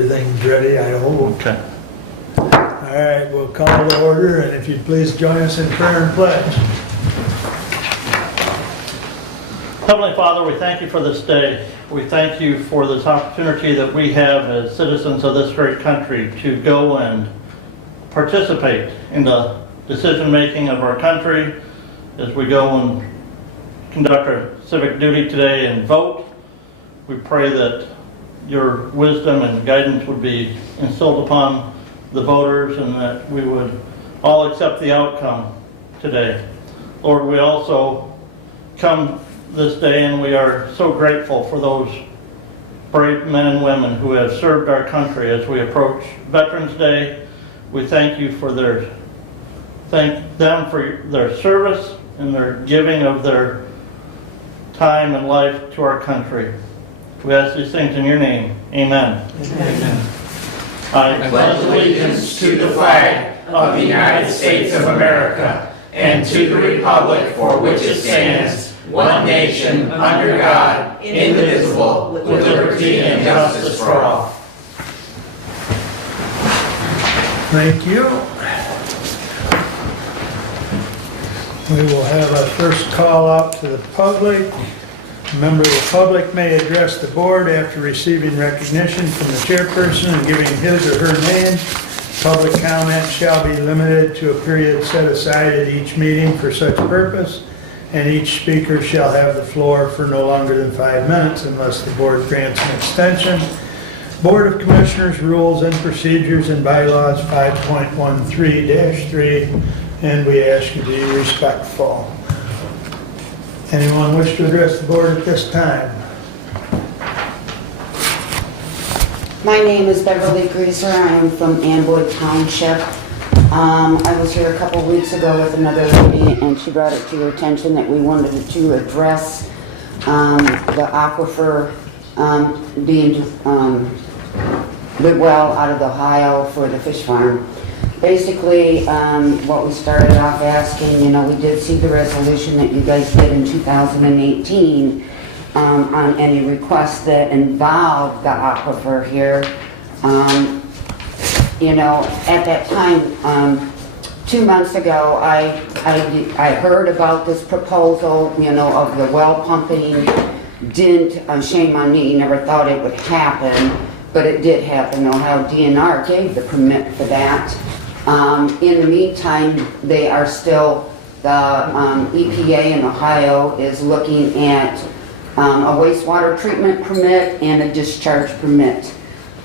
Everything's ready, I hope. Okay. All right, we'll call to order, and if you'd please join us in prayer and pledge. Heavenly Father, we thank you for this day. We thank you for this opportunity that we have as citizens of this great country to go and participate in the decision-making of our country as we go and conduct our civic duty today and vote. We pray that your wisdom and guidance would be instilled upon the voters and that we would all accept the outcome today. Lord, we also come this day and we are so grateful for those brave men and women who have served our country as we approach Veterans Day. We thank you for thank them for their service and their giving of their time and life to our country. We ask these things in your name. Amen. Amen. I pledge allegiance to the flag of the United States of America and to the republic for which it stands, one nation, under God, indivisible, with liberty and justice for all. Thank you. We will have our first call out to the public. A member of the public may address the board after receiving recognition from the chairperson and giving his or her name. Public comment shall be limited to a period set aside at each meeting for such purpose, and each speaker shall have the floor for no longer than 5 minutes unless the board grants an extension. Board of Commissioners Rules and Procedures and Bylaws 5.13-3, and we ask you to be respectful. Anyone wish to address the board at this time? My name is Beverly Greaser. I am from Amboy Township. I was here a couple weeks ago with another lady, and she brought it to your attention that we wanted to address the aquifer being the well out of Ohio for the fish farm. Basically, what we started off asking, we did see the resolution that you guys did in 2018 on any requests that involved the aquifer here. At that time, 2 months ago, I heard about this proposal, of the well pumping. Didn't, shame on me, never thought it would happen, but it did happen. Ohio DNR gave the permit for that. In the meantime, they are still, the EPA in Ohio is looking at a wastewater treatment permit and a discharge permit.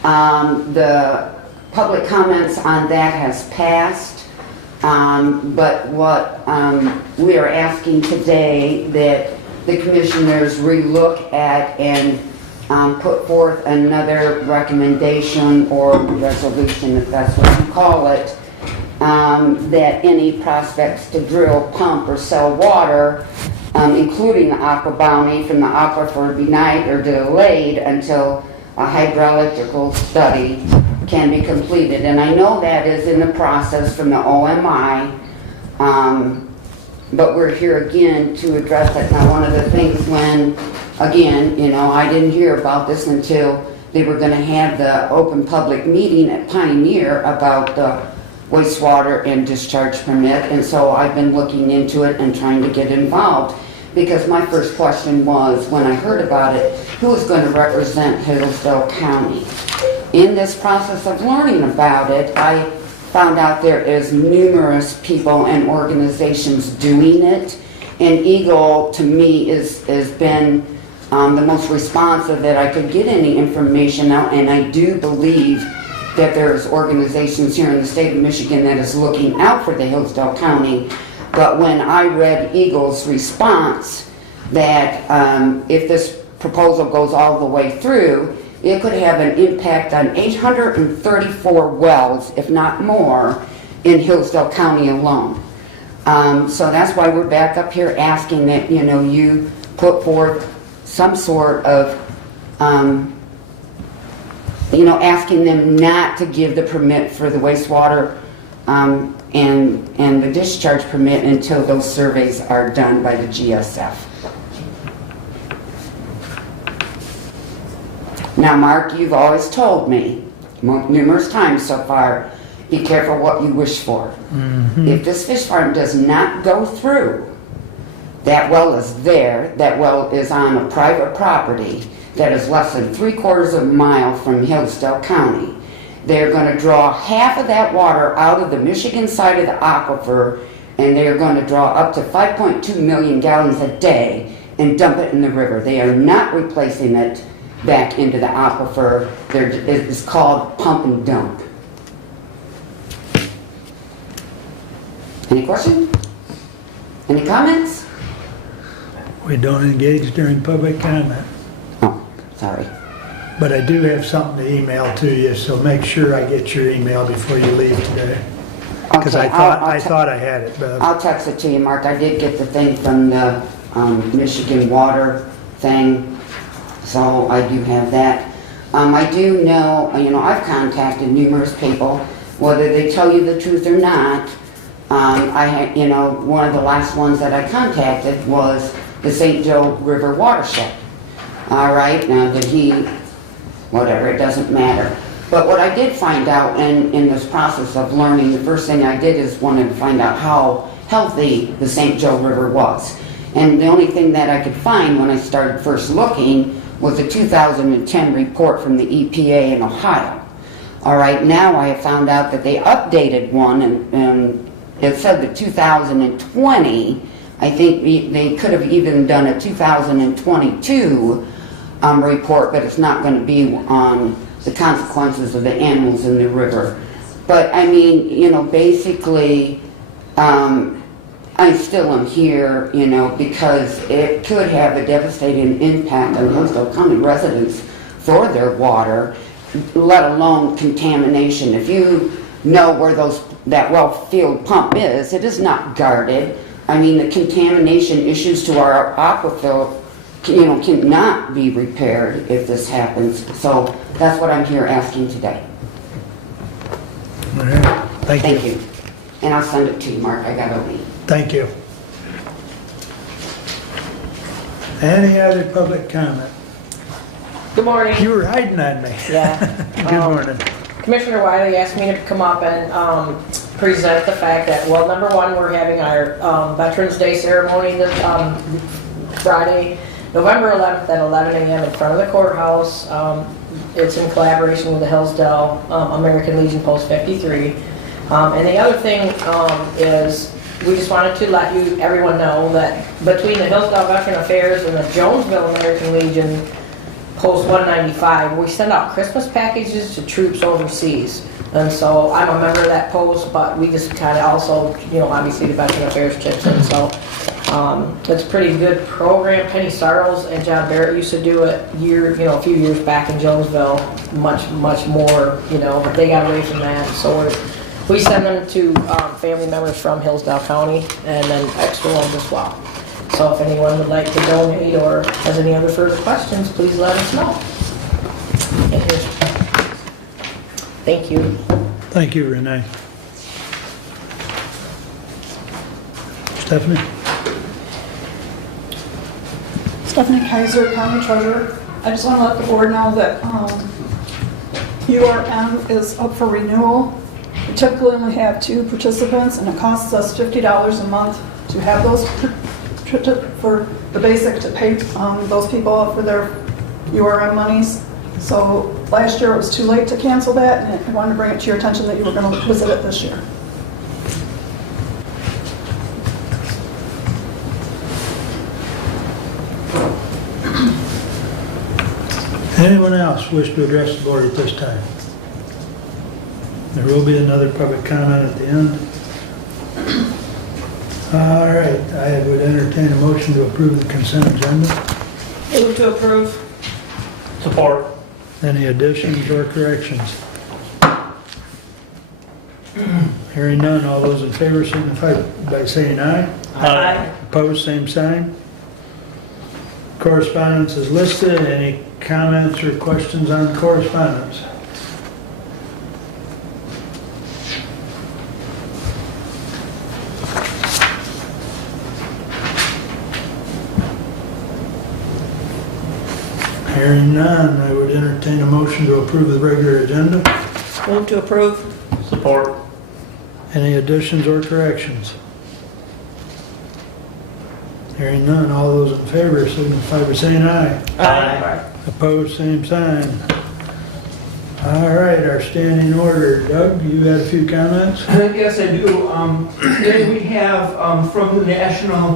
The public comments on that has passed, but what we are asking today that the commissioners relook at and put forth another recommendation or resolution, if that's what you call it, that any prospects to drill, pump, or sell water, including the aqua bounty from the aquifer, be denied or delayed until a hydrological study can be completed. And I know that is in the process from the OMI, but we're here again to address it. Now, one of the things when, again, I didn't hear about this until they were going to have the open public meeting at Pioneer about the wastewater and discharge permit, and so I've been looking into it and trying to get involved, because my first question was, when I heard about it, who is going to represent Hillsdale County? In this process of learning about it, I found out there is numerous people and organizations doing it, and Eagle, to me, has been the most responsive that I could get any information out, and I do believe that there's organizations here in the state of Michigan that is looking out for the Hillsdale County. But when I read Eagle's response that if this proposal goes all the way through, it could have an impact on 834 wells, if not more, in Hillsdale County alone. So that's why we're back up here asking that you put forth some sort of asking them not to give the permit for the wastewater and the discharge permit until those surveys are done by the GSF. Now, Mark, you've always told me numerous times so far, be careful what you wish for. If this fish farm does not go through, that well is there, that well is on a private property that is less than 3/4 of a mile from Hillsdale County. They're going to draw half of that water out of the Michigan side of the aquifer, and they're going to draw up to 5.2 million gallons a day and dump it in the river. They are not replacing it back into the aquifer. It's called pump and dump. Any questions? Any comments? We don't engage during public comment. Oh, sorry. But I do have something to email to you, so make sure I get your email before you leave today. Because Okay, I thought I had it, but I'll text it to you, Mark. I did get the thing from the Michigan water thing, so I do have that. I do know, I've contacted numerous people, whether they tell you the truth or not. One of the last ones that I contacted was the St. Joe River watershed. All right, now did he, whatever, it doesn't matter. But what I did find out in this process of learning, the first thing I did is wanted to find out how healthy the St. Joe River was. And the only thing that I could find when I started first looking was a 2010 report from the EPA in Ohio. All right, now I have found out that they updated one, and it said that 2020, I think they could have even done a 2022 report, but it's not going to be on the consequences of the animals in the river. But I mean, basically, I still am here, because it could have a devastating impact on Hillsdale County residents for their water, let alone contamination. If you know where that well field pump is, it is not guarded. I mean, the contamination issues to our aquifer, cannot be repaired if this happens. So that's what I'm here asking today. all right, thank you. Thank you. And I'll send it to you, Mark. I got to leave. Thank you. Any other public comment? Good morning. You were hiding on me. Yeah. Good morning. Commissioner Wiley asked me to come up and present the fact that, well, number one, we're having our Veterans Day ceremony this Friday, November 11th at 11 a.m. in front of the courthouse. It's in collaboration with the Hillsdale American Legion Post 53. And the other thing is we just wanted to let everyone know that between the Hillsdale Veteran Affairs and the Jonesville American Legion Post 195, we send out Christmas packages to troops overseas. And so I'm a member of that post, but we just kind of also, obviously the Veteran Affairs chips in. So it's a pretty good program. Penny Sarles and John Barrett used to do it a few years back in Jonesville, much more, but they got away from that. So we send them to family members from Hillsdale County and then extra ones as well. So if anyone would like to donate or has any other further questions, please let us know. Thank you. Thank you, Renee. Stephanie? Stephanie Kaiser, County Treasurer. I just want to let the board know that URM is up for renewal. We typically only have 2 participants, and it costs us $50 a month to have those for the basic to pay those people for their URM monies. So last year it was too late to cancel that, and I wanted to bring it to your attention that you were going to visit it this year. Anyone else wish to address the board at this time? There will be another public comment at the end. All right, I would entertain a motion to approve the consent agenda. Move to approve. Support. Any additions or corrections? Hearing none, all those in favor signify by saying aye. Aye. Opposed, same sign. Correspondence is listed. Any comments or questions on correspondence? Hearing none, I would entertain a motion to approve the regular agenda. Move to approve. Support. Any additions or corrections? Hearing none, all those in favor signify by saying aye. Aye. Opposed, same sign. All right, our standing order. Doug, you had a few comments? Yes, I do. Today we have from the National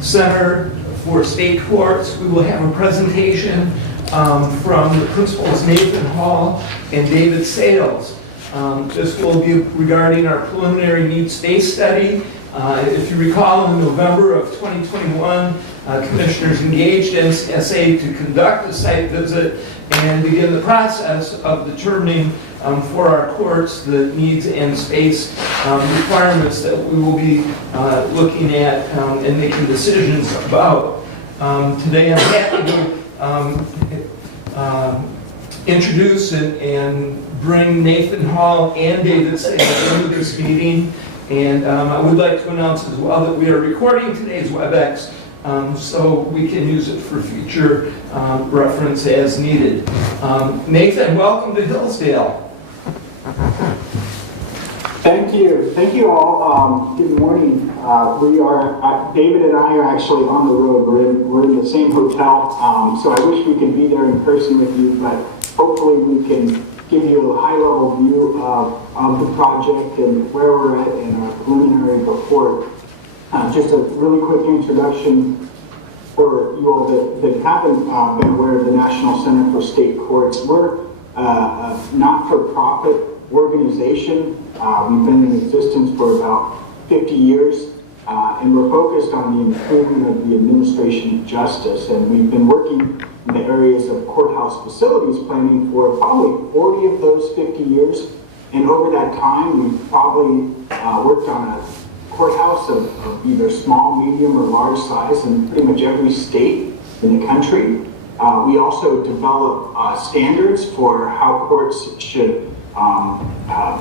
Center for State Courts, we will have a presentation from the principals Nathan Hall and David Sales. This will be regarding our preliminary needs space study. If you recall, in November of 2021, commissioners engaged NSA to conduct a site visit and begin the process of determining for our courts the needs and space requirements that we will be looking at and making decisions about. Today I'm happy to introduce and bring Nathan Hall and David Sales into this meeting. And I would like to announce as well that we are recording today's WebEx so we can use it for future reference as needed. Nathan, welcome to Hillsdale. Thank you. Thank you all. Good morning. David and I are actually on the road. We're in the same hotel, so I wish we could be there in person with you, but hopefully we can give you a high-level view of the project and where we're at in our preliminary report. Just a really quick introduction for you all that haven't been aware of the National Center for State Courts. We're a not-for-profit organization. We've been in existence for about 50 years, and we're focused on the improvement of the administration of justice. And we've been working in the areas of courthouse facilities planning for probably 40 of those 50 years. And over that time, we've probably worked on a courthouse of either small, medium, or large size in pretty much every state in the country. We also develop standards for how courts should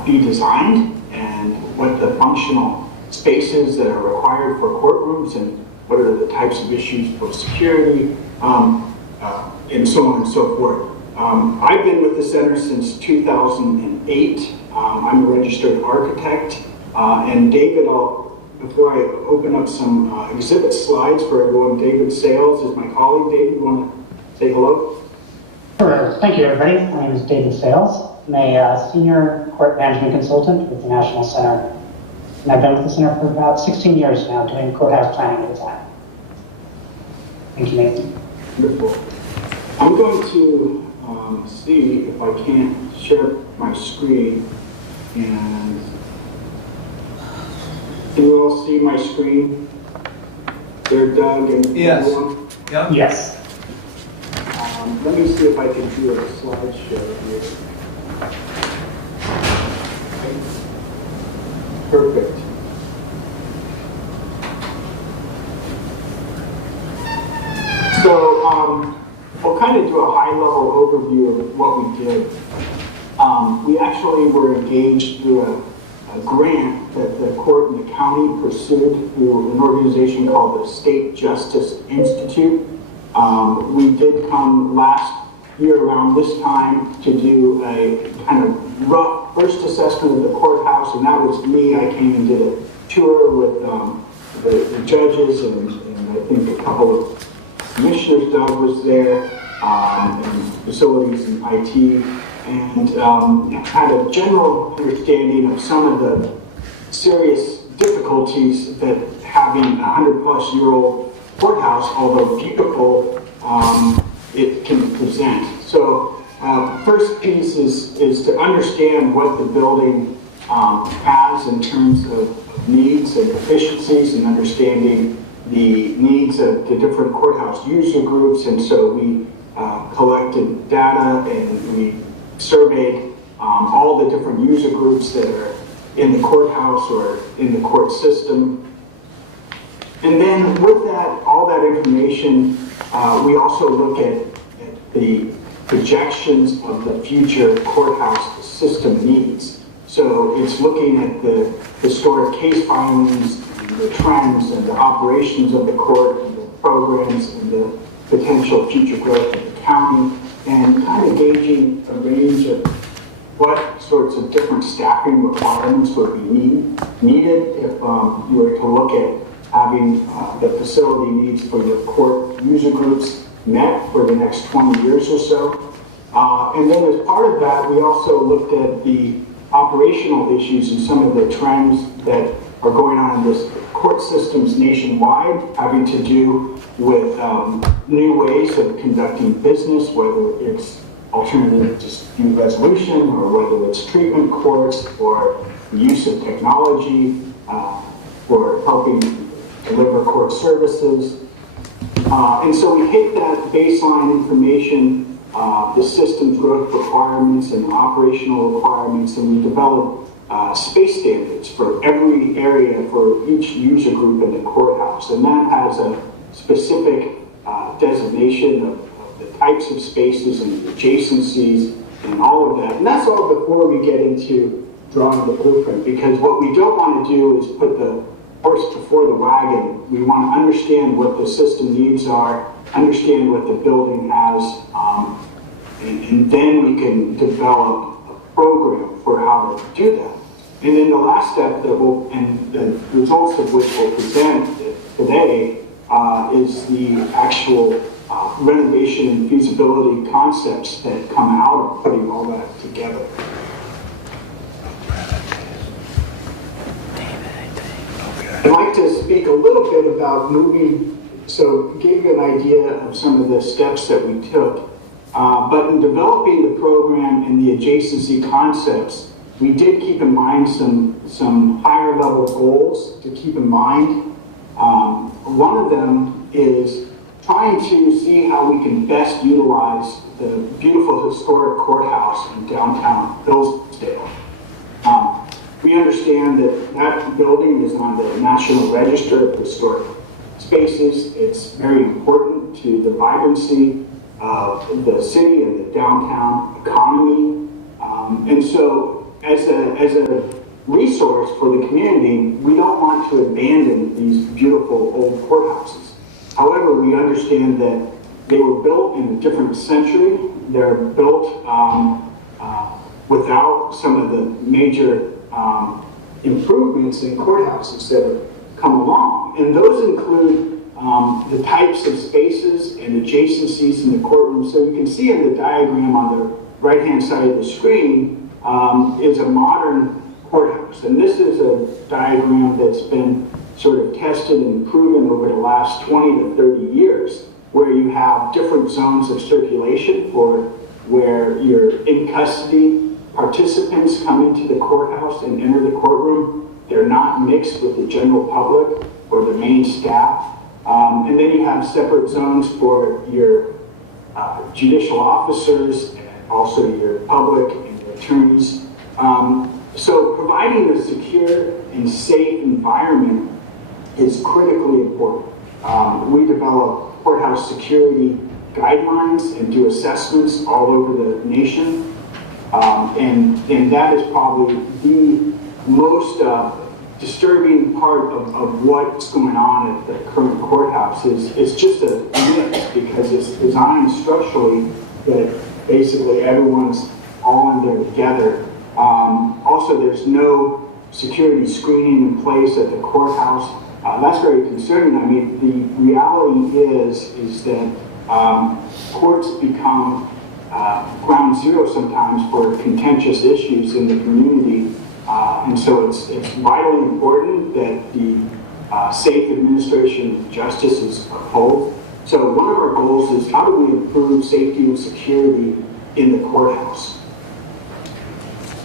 be designed and what the functional spaces that are required for courtrooms and what are the types of issues for security, and so on and so forth. I've been with the center since 2008. I'm a registered architect. And David, before I open up some exhibit slides for everyone, David Sales is my colleague. David, you want to say hello? Sure. Thank you, everybody. My name is David Sales. I'm a senior court management consultant with the National Center. And I've been with the center for about 16 years now, doing courthouse planning at the time. Thank you, Nathan. Wonderful. I'm going to see if I can't share my screen. And can you all see my screen there, Doug and Yes. everyone? Yep. Yes. Let me see if I can do a slideshow here. Perfect. So we'll kind of do a high-level overview of what we did. We actually were engaged through a grant that the court and the county pursued through an organization called the State Justice Institute. We did come last year around this time to do a kind of rough first assessment of the courthouse, and that was me. I came and did a tour with the judges and I think a couple of commissioners. Doug was there, and facilities and IT, and had a general understanding of some of the serious difficulties that having a 100-plus-year-old courthouse, although beautiful, it can present. So first piece is to understand what the building has in terms of needs and deficiencies, and understanding the needs of the different courthouse user groups. And so we collected data and we surveyed all the different user groups that are in the courthouse or in the court system. And then with that, all that information, we also look at the projections of the future courthouse system needs. So it's looking at the historic case filings, and the trends, and the operations of the court, and the programs, and the potential future growth of the county, and kind of gauging a range of what sorts of different staffing requirements would be needed if you were to look at having the facility needs for your court user groups met for the next 20 years or so. And then as part of that, we also looked at the operational issues and some of the trends that are going on in this court systems nationwide, having to do with new ways of conducting business, whether it's alternative dispute resolution or whether it's treatment courts or the use of technology for helping deliver court services. And so we take that baseline information, the systems growth requirements and operational requirements, and we develop space standards for every area for each user group in the courthouse. And that has a specific designation of the types of spaces and adjacencies and all of that. And that's all before we get into drawing the blueprint, because what we don't want to do is put the horse before the wagon. We want to understand what the system needs are, understand what the building has, and then we can develop a program for how to do that. And then the last step that will, and the results of which we'll present today, is the actual renovation and feasibility concepts that come out of putting all that together. I'd like to speak a little bit about moving, so give you an idea of some of the steps that we took. But in developing the program and the adjacency concepts, we did keep in mind some higher level goals to keep in mind. One of them is trying to see how we can best utilize the beautiful historic courthouse in downtown Hillsdale. We understand that that building is on the National Register of Historic Spaces. It's very important to the vibrancy of the city and the downtown economy. And so as a resource for the community, we don't want to abandon these beautiful old courthouses. However, we understand that they were built in a different century. They're built without some of the major improvements in courthouses that have come along. And those include the types of spaces and adjacencies in the courtroom. So you can see in the diagram on the right-hand side of the screen is a modern courthouse. And this is a diagram that's been sort of tested and proven over the last 20 to 30 years, where you have different zones of circulation for where your in custody participants come into the courthouse and enter the courtroom. They're not mixed with the general public or the main staff. And then you have separate zones for your judicial officers and also your public and your attorneys. So providing a secure and safe environment is critically important. We develop courthouse security guidelines and do assessments all over the nation. And that is probably the most disturbing part of what's going on at the current courthouse. It's just a mix because it's designed structurally that basically everyone's all in there together. Also, there's no security screening in place at the courthouse. That's very concerning. I mean, the reality is that courts become ground zero sometimes for contentious issues in the community. And so it's vitally important that the safe administration of justice is upheld. So one of our goals is how do we improve safety and security in the courthouse?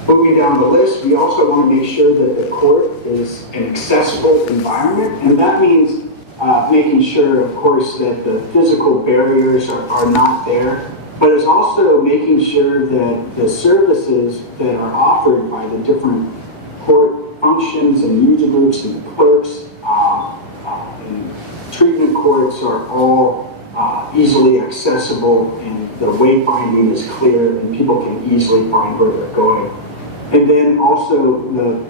Moving down the list, we also want to make sure that the court is an accessible environment, and that means making sure, of course, that the physical barriers are not there, but it's also making sure that the services that are offered by the different court functions and user groups and clerks and treatment courts are all easily accessible, and the wayfinding is clear and people can easily find where they're going. And then also the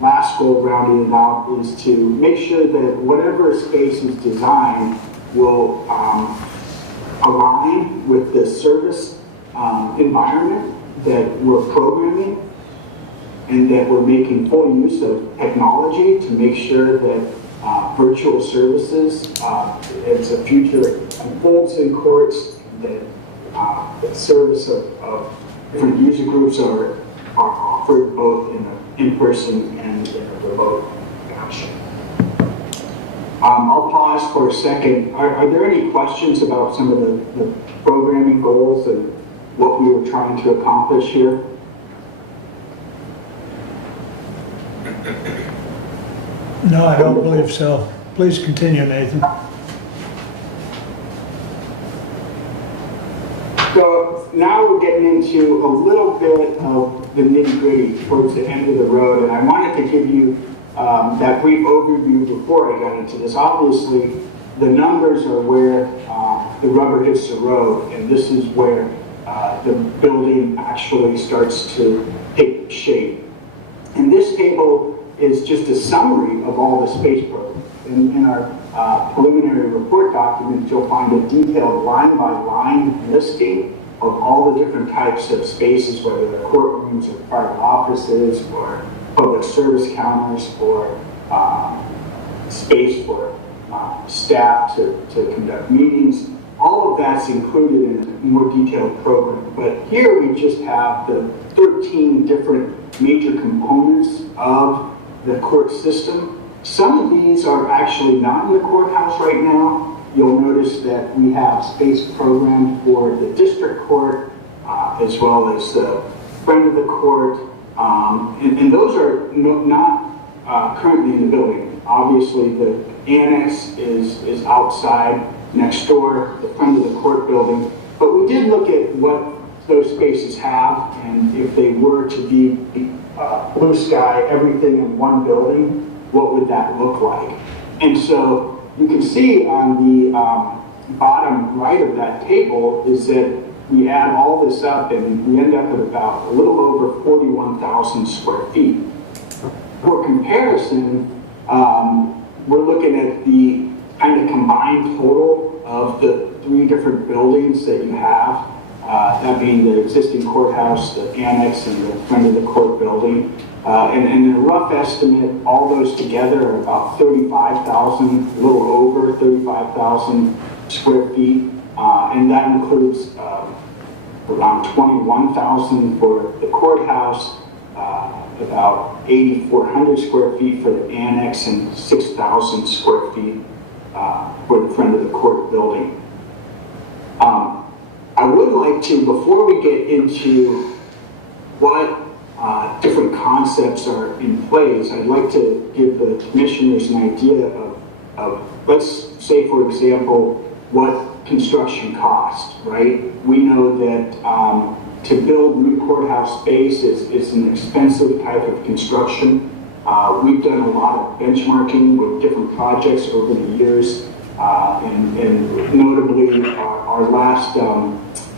last goal, rounding it out, is to make sure that whatever space is designed will align with the service environment that we're programming and that we're making full use of technology to make sure that virtual services, as the future unfolds in courts, that the service of different user groups are offered both in person and in a remote fashion. I'll pause for a second. Are there any questions about some of the programming goals and what we were trying to accomplish here? No, I don't believe so. Please continue, Nathan. So now we're getting into a little bit of the nitty-gritty towards the end of the road, and I wanted to give you that brief overview before I got into this. Obviously, the numbers are where the rubber hits the road, and this is where the building actually starts to take shape. And this table is just a summary of all the space programs. In our preliminary report document, you'll find a detailed line-by-line listing of all the different types of spaces, whether they're courtrooms or private offices or public service counters or space for staff to conduct meetings. All of that's included in a more detailed program. But here we just have the 13 different major components of the court system. Some of these are actually not in the courthouse right now. You'll notice that we have space programmed for the district court, as well as the friend of the court, and those are not currently in the building. Obviously, the annex is outside next door, the friend of the court building, but we did look at what those spaces have, and if they were to be blue sky, everything in one building, what would that look like? And so you can see on the bottom right of that table is that we add all this up and we end up at about a little over 41,000 square feet. For comparison, we're looking at the kind of combined total of the 3 different buildings that you have, that being the existing courthouse, the annex, and the front of the court building. And in a rough estimate, all those together are about 35,000, a little over 35,000 square feet. And that includes around 21,000 for the courthouse, about 8,400 square feet for the annex, and 6,000 square feet for the front of the court building. I would like to, before we get into what different concepts are in place, I'd like to give the commissioners an idea of let's say, for example, what construction costs, right? We know that to build new courthouse space is an expensive type of construction. We've done a lot of benchmarking with different projects over the years, and notably our last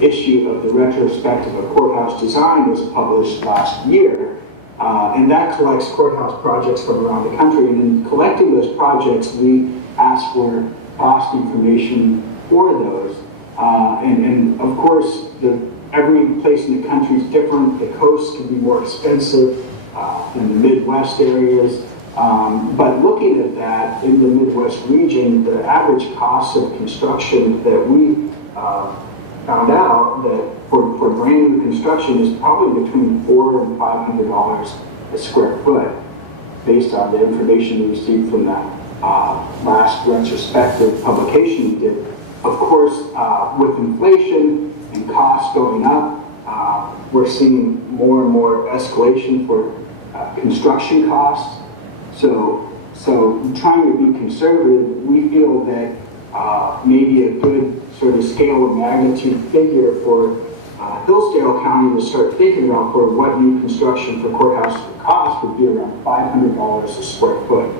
issue of the retrospective of courthouse design was published last year, and that collects courthouse projects from around the country. And in collecting those projects, we ask for cost information for those. And of course, every place in the country is different. The coast can be more expensive than the Midwest areas. But looking at that in the Midwest region, the average cost of construction that we found out that for brand new construction is probably between $400 and $500 a square foot, based on the information we received from that last retrospective publication we did. Of course, with inflation and costs going up, we're seeing more and more escalation for construction costs. So trying to be conservative, we feel that maybe a good sort of scale of magnitude figure for Hillsdale County to start thinking about for what new construction for courthouse would cost would be around $500 a square foot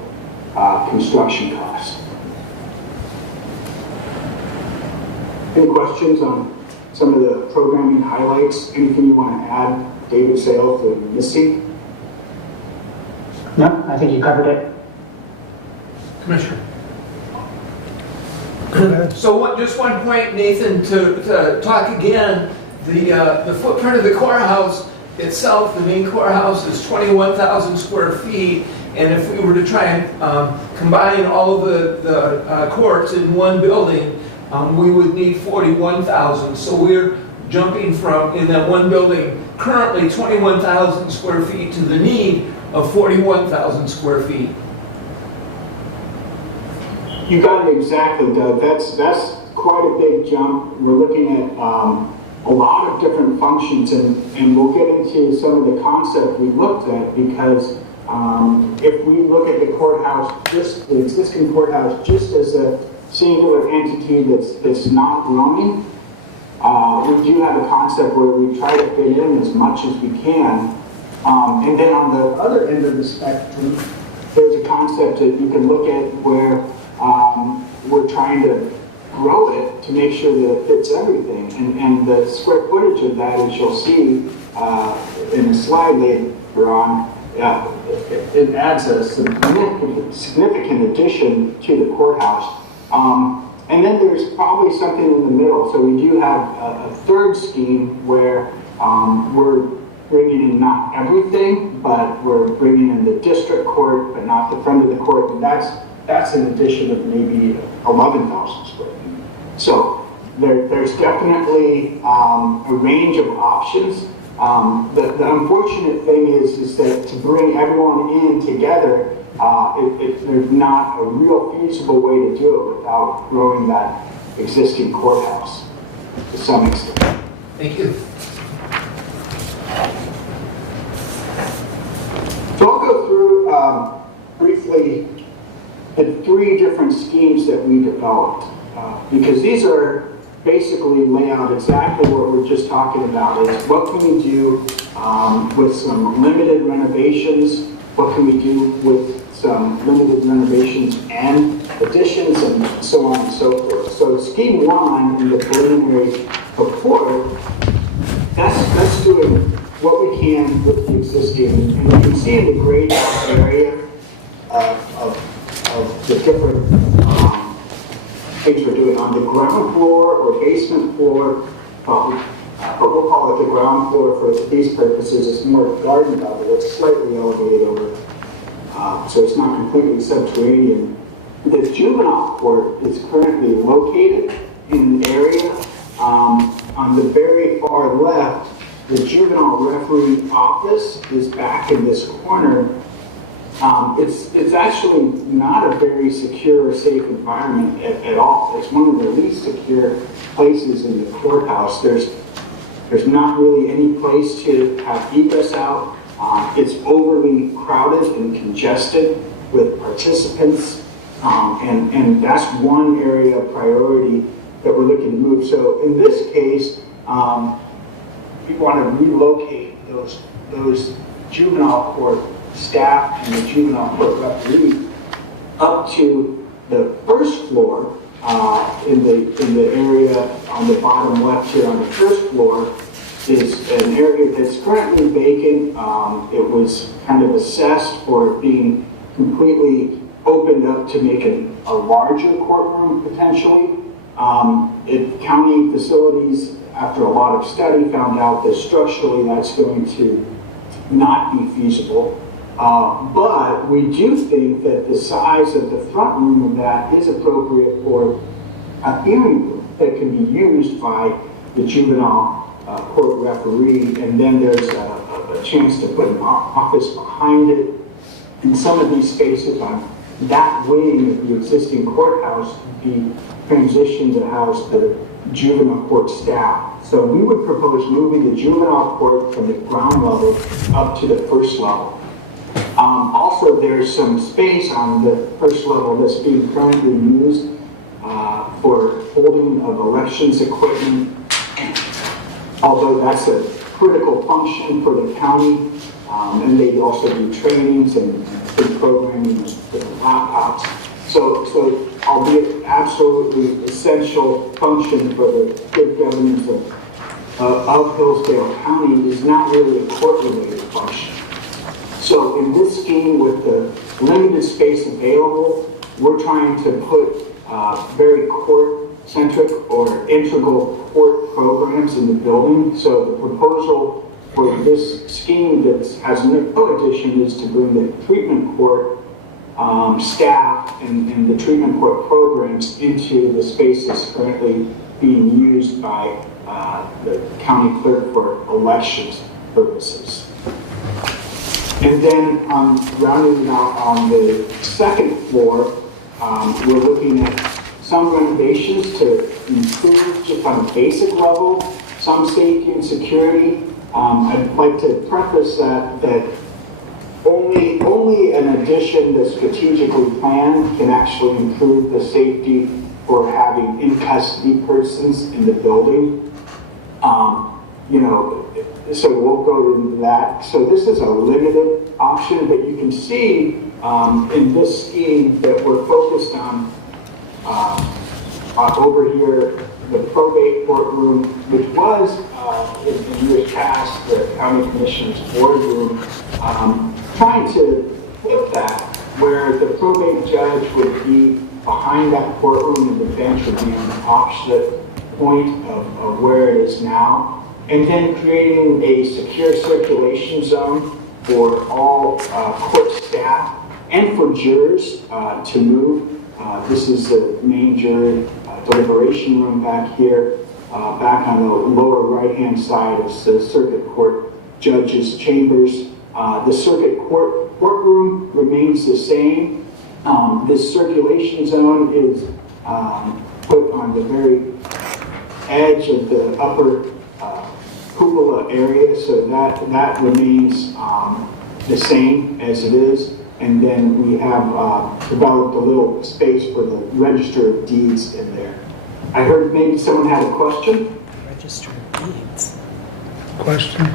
construction cost. Any questions on some of the programming highlights? Anything you want to add, David Sales, or Missy? No, I think you covered it. Commissioner. Go ahead. So just one point, Nathan, to talk again, The footprint of the courthouse itself, the main courthouse, is 21,000 square feet. And if we were to try and combine all the courts in one building, we would need 41,000. So we're jumping from, in that one building, currently 21,000 square feet to the need of 41,000 square feet. You got it exactly, Doug. That's quite a big jump. We're looking at a lot of different functions, and we'll get into some of the concept we looked at, because if we look at the courthouse, just the existing courthouse, just as a singular entity that's not growing, we do have a concept where we try to fit in as much as we can. And then on the other end of the spectrum, there's a concept that you can look at where we're trying to grow it to make sure that it fits everything. And the square footage of that, as you'll see in the slide later on, it adds a significant addition to the courthouse. And then there's probably something in the middle. So we do have a third scheme where we're bringing in not everything, but we're bringing in the district court, but not the front of the court. And that's an addition of maybe 11,000 square feet. So there's definitely a range of options. The unfortunate thing is that to bring everyone in together, there's not a real feasible way to do it without growing that existing courthouse to some extent. Thank you. So I'll go through briefly the three different schemes that we developed, because these are basically lay out exactly what we're just talking about, is what can we do with some limited renovations, what can we do with some limited renovations and additions, and so on and so forth. So scheme one in the preliminary report, that's doing what we can with the existing, and you can see in the grayed out area of the different things we're doing on the ground floor or basement floor, but we'll call it the ground floor for these purposes. It's more garden level. It's slightly elevated over, so it's not completely subterranean. The juvenile court is currently located in the area. On the very far left, the juvenile referee office is back in this corner. It's actually not a very secure or safe environment at all. It's one of the least secure places in the courthouse. There's not really any place to have egress out. It's overly crowded and congested with participants, and that's one area of priority that we're looking to move. So in this case, we want to relocate those juvenile court staff and the juvenile court referee up to the first floor in the area on the bottom left here on the first floor is an area that's currently vacant. It was kind of assessed for being completely opened up to make a larger courtroom potentially. County facilities, after a lot of study, found out that structurally that's going to not be feasible. But we do think that the size of the front room of that is appropriate for a hearing room that can be used by the juvenile court referee, and then there's a chance to put an office behind it. And some of these spaces on that wing of the existing courthouse would be transitioned to house the juvenile court staff. So we would propose moving the juvenile court from the ground level up to the first level. Also, there's some space on the first level that's being currently used for holding of elections equipment. Although that's a critical function for the county, and they also do trainings and programming with laptops. So albeit absolutely essential function for the good governance of Hillsdale County, is not really a court-related function. So in this scheme, with the limited space available, we're trying to put very court-centric or integral court programs in the building. So the proposal for this scheme that has no addition is to bring the treatment court staff and the treatment court programs into the spaces currently being used by the county clerk for elections purposes. And then rounding out on the second floor, we're looking at some renovations to improve just on a basic level, some safety and security. I'd like to preface that only an addition that's strategically planned can actually improve the safety for having in-custody persons in the building. So we'll go into that. So this is a limited option, but you can see in this scheme that we're focused on over here, the probate courtroom, which was in years past the county commissioner's boardroom, trying to flip that, where the probate judge would be behind that courtroom and the bench would be on the opposite point of where it is now, and then creating a secure circulation zone for all court staff and for jurors to move. This is the main jury deliberation room back here. Back on the lower right-hand side is the circuit court judges' chambers. The circuit courtroom remains the same. This circulation zone is put on the very edge of the upper cupola area, so that remains the same as it is. And then we have developed a little space for the Register of Deeds in there. I heard maybe someone had a question? Register of Deeds. Question?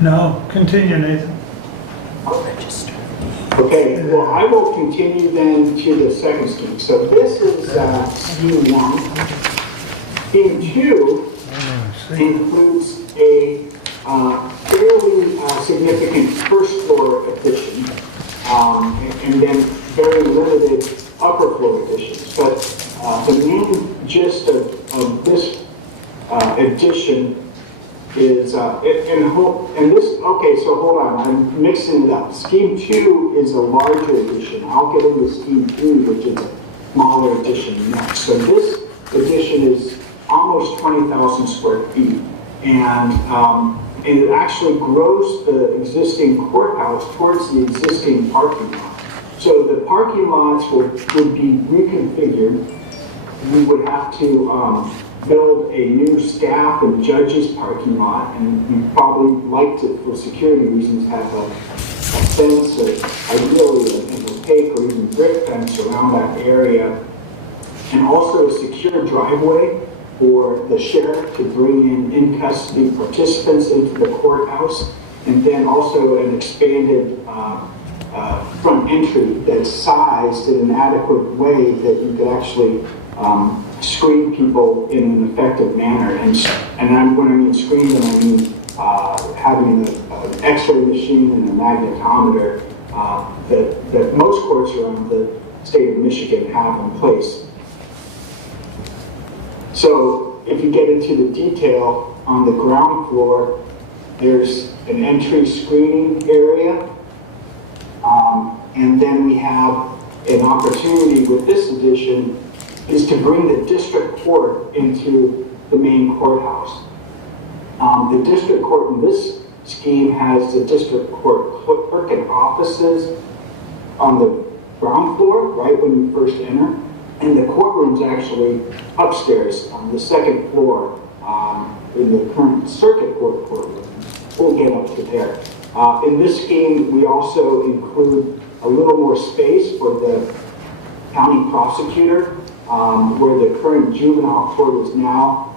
No, continue, Nathan. Register. Okay, well, I will continue then to the second scheme. So this is scheme 1. Scheme 2 includes a fairly significant first floor addition, and then very limited upper floor additions. But the main gist of this addition is, and this, okay, so hold on, I'm mixing it up. Scheme 2 is a larger addition. I'll get into scheme 3, which is a smaller addition next. So this addition is almost 20,000 square feet. And it actually grows the existing courthouse towards the existing parking lot. So the parking lots would be reconfigured. We would have to build a new staff and judges parking lot, and we'd probably like to, for security reasons, have a fence, or ideally an opaque or even brick fence around that area, and also a secure driveway for the sheriff to bring in custody participants into the courthouse, and then also an expanded front entry that's sized in an adequate way that you could actually screen people in an effective manner. And when I mean screen them, I mean having an X-ray machine and a magnetometer that most courts around the state of Michigan have in place. So if you get into the detail, on the ground floor, there's an entry screening area, and then we have an opportunity with this addition is to bring the district court into the main courthouse. The district court in this scheme has the district court clerk and offices on the ground floor, right when you first enter. And the courtroom's actually upstairs on the second floor in the current circuit court courtroom. We'll get up to there. In this scheme, we also include a little more space for the county prosecutor, where the current juvenile court is now.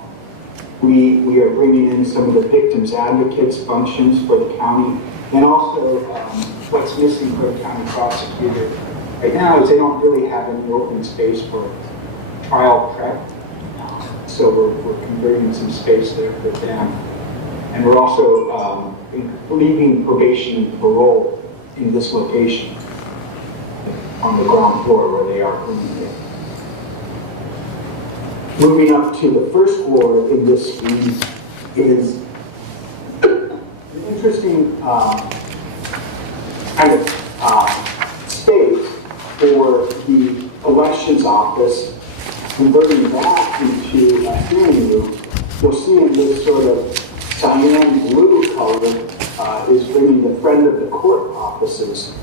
We are bringing in some of the victims advocates functions for the county, and also what's missing for the county prosecutor right now is they don't really have any open space for trial prep. So we're converting some space there for them. And we're also leaving probation and parole in this location on the ground floor where they are currently. Moving up to the first floor in this scheme is an interesting kind of space for the elections office. Converting that into a hearing room, you'll see in this sort of cyan blue color is bringing the friend of the court offices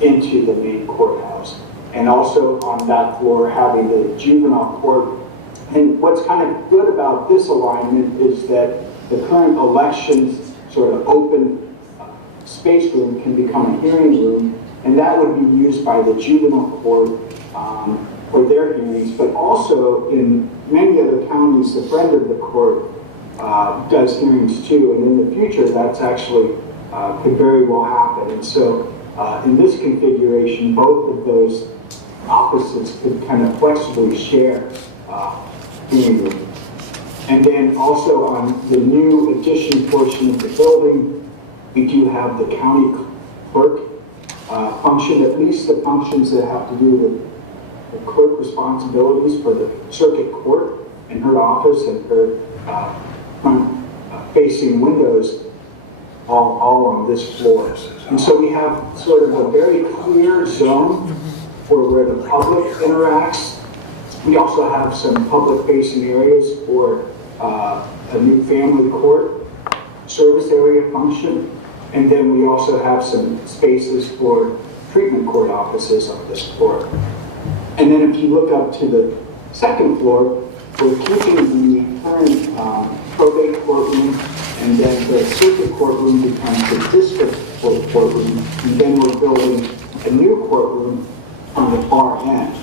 into the main courthouse. And also on that floor having the juvenile court. And what's kind of good about this alignment is that the current elections sort of open space room can become a hearing room, and that would be used by the juvenile court for their hearings, but also in many other counties, the friend of the court does hearings too, and in the future that's actually could very well happen. And so in this configuration, both of those offices could kind of flexibly share hearing room. And then also on the new addition portion of the building, we do have the county clerk function, at least the functions that have to do with the clerk responsibilities for the circuit court and her office and her front-facing windows all on this floor. And so we have sort of a very clear zone for where the public interacts. We also have some public-facing areas for a new family court service area function. And then we also have some spaces for treatment court offices on this floor. And then if you look up to the second floor, we're keeping the current probate courtroom, and then the circuit courtroom becomes the district courtroom, and then we're building a new courtroom on the far end.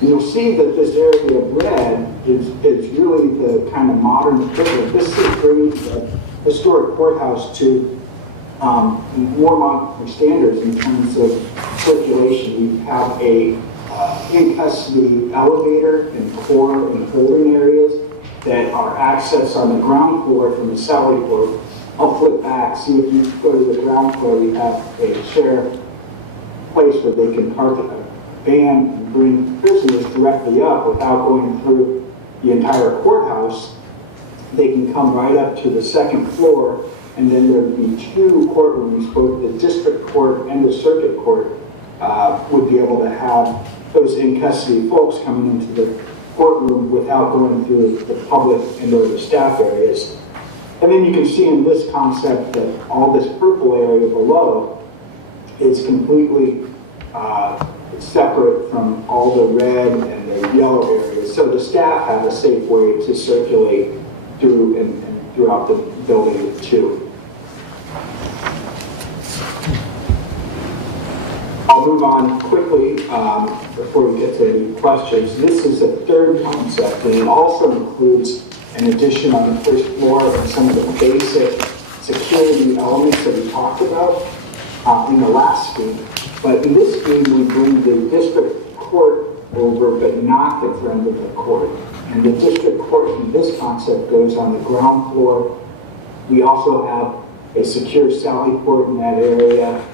And you'll see that this area of red is really the kind of modern equivalent. This is bringing the historic courthouse to more modern standards in terms of circulation. We have a in-custody elevator and core and holding areas that are accessed on the ground floor from the Sally floor. I'll flip back, see if you go to the ground floor, we have a shared place where they can park a van and bring prisoners directly up without going through the entire courthouse. They can come right up to the second floor, and then there'd be two courtrooms, both the district court and the circuit court would be able to have those in-custody folks coming into the courtroom without going through the public and or the staff areas. And then you can see in this concept that all this purple area below is completely separate from all the red and the yellow areas. So the staff have a safe way to circulate through and throughout the building too. I'll move on quickly before we get to any questions. This is a third concept, and it also includes an addition on the first floor and some of the basic security elements that we talked about in the last scheme. But in this scheme, we bring the district court over, but not the friend of the court. And the district court in this concept goes on the ground floor. We also have a secure sally port in that area.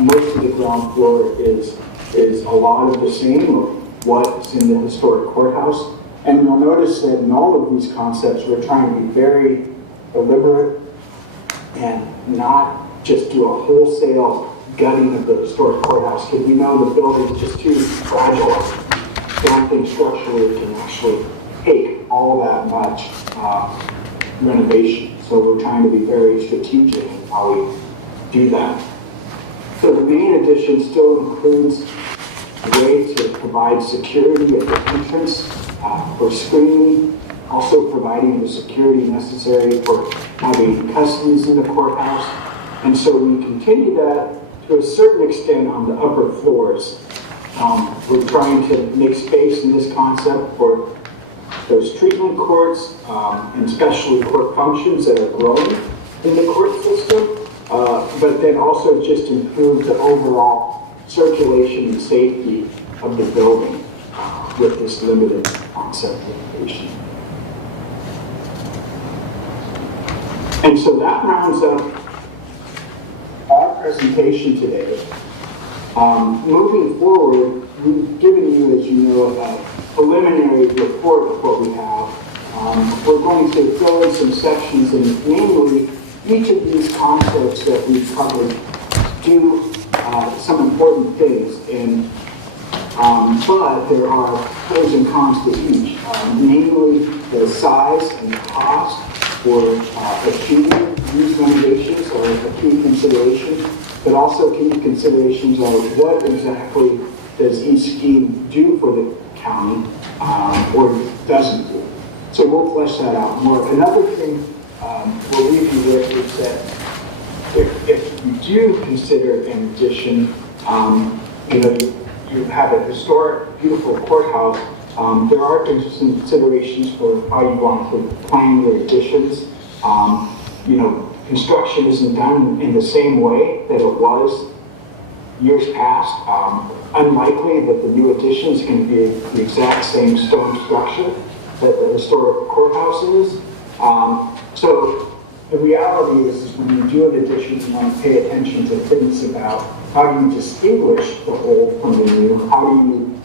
Most of the ground floor is a lot of the same of what's in the historic courthouse. And you'll notice that in all of these concepts, we're trying to be very deliberate and not just do a wholesale gutting of the historic courthouse, because we know the building is just too fragile. Don't think structurally it can actually take all that much renovation. So we're trying to be very strategic in how we do that. So the main addition still includes a way to provide security at the entrance for screening, also providing the security necessary for having custodies in the courthouse. And so we continue that to a certain extent on the upper floors. We're trying to make space in this concept for those treatment courts and specialty court functions that are growing in the court system. But then also just improve the overall circulation and safety of the building with this limited concept location. And so that rounds up our presentation today. Moving forward, we've given you, as you know, preliminary report of what we have. We're going to fill in some sections, and mainly each of these concepts that we've covered do some important things, and but there are pros and cons to each, namely the size and the cost for achieving these renovations are a key consideration, but also key considerations are what exactly does each scheme do for the county or doesn't do. So we'll flesh that out more. Another thing we'll leave you with is that if you do consider an addition, you have a historic, beautiful courthouse, there are considerations for how you want to plan your additions. Construction isn't done in the same way that it was years past. Unlikely that the new addition is going to be the exact same stone structure that the historic courthouse is. So the reality is when you do an addition, you want to pay attention to things about how do you distinguish the old from the new, how do you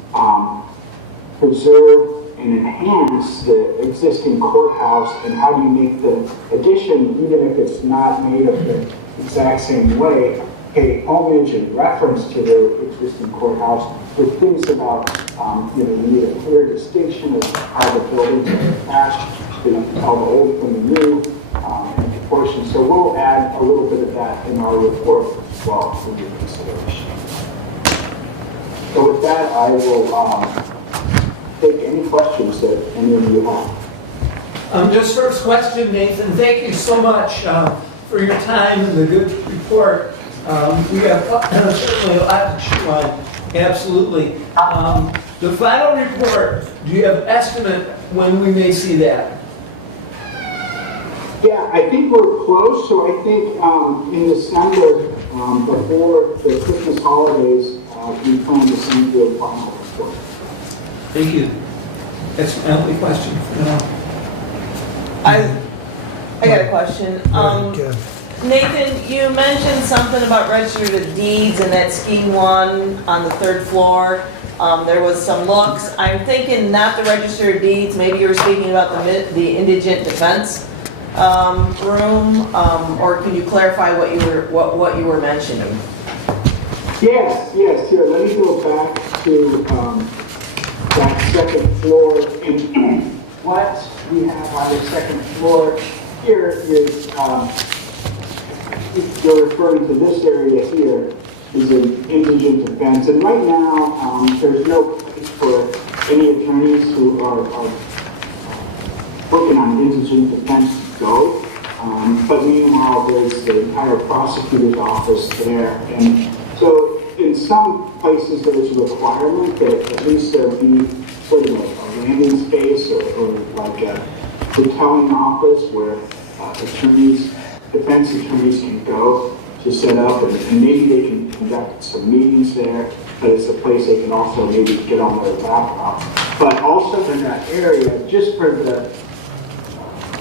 preserve and enhance the existing courthouse, and how do you make the addition, even if it's not made of the exact same way, pay homage and reference to the existing courthouse with things about, you need a clear distinction of how the buildings are attached, how the old from the new, and proportions. So we'll add a little bit of that in our report as well for your consideration. So with that, I will take any questions that any of you have. Just first question, Nathan. Thank you so much for your time and the good report. We have certainly a lot to chew on. Absolutely. The final report, do you have estimate when we may see that? Yeah, I think we're close. So I think in December, before the Christmas holidays, we plan to send you a final report. Thank you. That's my only question for now. I got a question. Nathan, you mentioned something about registered of deeds and that scheme 1 on the 3rd floor. There was some looks. I'm thinking not the registered deeds. Maybe you were speaking about the indigent defense room, or can you clarify what you were mentioning? Yes. Here, let me go back to that second floor. And what we have on the second floor here is, you're referring to this area here, is an indigent defense. And right now, there's no place for any attorneys who are working on indigent defense to go. But meanwhile, there's the entire prosecutor's office there. And so in some places, there's a requirement that at least there be sort of a landing space or like a hoteling office where defense attorneys can go to set up, and maybe they can conduct some meetings there, but it's a place they can also maybe get on their laptop. But also in that area, just for the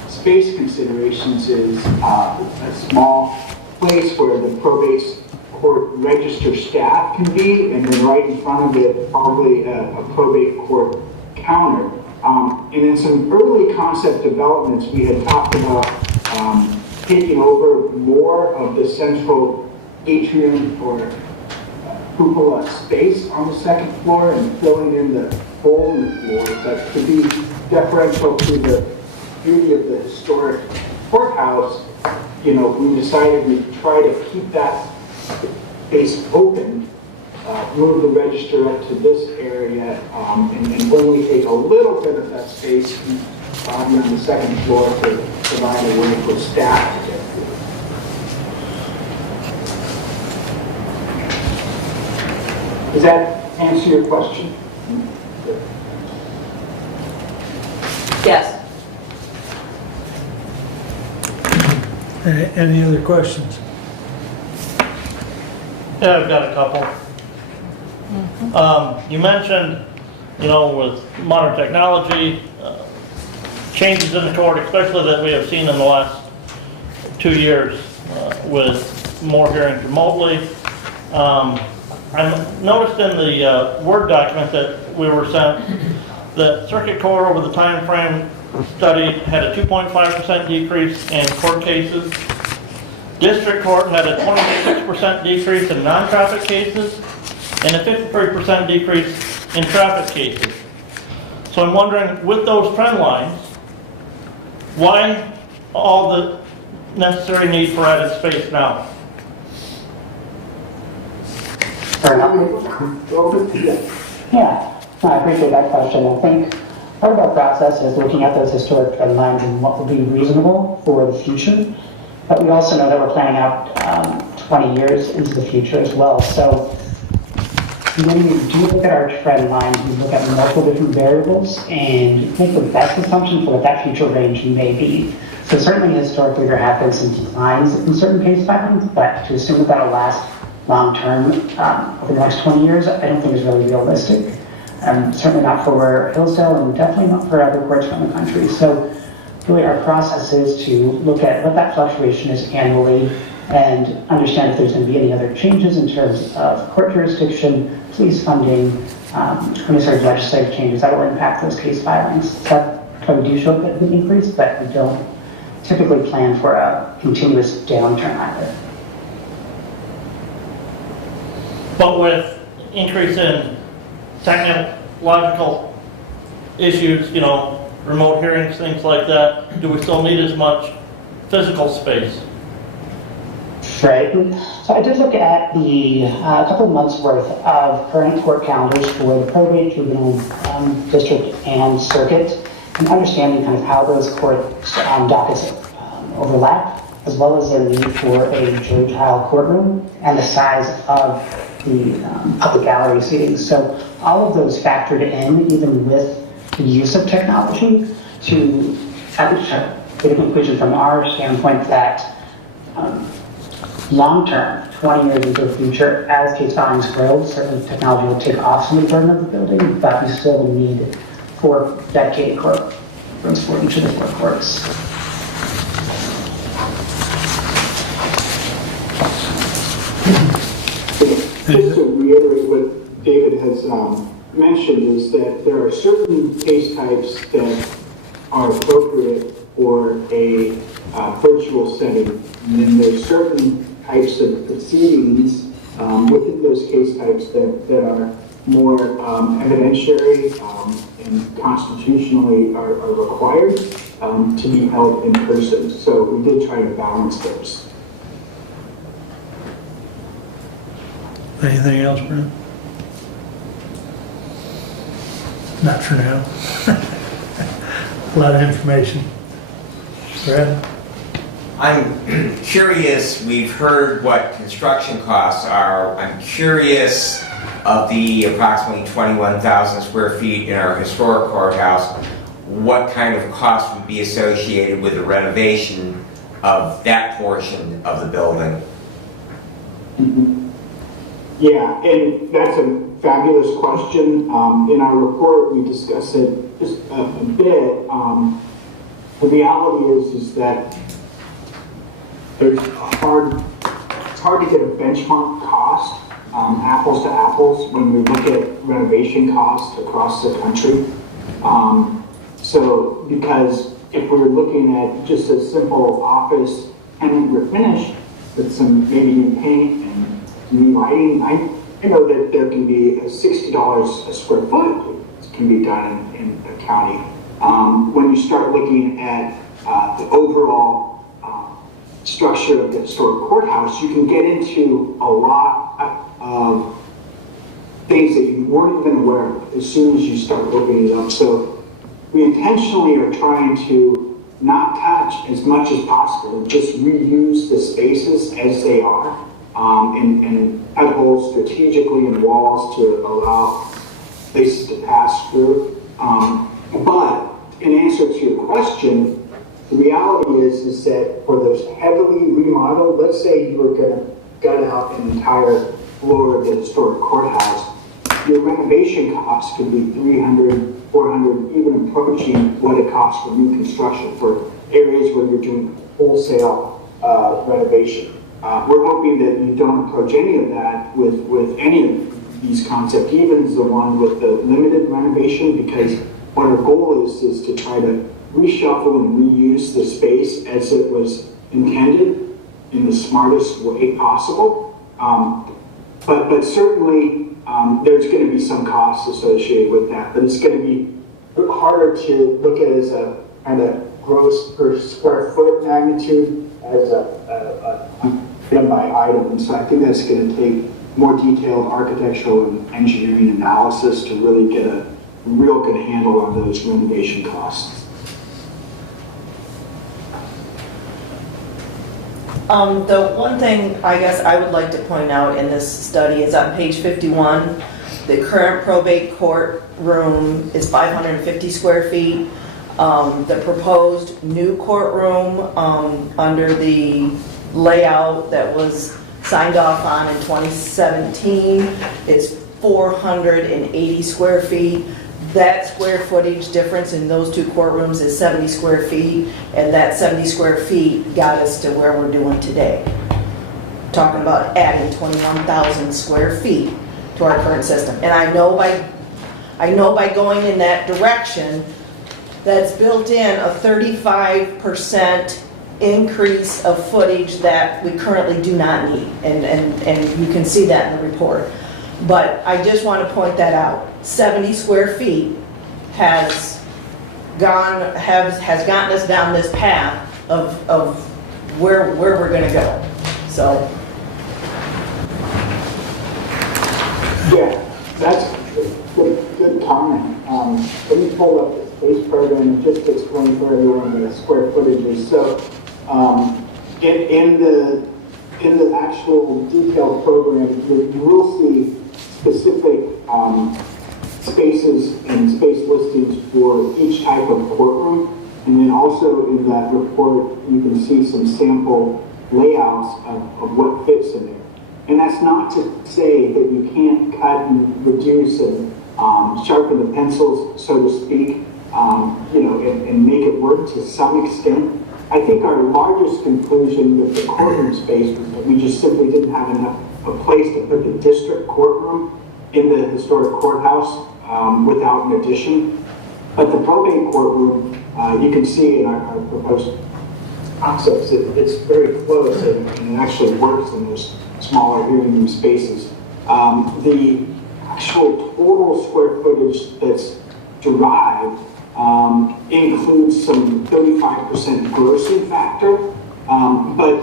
space considerations, is a small place where the probate court register staff can be, and then right in front of it, probably a probate court counter. And in some early concept developments, we had talked about taking over more of the central atrium or cupola space on the second floor and filling in the hole in the floor. But to be deferential to the beauty of the historic courthouse, we decided we'd try to keep that space open, move the register up to this area, and only take a little bit of that space on the second floor to provide a way for staff to get through. Does that answer your question? Yes. Any other questions? Yeah, I've got a couple. You mentioned, with modern technology, changes in the court, especially that we have seen in the last 2 years with more hearings remotely. I noticed in the Word document that we were sent The circuit court over the time frame study had a 2.5% decrease in court cases. District court had a 26% decrease in non-traffic cases and a 53% decrease in traffic cases. So I'm wondering, with those trend lines, why all the necessary need for added space now? Fair enough. Yeah, no, I appreciate that question. I think part of our process is looking at those historic trend lines and what would be reasonable for the future. But we also know that we're planning out 20 years into the future as well. So when we do look at our trend lines, we look at multiple different variables and make the best assumption for what that future range may be. So certainly historically there have been some declines in certain case filings, but to assume that that'll last long term over the next 20 years, I don't think is really realistic. Certainly not for Hillsdale and definitely not for other courts around the country. So really our process is to look at what that fluctuation is annually and understand if there's going to be any other changes in terms of court jurisdiction, police funding, any sort of legislative changes that will impact those case filings. So that's why we do show a big increase, but we don't typically plan for a continuous downturn either. But with increase in technological issues, you know, remote hearings, things like that, do we still need as much physical space? Right. So I did look at the couple of months worth of current court calendars for the probate, juvenile district, and circuit, and understanding kind of how those court dockets overlap, as well as their need for a jury trial courtroom and the size of the public gallery seating. So all of those factored in, even with the use of technology, to get a conclusion from our standpoint that long-term, 20 years into the future, as case filings grow, certainly technology will take off some of the burden of the building, but we still need 4 dedicated court rooms for each of the 4 courts. Just to reiterate what David has mentioned is that there are certain case types that are appropriate for a virtual setting, and then there's certain types of proceedings within those case types that are more evidentiary and constitutionally are required to be held in person. So we did try to balance those. Anything else, Brent? Not for now. A lot of information. Brad? I'm curious, we've heard what construction costs are. I'm curious, of the approximately 21,000 square feet in our historic courthouse, what kind of cost would be associated with the renovation of that portion of the building? Mm-hmm. Yeah, and that's a fabulous question. In our report, we discuss it just a bit. The reality is that it's hard to get a benchmark cost, apples to apples, when we look at renovation costs across the country. So, because if we were looking at just a simple office tenant refinish with some maybe new paint and new lighting, I know that there can be $60 a square foot can be done in the county. When you start looking at the overall structure of the historic courthouse, you can get into a lot of things that you weren't even aware of as soon as you start looking it up. So we intentionally are trying to not touch as much as possible, just reuse the spaces as they are, and cut holes strategically in walls to allow places to pass through. But in answer to your question, the reality is that for those heavily remodeled, let's say you were going to gut out an entire floor of the historic courthouse, your renovation costs could be $300, $400, even approaching what it costs for new construction for areas where you're doing wholesale renovation. We're hoping that you don't approach any of that with any of these concepts, even the one with the limited renovation, because what our goal is to try to reshuffle and reuse the space as it was intended in the smartest way possible. But certainly there's going to be some costs associated with that, but it's going to be harder to look at as a kind of gross per square foot magnitude as a item by item. And so I think that's going to take more detailed architectural and engineering analysis to really get a real good handle on those renovation costs. The one thing I guess I would like to point out in this study is on page 51, the current probate court room is 550 square feet. The proposed new courtroom under the layout that was signed off on in 2017 is 480 square feet. That square footage difference in those two courtrooms is 70 square feet, and that 70 square feet got us to where we're doing today. Talking about adding 21,000 square feet to our current system. And I know by going in that direction, that's built in a 35% increase of footage that we currently do not need. And you can see that in the report. But I just want to point that out. 70 square feet has gotten us down this path of where we're going to go. So. Yeah, that's good comment. Let me pull up the space program and just explain for everyone the square footage is. So in the actual detailed program, you will see specific spaces and space listings for each type of courtroom. And then also in that report, you can see some sample layouts of what fits in there. And that's not to say that you can't cut and reduce and sharpen the pencils, so to speak, and make it work to some extent. I think our largest conclusion with the courtroom space was that we just simply didn't have a place to put the district courtroom in the historic courthouse without an addition. But the probate courtroom, you can see in our proposed concepts, it's very close and it actually works in those smaller hearing room spaces. The actual total square footage that's derived includes some 35% grossing factor, but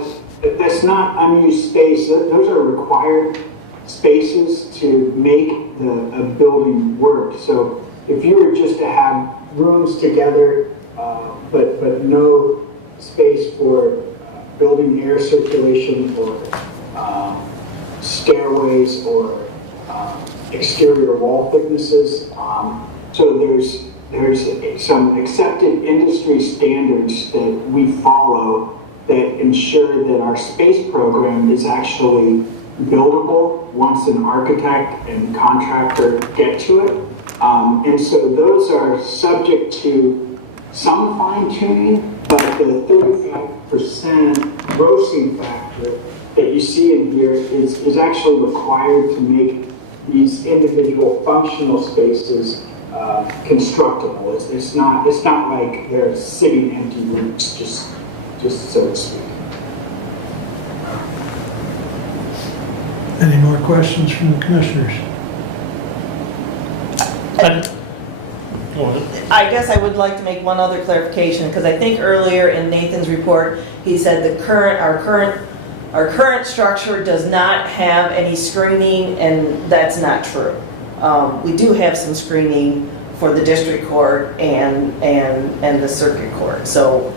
that's not unused space. Those are required spaces to make a building work. So if you were just to have rooms together, but no space for building air circulation or stairways or exterior wall thicknesses, so there's some accepted industry standards that we follow that ensure that our space program is actually buildable once an architect and contractor get to it. And so those are subject to some fine tuning, but the 35% grossing factor that you see in here is actually required to make these individual functional spaces constructible. It's not like they're sitting empty rooms, just so to speak. Any more questions from the commissioners? I guess I would like to make one other clarification, because I think earlier in Nathan's report, he said our current structure does not have any screening, and that's not true. We do have some screening for the district court and the circuit court. So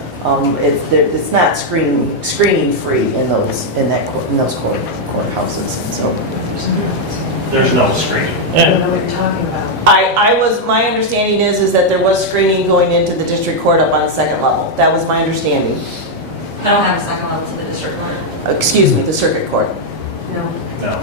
it's not screening free in those courthouses. And so There's no screening. I don't know what you're talking about. my understanding is that there was screening going into the district court up on the second level. That was my understanding. I don't have a second level to the district court. Excuse me, the circuit court. No. No.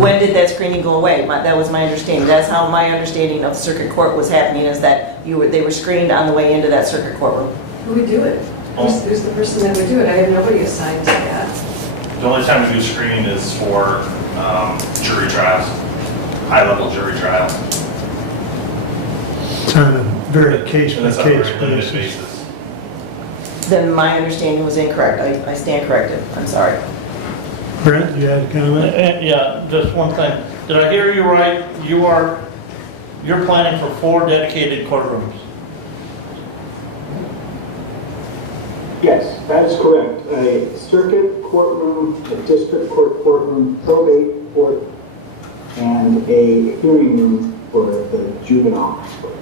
When did that screening go away? That was my understanding. That's how my understanding of the circuit court was happening, is that they were screened on the way into that circuit courtroom. Who would do it? Who's the person that would do it? I have nobody assigned to that. The only time we do screening is for jury trials, high-level jury trials. It's on a very And case-by-case that's on a very limited basis. basis. Then my understanding was incorrect. I stand corrected. I'm sorry. Brent, you had a comment? Yeah, just one thing. Did I hear you right? You're planning for 4 dedicated courtrooms? Yes, that is correct. A circuit courtroom, a district court courtroom, probate court, and a hearing room for the juvenile court.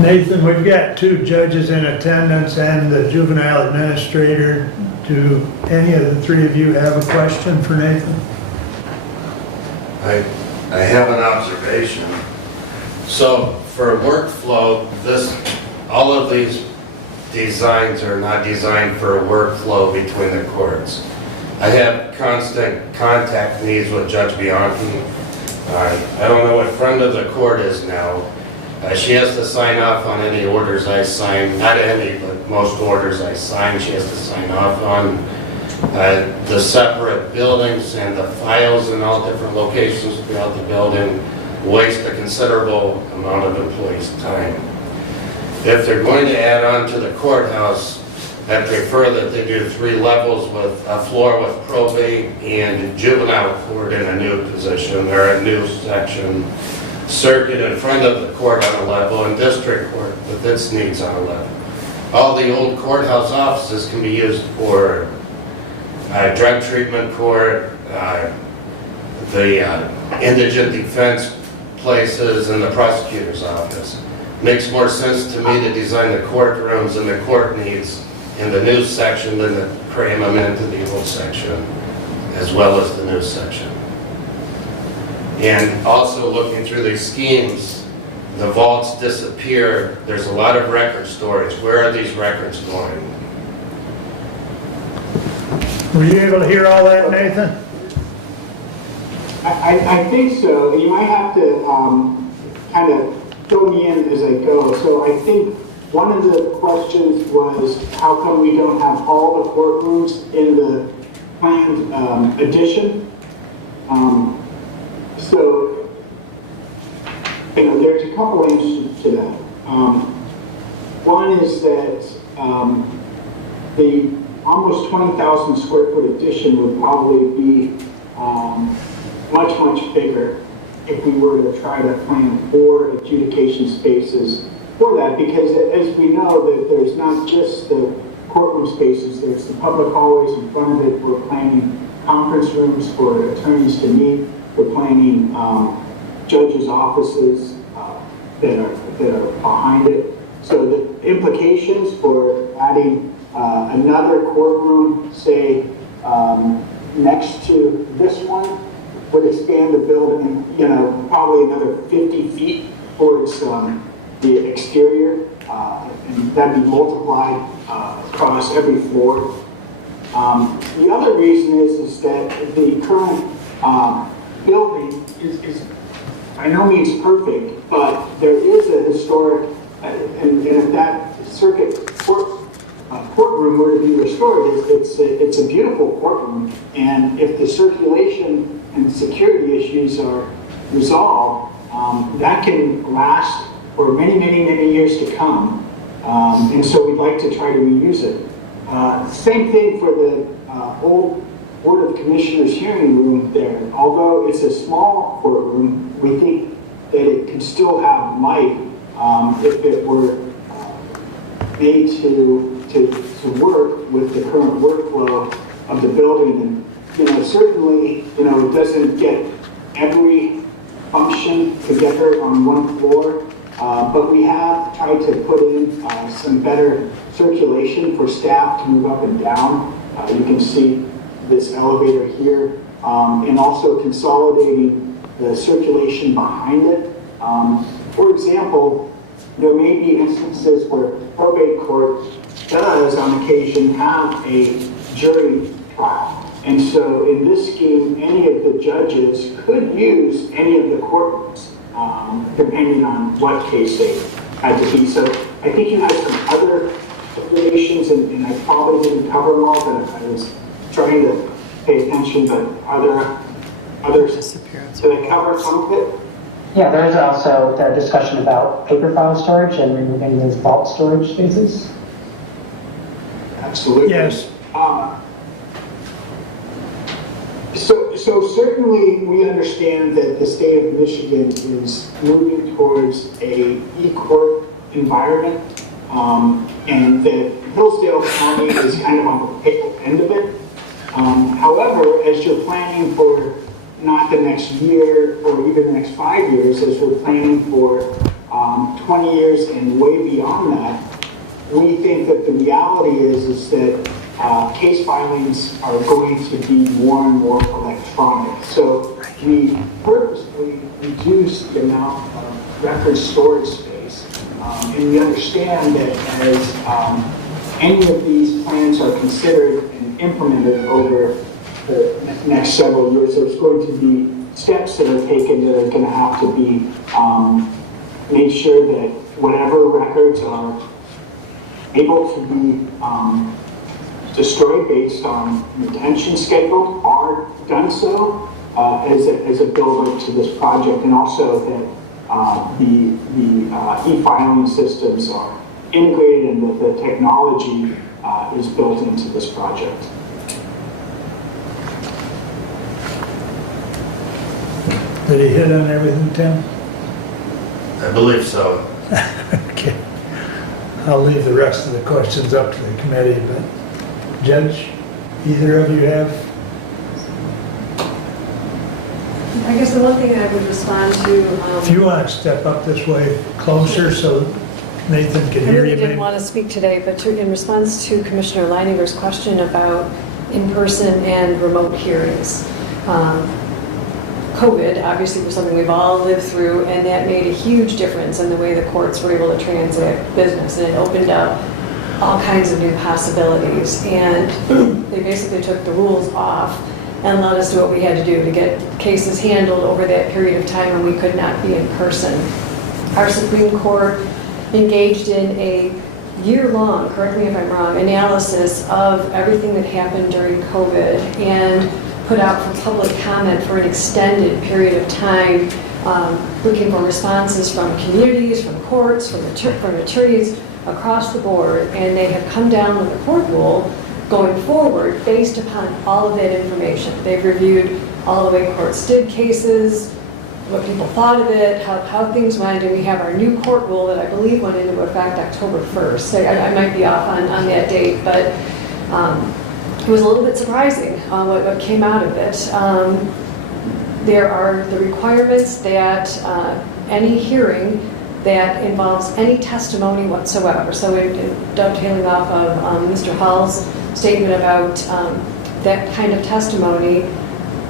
Nathan, we've got 2 judges in attendance and the juvenile administrator. Do any of the 3 of you have a question for Nathan? I have an observation. So for workflow, all of these designs are not designed for a workflow between the courts. I have constant contact needs with Judge Bianchi. I don't know what friend of the court is now. She has to sign off on any orders I sign, not any, but most orders I sign, she has to sign off on. The separate buildings and the files in all different locations throughout the building waste a considerable amount of employees' time. If they're going to add on to the courthouse, I prefer that they do 3 levels with a floor with probate and juvenile court in a new position or a new section. Circuit in front of the court on a level, and district court with its needs on a level. All the old courthouse offices can be used for drug treatment court, the indigent defense places, and the prosecutor's office. Makes more sense to me to design the courtrooms and the court needs in the new section than to cram them into the old section, as well as the new section. And also looking through these schemes, the vaults disappear. There's a lot of record storage. Where are these records going? Were you able to hear all that, Nathan? I think so. You might have to kind of fill me in as I go. So I think one of the questions was how come we don't have all the courtrooms in the planned addition? So, there's a couple answers to that. One is that the almost 20,000 square foot addition would probably be much, much bigger if we were to try to plan 4 adjudication spaces for that, because as we know that there's not just the courtroom spaces, there's the public hallways in front of it. We're planning conference rooms for attorneys to meet. We're planning judges' offices that are behind it. So the implications for adding another courtroom, say, next to this one, would expand the building, probably another 50 feet towards the exterior, and that'd be multiplied across every floor. The other reason is that the current building is by no means perfect, but there is a historic, and if that circuit courtroom were to be restored, it's a beautiful courtroom, and if the circulation and security issues are resolved, that can last for many, many, many years to come, and so we'd like to try to reuse it. Same thing for the old Board of Commissioners hearing room there. Although it's a small courtroom, we think that it can still have life if it were made to work with the current workflow of the building. And certainly, it doesn't get every function together on one floor, but we have tried to put in some better circulation for staff to move up and down. You can see this elevator here, and also consolidating the circulation behind it. For example, there may be instances where probate court does on occasion have a jury trial. And so in this scheme, any of the judges could use any of the courtrooms, depending on what case they had to be. So I think you have some other affiliations, and I probably didn't cover them all, but I was trying to pay attention, but are there others? Did I cover some of it? Yeah, there is also the discussion about paper file storage and removing those vault storage spaces. Absolutely. Yes. So certainly we understand that the state of Michigan is moving towards a e-court environment, and that Hillsdale County is kind of on the tail end of it. However, as you're planning for not the next year or even the next 5 years, as we're planning for 20 years and way beyond that, we think that the reality is that case filings are going to be more and more electronic. So we purposely reduce the amount of record storage space. And we understand that as any of these plans are considered and implemented over the next several years, there's going to be steps that are taken that are going to have to be made sure that whatever records are able to be destroyed based on retention schedule are done so as a builder to this project, and also that the e-filing systems are integrated and that the technology is built into this project. Did he hit on everything, Tim? I believe so. Okay. I'll leave the rest of the questions up to the committee, but Judge, either of you have? I guess the one thing I would respond to. If you want to step up this way closer so Nathan can I hear really you. didn't maybe. want to speak today, but in response to Commissioner Leininger's question about in-person and remote hearings. COVID obviously was something we've all lived through, and that made a huge difference in the way the courts were able to transact business, and it opened up all kinds of new possibilities. And they basically took the rules off and let us do what we had to do to get cases handled over that period of time when we could not be in person. Our Supreme Court engaged in a year-long, correct me if I'm wrong, analysis of everything that happened during COVID and put out for public comment for an extended period of time, looking for responses from communities, from courts, from attorneys across the board, and they have come down with a court rule going forward based upon all of that information. They've reviewed all the way courts did cases, what people thought of it, how things went, and we have our new court rule that I believe went into effect October 1st. So I might be off on that date, but it was a little bit surprising what came out of it. There are the requirements that any hearing that involves any testimony whatsoever. So dovetailing off of Mr. Hall's statement about that kind of testimony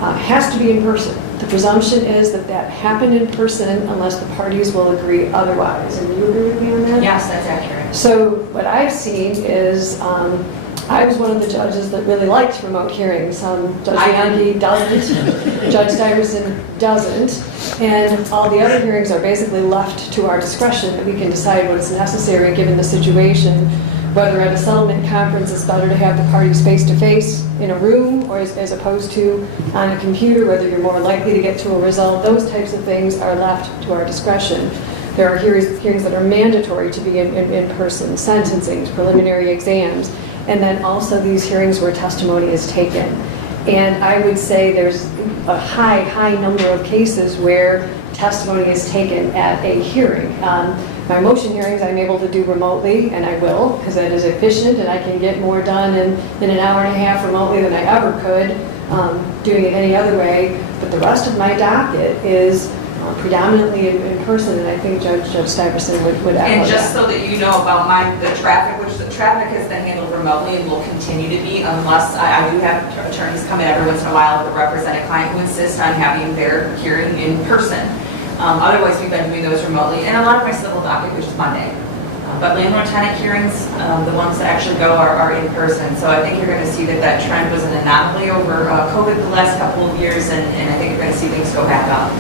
has to be in person. The presumption is that that happened in person unless the parties will agree otherwise. And you agree with me on that? Yes, that's accurate. So what I've seen is I was one of the judges that really liked remote hearings. Judge Bianchi doesn't, Judge Stiverson doesn't, and all the other hearings are basically left to our discretion that we can decide what is necessary given the situation, whether at a settlement conference it's better to have the parties face-to-face in a room or as opposed to on a computer, whether you're more likely to get to a result. Those types of things are left to our discretion. There are hearings that are mandatory to be in person, sentencing, preliminary exams, and then also these hearings where testimony is taken. And I would say there's a high number of cases where testimony is taken at a hearing. My motion hearings I'm able to do remotely, and I will, because that is efficient, and I can get more done in an hour and a half remotely than I ever could doing it any other way. But the rest of my docket is predominantly in person, and I think Judge Stiverson would echo And just that. so that you know about the traffic, which the traffic has been handled remotely and will continue to be unless I do have attorneys come in every once in a while to represent a client who insist on having their hearing in person. Otherwise, we've been doing those remotely, and a lot of my civil docket, which is Monday. But landlord-tenant hearings, the ones that actually go are in person. So I think you're going to see that trend was an anomaly over COVID the last couple of years, and I think you're going to see things go back up.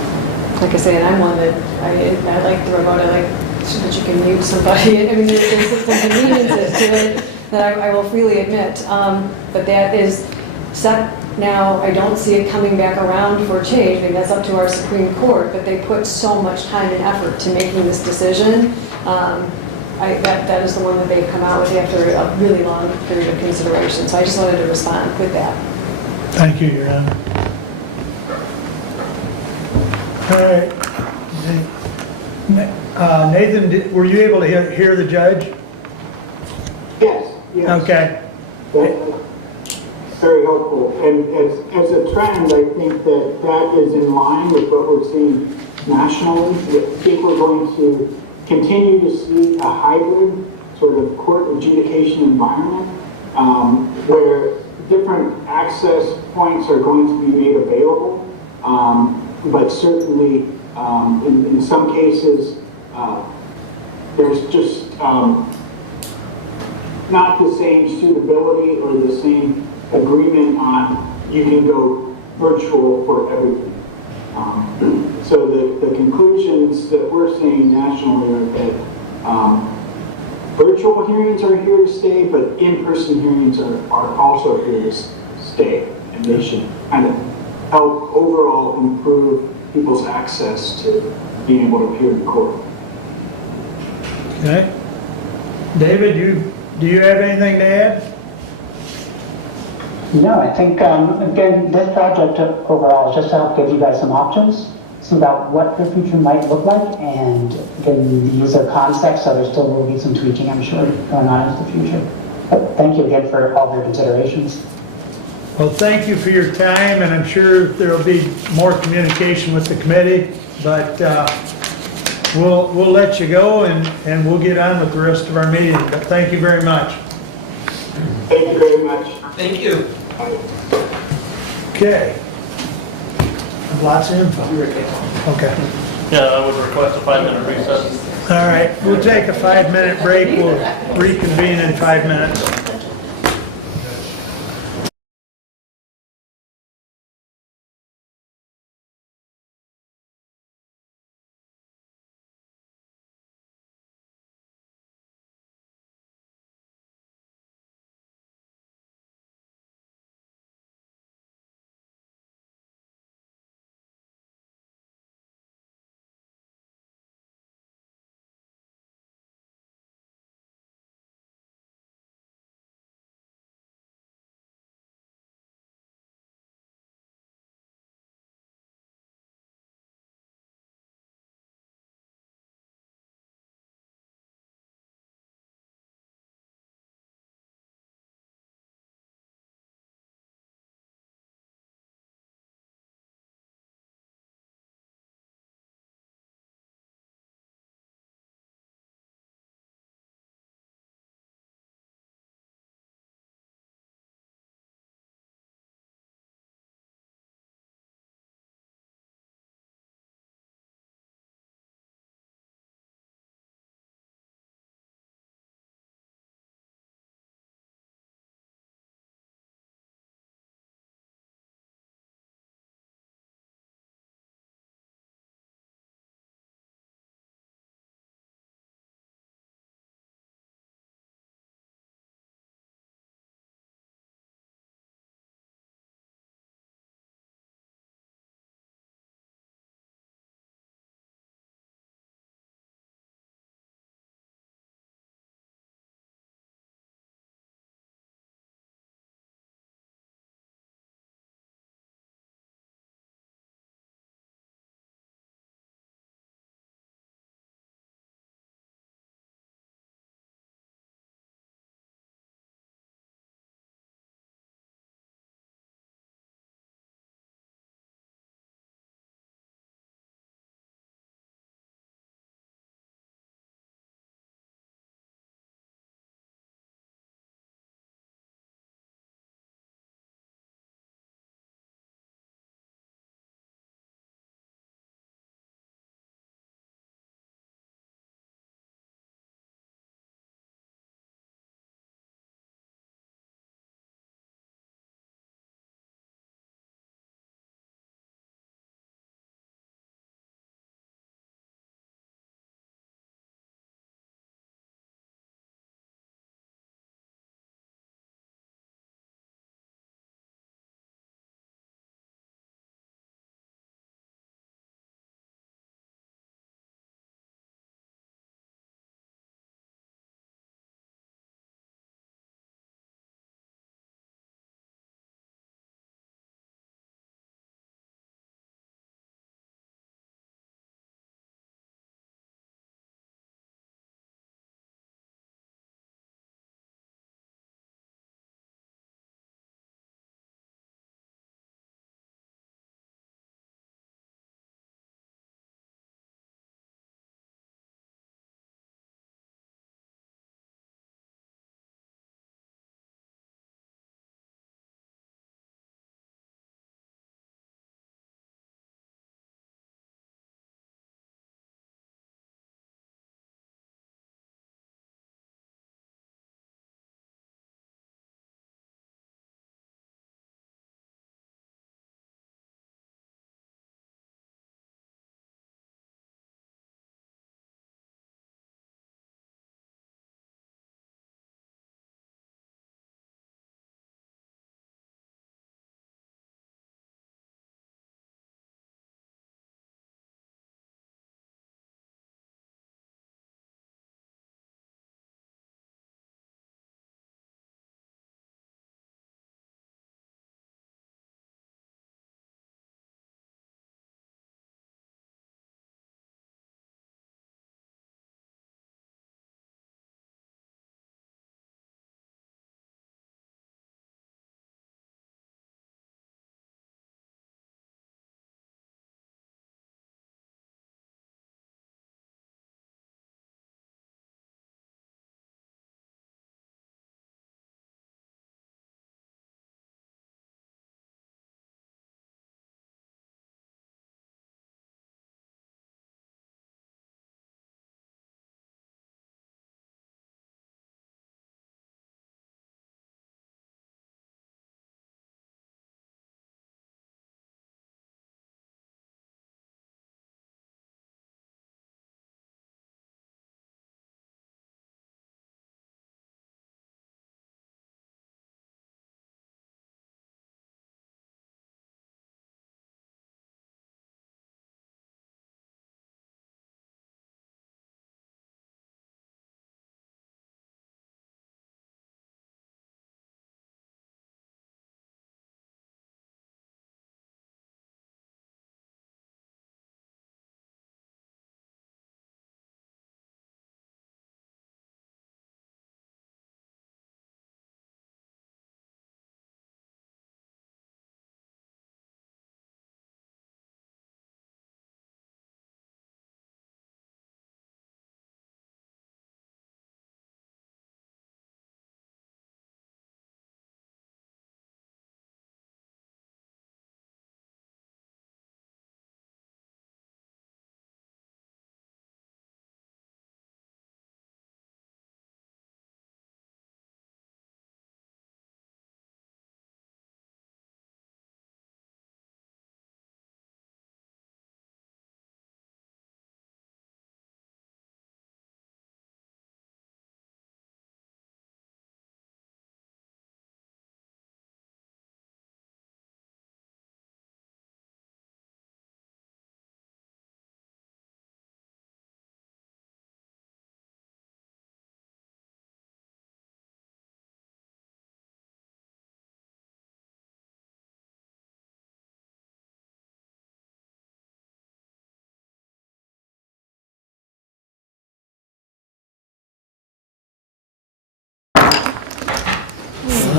Like I say, and I'm one that I like the remote. I like so that you can mute somebody. I mean, there's some conveniences to it. that I will freely admit. But that is set now. I don't see it coming back around for change. I mean, that's up to our Supreme Court, but they put so much time and effort to making this decision. That is the one that they've come out with after a really long period of consideration. So I just wanted to respond with that. Thank you, Your Honor. All right. Nathan, were you able to hear the judge? Yes, yes. Okay. Very helpful. And as a trend, I think that is in line with what we're seeing nationally. I think we're going to continue to see a hybrid sort of court adjudication environment where different access points are going to be made available. But certainly, in some cases, there's just not the same suitability or the same agreement on you can go virtual for everything. So the conclusions that we're seeing nationally are that virtual hearings are here to stay, but in-person hearings are also here to stay, and they should kind of help overall improve people's access to being able to appear in court. Okay. David, do you have anything to add? No, I think, again, this project overall is just to help give you guys some options, see about what the future might look like, and again, these are concepts, so there still will be some tweaking, I'm sure, going on into the future. But thank you again for all of your considerations. Well, thank you for your time, and I'm sure there will be more communication with the committee, but we'll let you go, and we'll get on with the rest of our meeting. But thank you very much. Thank you very much. Thank you. Okay. Lots of info. Okay. Yeah, I would request a 5-minute recess. All right, we'll take a 5-minute break. We'll reconvene in 5 minutes.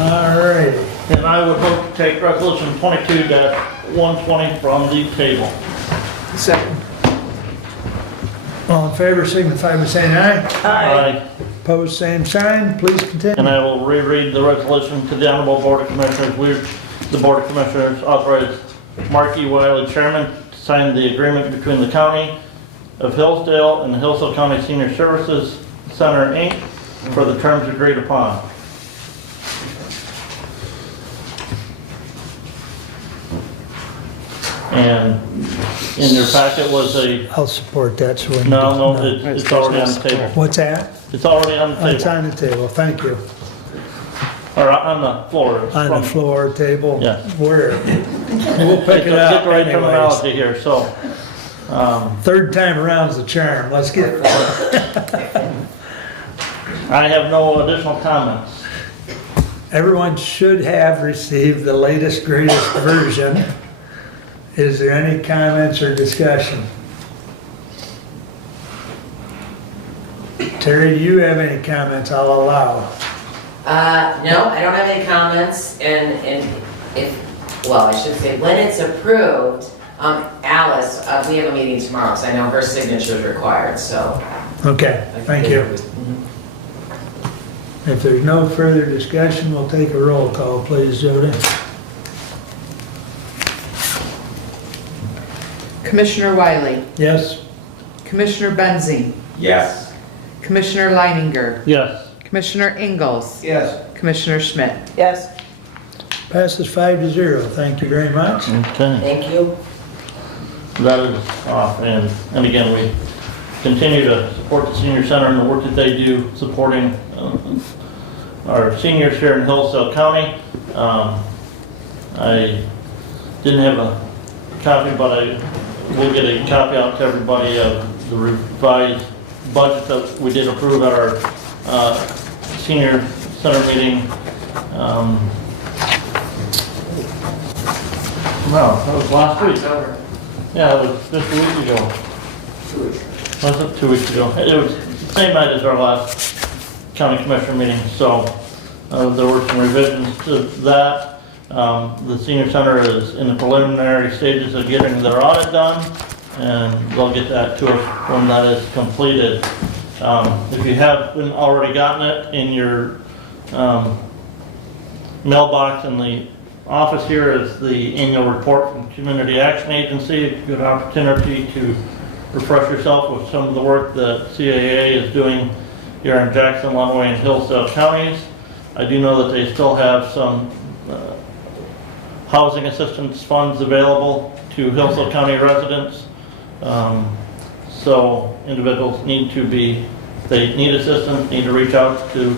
All righty. And I would hope to take resolution 22-120 from the table. Second. All in favor, signify by saying aye. Aye. Opposed, same sign. Please And continue. I will reread the resolution to the Honorable Board of Commissioners. The Board of Commissioners authorized Mark E. Wiley, Chairman, to sign the agreement between the County of Hillsdale and the Hillsdale County Senior Services Center, Inc. for the terms agreed upon. And in your packet was a, I'll support that, so we no, it's already on the table. What's that? It's already on the It's table, on the table, thank you. or on the floor. It's On the from- floor, table? Yeah. Where? We'll pick it up Get the right anyways. terminology here, so. Third time around's the charm, let's get it. I have no additional comments. Everyone should have received the latest, greatest version. Is there any comments or discussion? Terry, do you have any comments? I'll allow. No, I don't have any comments, and if, well, I should say, when it's approved, Alice, we have a meeting tomorrow, so I know her signature is required, so. Okay, thank you. If there's no further discussion, we'll take a roll call, please, Jody. Commissioner Wiley, Yes? Commissioner Benzine, Yes. Commissioner Leininger, Yes. Commissioner Ingalls, Yes. Commissioner Schmidt. Yes. Passes 5-0. Thank you very much. Okay. Thank you. That is off, and again, we continue to support the senior center and the work that they do supporting our seniors here in Hillsdale County. I didn't have a copy, but I will get a copy out to everybody of the revised budget that we did approve at our senior center meeting. No, that was last week. Yeah, it was just a week ago. Was it 2 weeks ago? It was the same night as our last county commissioner meeting, so there were some revisions to that. The senior center is in the preliminary stages of getting their audit done, and they'll get that to us when that is completed. If you haven't already gotten it in your mailbox in the office here is the annual report from Community Action Agency. A good opportunity to refresh yourself with some of the work that CAA is doing here in Jackson, Lenawee, and Hillsdale counties. I do know that they still have some housing assistance funds available to Hillsdale County residents. So individuals need to be, if they need assistance, need to reach out to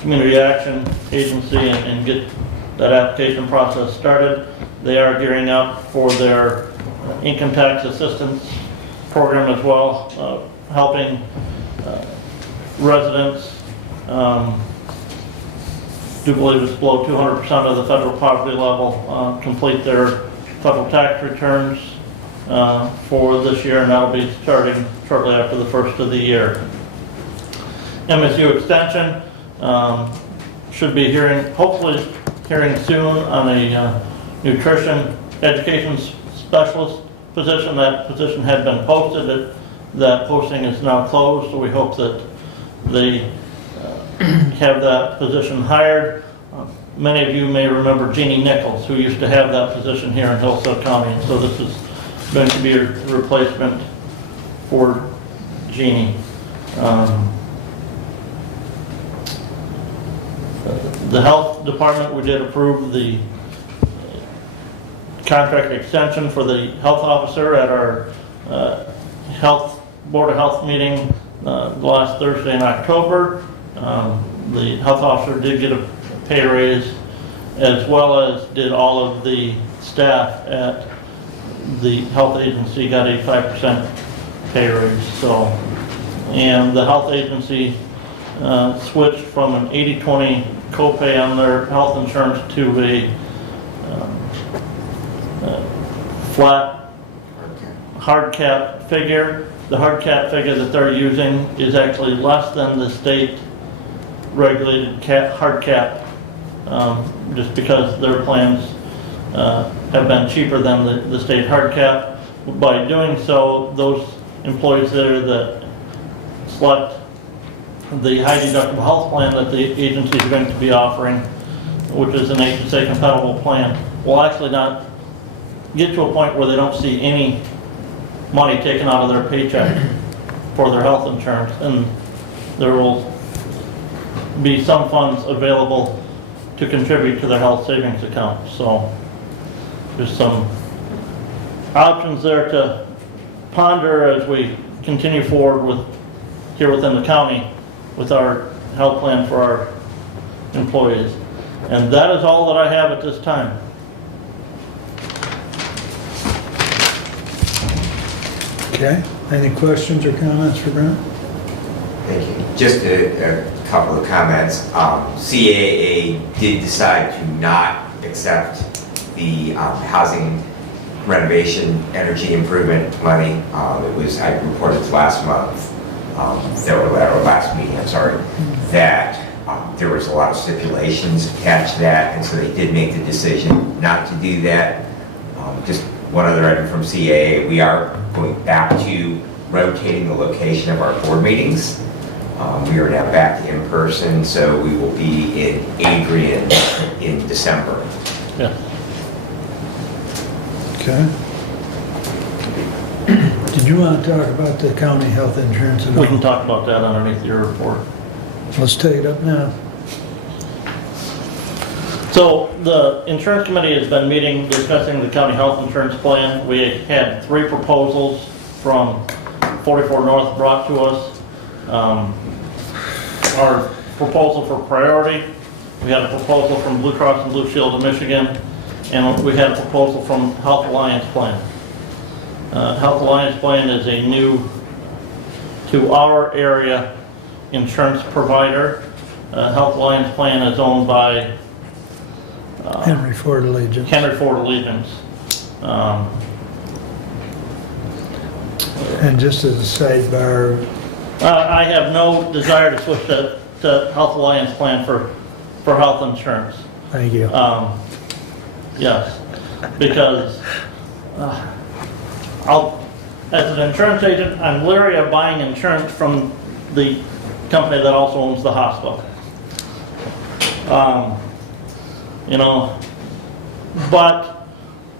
Community Action Agency and get that application process started. They are gearing up for their income tax assistance program as well, helping residents, do believe it's below 200% of the federal poverty level, complete their federal tax returns for this year, and that'll be starting shortly after the first of the year. MSU Extension should be hopefully hearing soon on a nutrition education specialist position. That position had been posted. That posting is now closed, so we hope that they have that position hired. Many of you may remember Jeannie Nichols, who used to have that position here in Hillsdale County. So this is going to be a replacement for Jeannie. The health department, we did approve the contract extension for the health officer at our Board of Health meeting last Thursday in October. The health officer did get a pay raise, as well as did all of the staff at the health agency got a 5% pay raise. So, and the health agency switched from an 80-20 copay on their health insurance to a flat hard cap figure. The hard cap figure that they're using is actually less than the state regulated hard cap just because their plans have been cheaper than the state hard cap. By doing so, those employees there that select the high deductible health plan that the agency is going to be offering, which is an HSA compatible plan, will actually not get to a point where they don't see any money taken out of their paycheck for their health insurance, and there will be some funds available to contribute to their health savings account. So there's some options there to ponder as we continue forward with here within the county with our health plan for our employees. And that is all that I have at this time. Okay, any questions or comments for Brent? Thank you. Just a couple of comments. CAA did decide to not accept the housing renovation energy improvement money. It was, I reported last month, or last meeting, I'm sorry, that there was a lot of stipulations attached to that, and so they did make the decision not to do that. Just one other item from CAA, we are going back to rotating the location of our board meetings. We are now back to in-person, so we will be in Adrian in December. Yeah. Okay. Did you want to talk about the county health insurance at all? We can talk about that underneath your report. Let's take it up now. So the insurance committee has been meeting, discussing the county health insurance plan. We had 3 proposals from 44 North brought to us. Our proposal for priority, we had a proposal from Blue Cross and Blue Shield of Michigan, and we had a proposal from Health Alliance Plan. Health Alliance Plan is a new to our area insurance provider. Health Alliance Plan is owned by Henry Ford Allegiance. Henry Ford Allegiance. And just as a sidebar, I have no desire to switch to Health Alliance Plan for health insurance. thank you. Yes, because as an insurance agent, I'm leery of buying insurance from the company that also owns the hospital. You know, but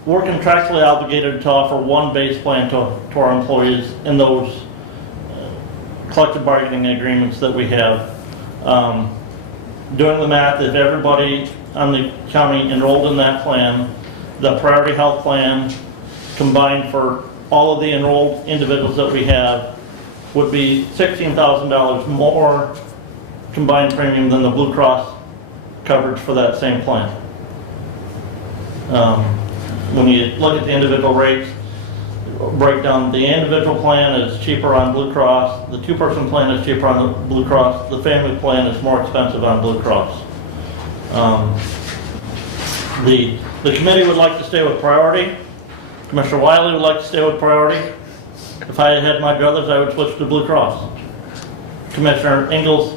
we're contractually obligated to offer one base plan to our employees in those collective bargaining agreements that we have. Doing the math, if everybody on the county enrolled in that plan, the priority health plan combined for all of the enrolled individuals that we have would be $16,000 more combined premium than the Blue Cross coverage for that same plan. When you look at the individual rates, breakdown, the individual plan is cheaper on Blue Cross, the 2-person plan is cheaper on the Blue Cross, the family plan is more expensive on Blue Cross. The committee would like to stay with priority. Commissioner Wiley would like to stay with priority. If I had my druthers, I would switch to Blue Cross. Commissioner Ingalls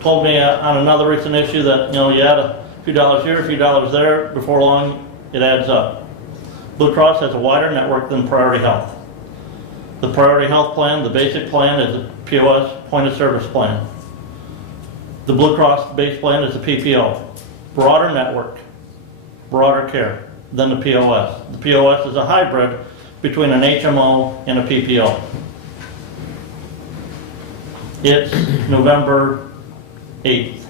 told me on another recent issue that, you know, you add a few dollars here, a few dollars there, before long it adds up. Blue Cross has a wider network than Priority Health. The Priority Health plan, the basic plan, is a POS, point of service plan. The Blue Cross base plan is a PPO. Broader network, broader care than the POS. The POS is a hybrid between an HMO and a PPO. It's November 8th.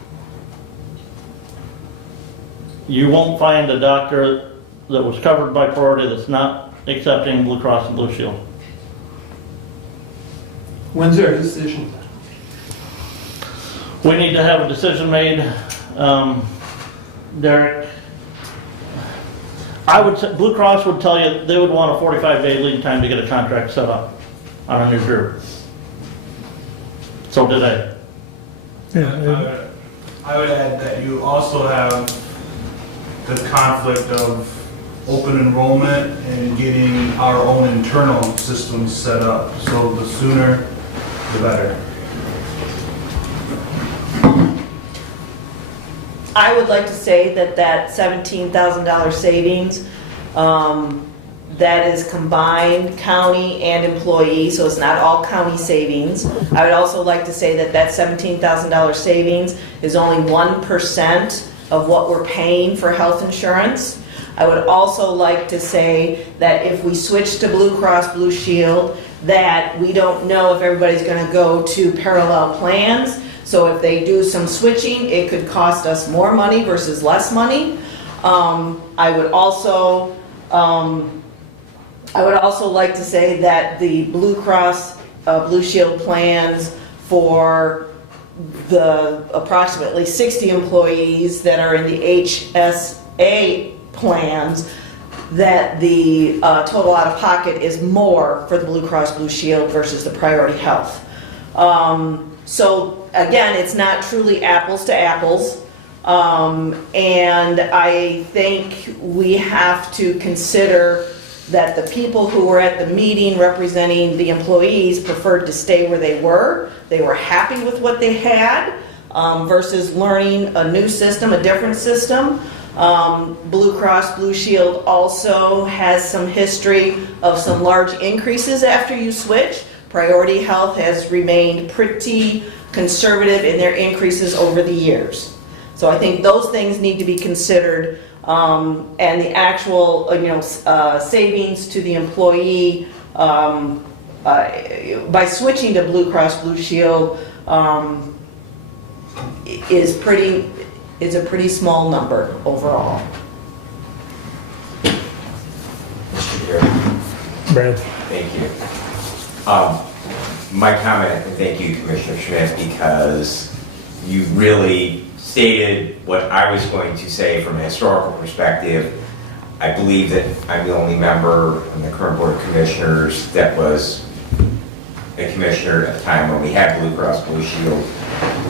You won't find a doctor that was covered by priority that's not accepting Blue Cross and Blue Shield. When's their decision? We need to have a decision made. Derek, I would say Blue Cross would tell you they would want a 45-day lead time to get a contract set up on a new group. So did I. Yeah, I would add that you also have the conflict of open enrollment and getting our own internal systems set up. So the sooner, the better. I would like to say that that $17,000 savings, that is combined county and employee, so it's not all county savings. I would also like to say that that $17,000 savings is only 1% of what we're paying for health insurance. I would also like to say that if we switch to Blue Cross Blue Shield, that we don't know if everybody's going to go to parallel plans. So if they do some switching, it could cost us more money versus less money. I would also like to say that the Blue Cross Blue Shield plans for the approximately 60 employees that are in the HSA plans, that the total out of pocket is more for the Blue Cross Blue Shield versus the Priority Health. So again, it's not truly apples to apples. And I think we have to consider that the people who were at the meeting representing the employees preferred to stay where they were. They were happy with what they had versus learning a new system, a different system. Blue Cross Blue Shield also has some history of some large increases after you switch. Priority Health has remained pretty conservative in their increases over the years. So I think those things need to be considered, and the actual savings to the employee by switching to Blue Cross Blue Shield is a pretty small number overall. Brad. Thank you. My comment, and thank you, Commissioner Schmidt, because you really stated what I was going to say from a historical perspective. I believe that I'm the only member on the current Board of Commissioners that was a commissioner at the time when we had Blue Cross Blue Shield,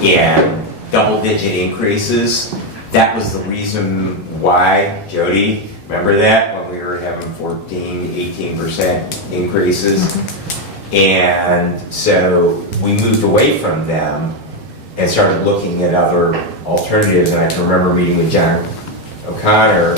and double-digit increases. That was the reason why, Jody, remember that, when we were having 14, 18% increases? And so we moved away from them and started looking at other alternatives. And I can remember meeting with John O'Connor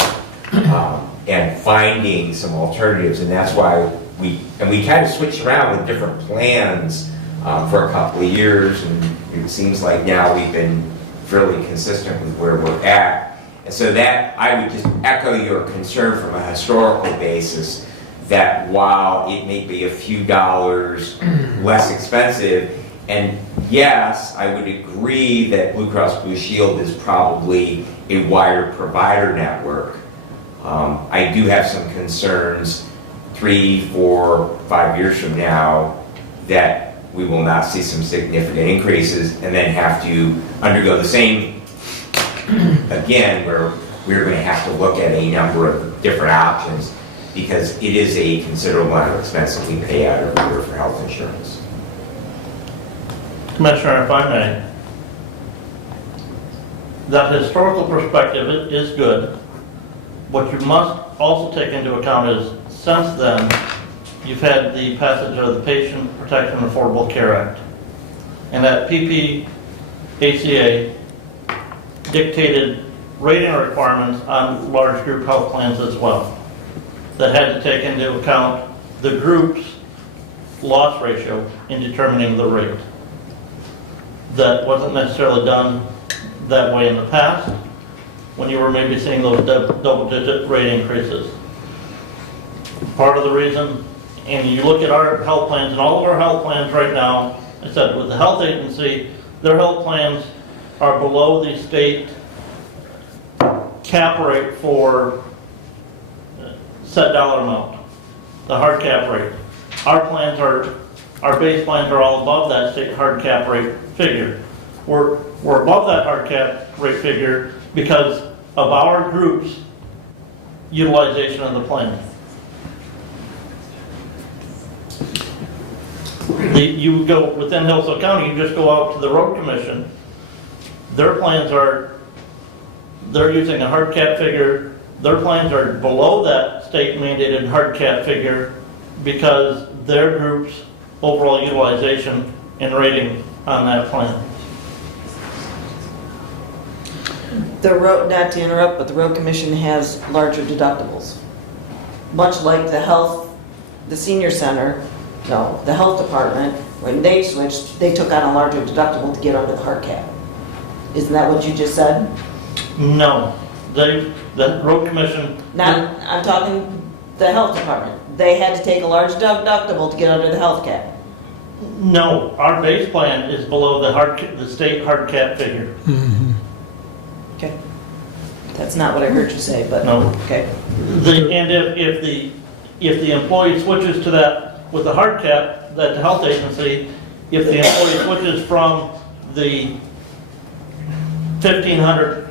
and finding some alternatives. And that's why we kind of switched around with different plans for a couple of years. And it seems like now we've been fairly consistent with where we're at. And so that, I would just echo your concern from a historical basis, that while it may be a few dollars less expensive, and yes, I would agree that Blue Cross Blue Shield is probably a wider provider network. I do have some concerns 3, 4, 5 years from now that we will not see some significant increases and then have to undergo the same again, where we're going to have to look at a number of different options, because it is a considerable amount of expense that we pay out every year for health insurance. Commissioner, if I may, that historical perspective is good. What you must also take into account is, since then, you've had the passage of the Patient Protection Affordable Care Act. And that PPACA dictated rating requirements on large group health plans as well, that had to take into account the group's loss ratio in determining the rate. That wasn't necessarily done that way in the past, when you were maybe seeing those double-digit rate increases. Part of the reason, and you look at our health plans, and all of our health plans right now, I said with the health agency, their health plans are below the state cap rate for set dollar amount, the hard cap rate. Our base plans are all above that state hard cap rate figure. We're above that hard cap rate figure because of our group's utilization of the plan. You go within Hillsdale County, you just go out to the road commission. Their plans they're using a hard cap figure. Their plans are below that state mandated hard cap figure because their group's overall utilization and rating on that plan. The road, not to interrupt, but the road commission has larger deductibles. Much like the senior center, no, the health department, when they switched, they took on a larger deductible to get under the hard cap. Isn't that what you just said? No, the road commission. Not, I'm talking the health department. They had to take a large deductible to get under the health cap. No, our base plan is below the state hard cap figure. Okay. That's not what I heard you say, but, No. okay. And if the employee switches to that with the hard cap, that the health agency, if the employee switches from the $1,500,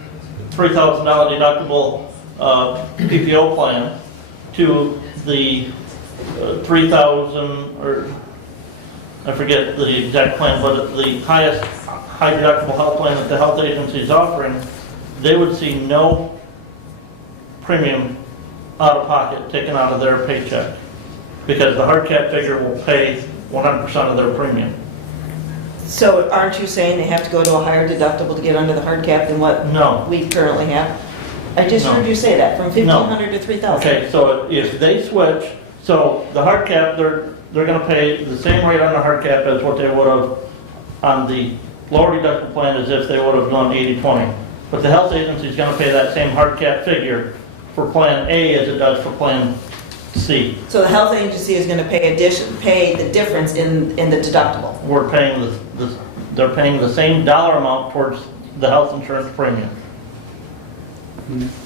$3,000 deductible PPO plan to the 3,000, or I forget the exact plan, but the highest high deductible health plan that the health agency is offering, they would see no premium out of pocket taken out of their paycheck, because the hard cap figure will pay 100% of their premium. So aren't you saying they have to go to a higher deductible to get under the hard cap than what No. we currently have? I just No. heard you say that, from 1,500 to 3,000. Okay, so if they switch, so the hard cap, they're gonna pay the same rate on the hard cap as what they would have on the lower deductible plan, as if they would have done 80/20. But the health agency is gonna pay that same hard cap figure for Plan A as it does for Plan C. So the health agency is going to pay the difference in the deductible. We're paying they're paying the same dollar amount towards the health insurance premium.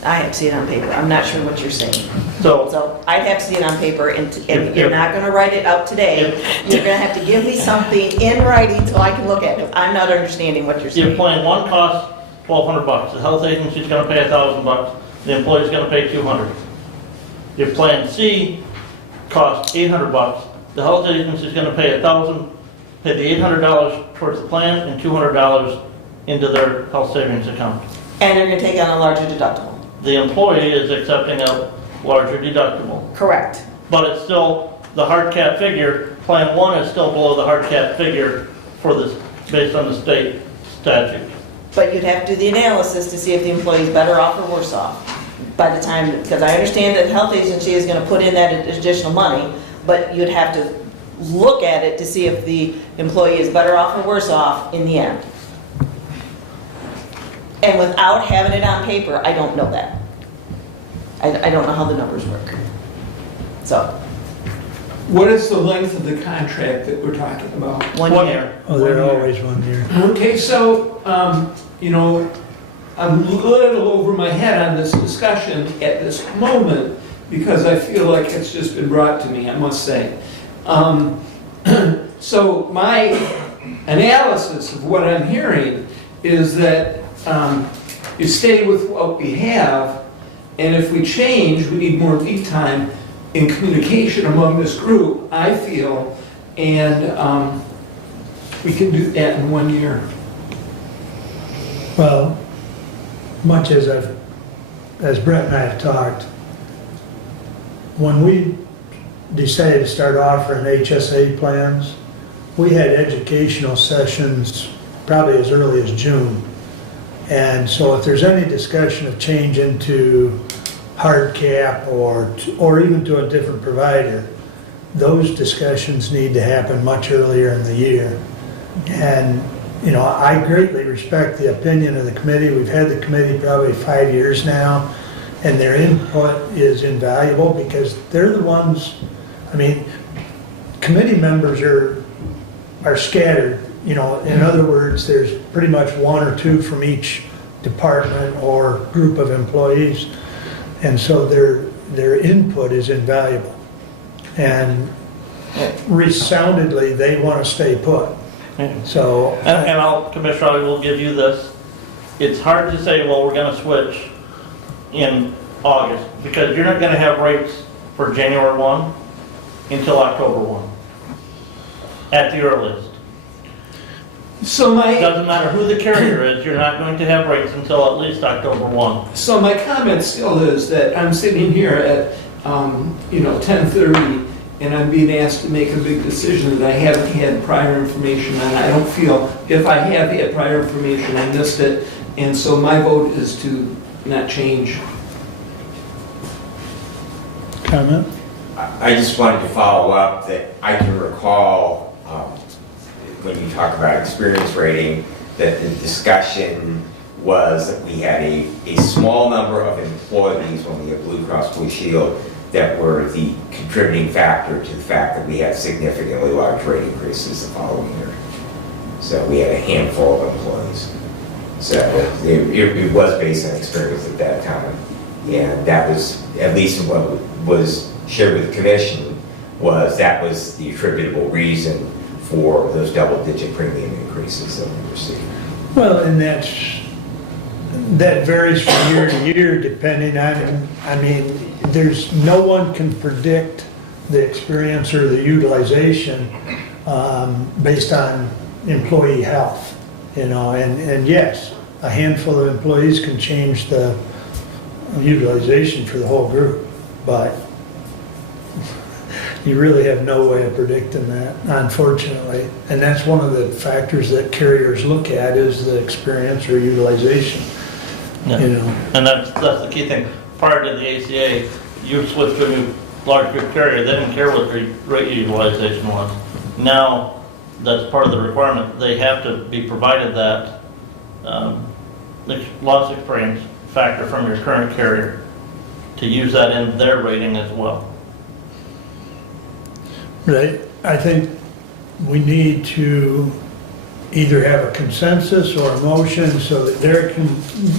I have to see it on paper. I'm not sure what you're saying. So So I'd have to see it on paper, and you're not going to write it out today. You're going to have to give me something in writing so I can look at it. I'm not understanding what you're if saying. Plan 1 costs $1,200, the health agency is gonna pay $1,000, the employee's gonna pay $200. If Plan C costs $800, the health agency is gonna pay pay the $800 towards the plan and $200 into their health savings account. And they're going to take on a larger deductible. The employee is accepting a larger deductible, Correct. but it's still the hard cap figure. Plan 1 is still below the hard cap figure for this, based on the state statute. But you'd have to do the analysis to see if the employee is better off or worse off by the time, because I understand that the health agency is going to put in that additional money, but you'd have to look at it to see if the employee is better off or worse off in the end. And without having it on paper, I don't know that. I don't know how the numbers work. So, What is the length of the contract that we're talking about? 1 year. Oh, they're always 1 year. Okay, so, you know, I'm a little over my head on this discussion at this moment because I feel like it's just been brought to me, I must say. So my analysis of what I'm hearing is that you stay with what we have, and if we change, we need more lead time in communication among this group, I feel, and we can do that in 1 year. Well, much as Brett and I have talked, when we decided to start offering HSA plans, we had educational sessions probably as early as June. And so if there's any discussion of change into hard cap or even to a different provider, those discussions need to happen much earlier in the year. And, you know, I greatly respect the opinion of the committee. We've had the committee probably 5 years now, and their input is invaluable because they're the ones, I mean, committee members are scattered. You know, in other words, there's pretty much 1 or 2 from each department or group of employees. And so their input is invaluable. And resoundedly, they want to stay put. So, And Commissioner, I will give you this. It's hard to say, well, we're gonna switch in August, because you're not gonna have rates for January 1 until October 1, at the earliest. So It doesn't matter who the carrier is, you're not going to have rates until at least October 1. So my comment still is that I'm sitting here at, 10:30, and I'm being asked to make a big decision that I haven't had prior information on. I don't feel, if I have had prior information, I missed it, And so my vote is to not change. Comment? I just wanted to follow up that I can recall when you talk about experience rating, that the discussion was that we had a small number of employees when we had Blue Cross Blue Shield that were the contributing factor to the fact that we had significantly large rate increases the following year. So we had a handful of employees. So it was based on experience at that time. And that was, at least what was shared with the commission, that was the attributable reason for those double-digit premium increases that we received. Well, and that varies from year to year depending on, I mean, there's, no one can predict the experience or the utilization based on employee health, you know, and yes, a handful of employees can change the utilization for the whole group, but you really have no way of predicting that, unfortunately. And that's one of the factors that carriers look at, is the experience or utilization. Yeah. You know. And that's the key thing. Prior to the ACA, you switched to a new large group carrier, they didn't care what the rate utilization was. Now, that's part of the requirement. They have to be provided that loss experience factor from your current carrier to use that in their rating as well. Right. I think we need to either have a consensus or a motion so that Derek can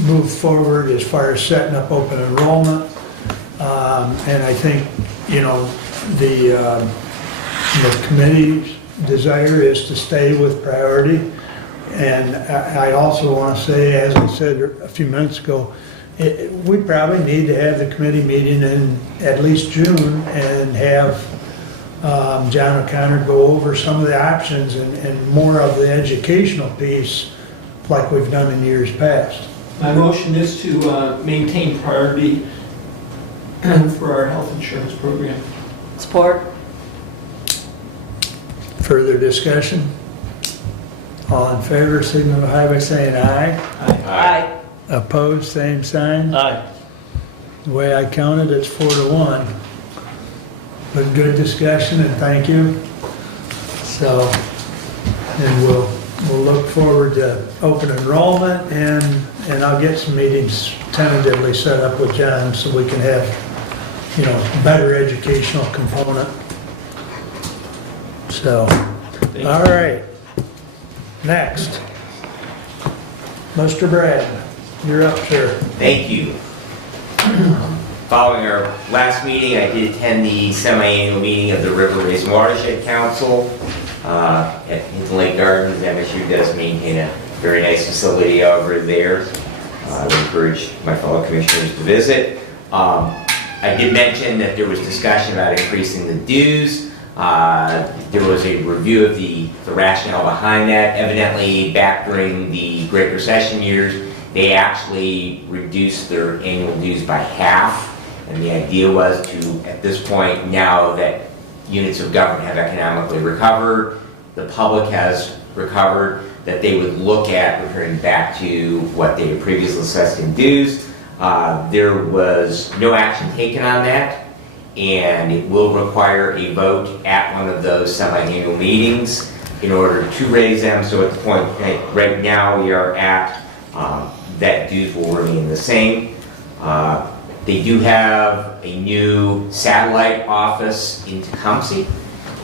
move forward as far as setting up open enrollment. And I think, you know, the committee's desire is to stay with priority. And I also want to say, as I said a few minutes ago, we probably need to have the committee meeting in at least June and have John O'Connor go over some of the options and more of the educational piece like we've done in years past. My motion is to maintain priority for our health insurance program. Support. Further discussion? All in favor, signify by saying aye. Aye. Opposed, same sign. Aye. The way I counted, it's 4-1. But good discussion, and thank you. So, and we'll look forward to open enrollment, and I'll get some meetings tentatively set up with John so we can have, you know, better educational component. So, all right. Next. Mr. Brad, you're up, sir. Thank you. Following our last meeting, I did attend the semi-annual meeting of the River Basin Watershed Council at Hinton Lake Gardens. MSU does maintain a very nice facility over there. I would encourage my fellow commissioners to visit. I did mention that there was discussion about increasing the dues. There was a review of the rationale behind that. Evidently, back during the Great Recession years, they actually reduced their annual dues by half. And the idea was to, at this point, now that units of government have economically recovered, the public has recovered, that they would look at returning back to what they had previously assessed in dues. There was no action taken on that, and it will require a vote at one of those semi-annual meetings in order to raise them. So at the point right now we are at, that dues will remain the same. They do have a new satellite office in Tecumseh,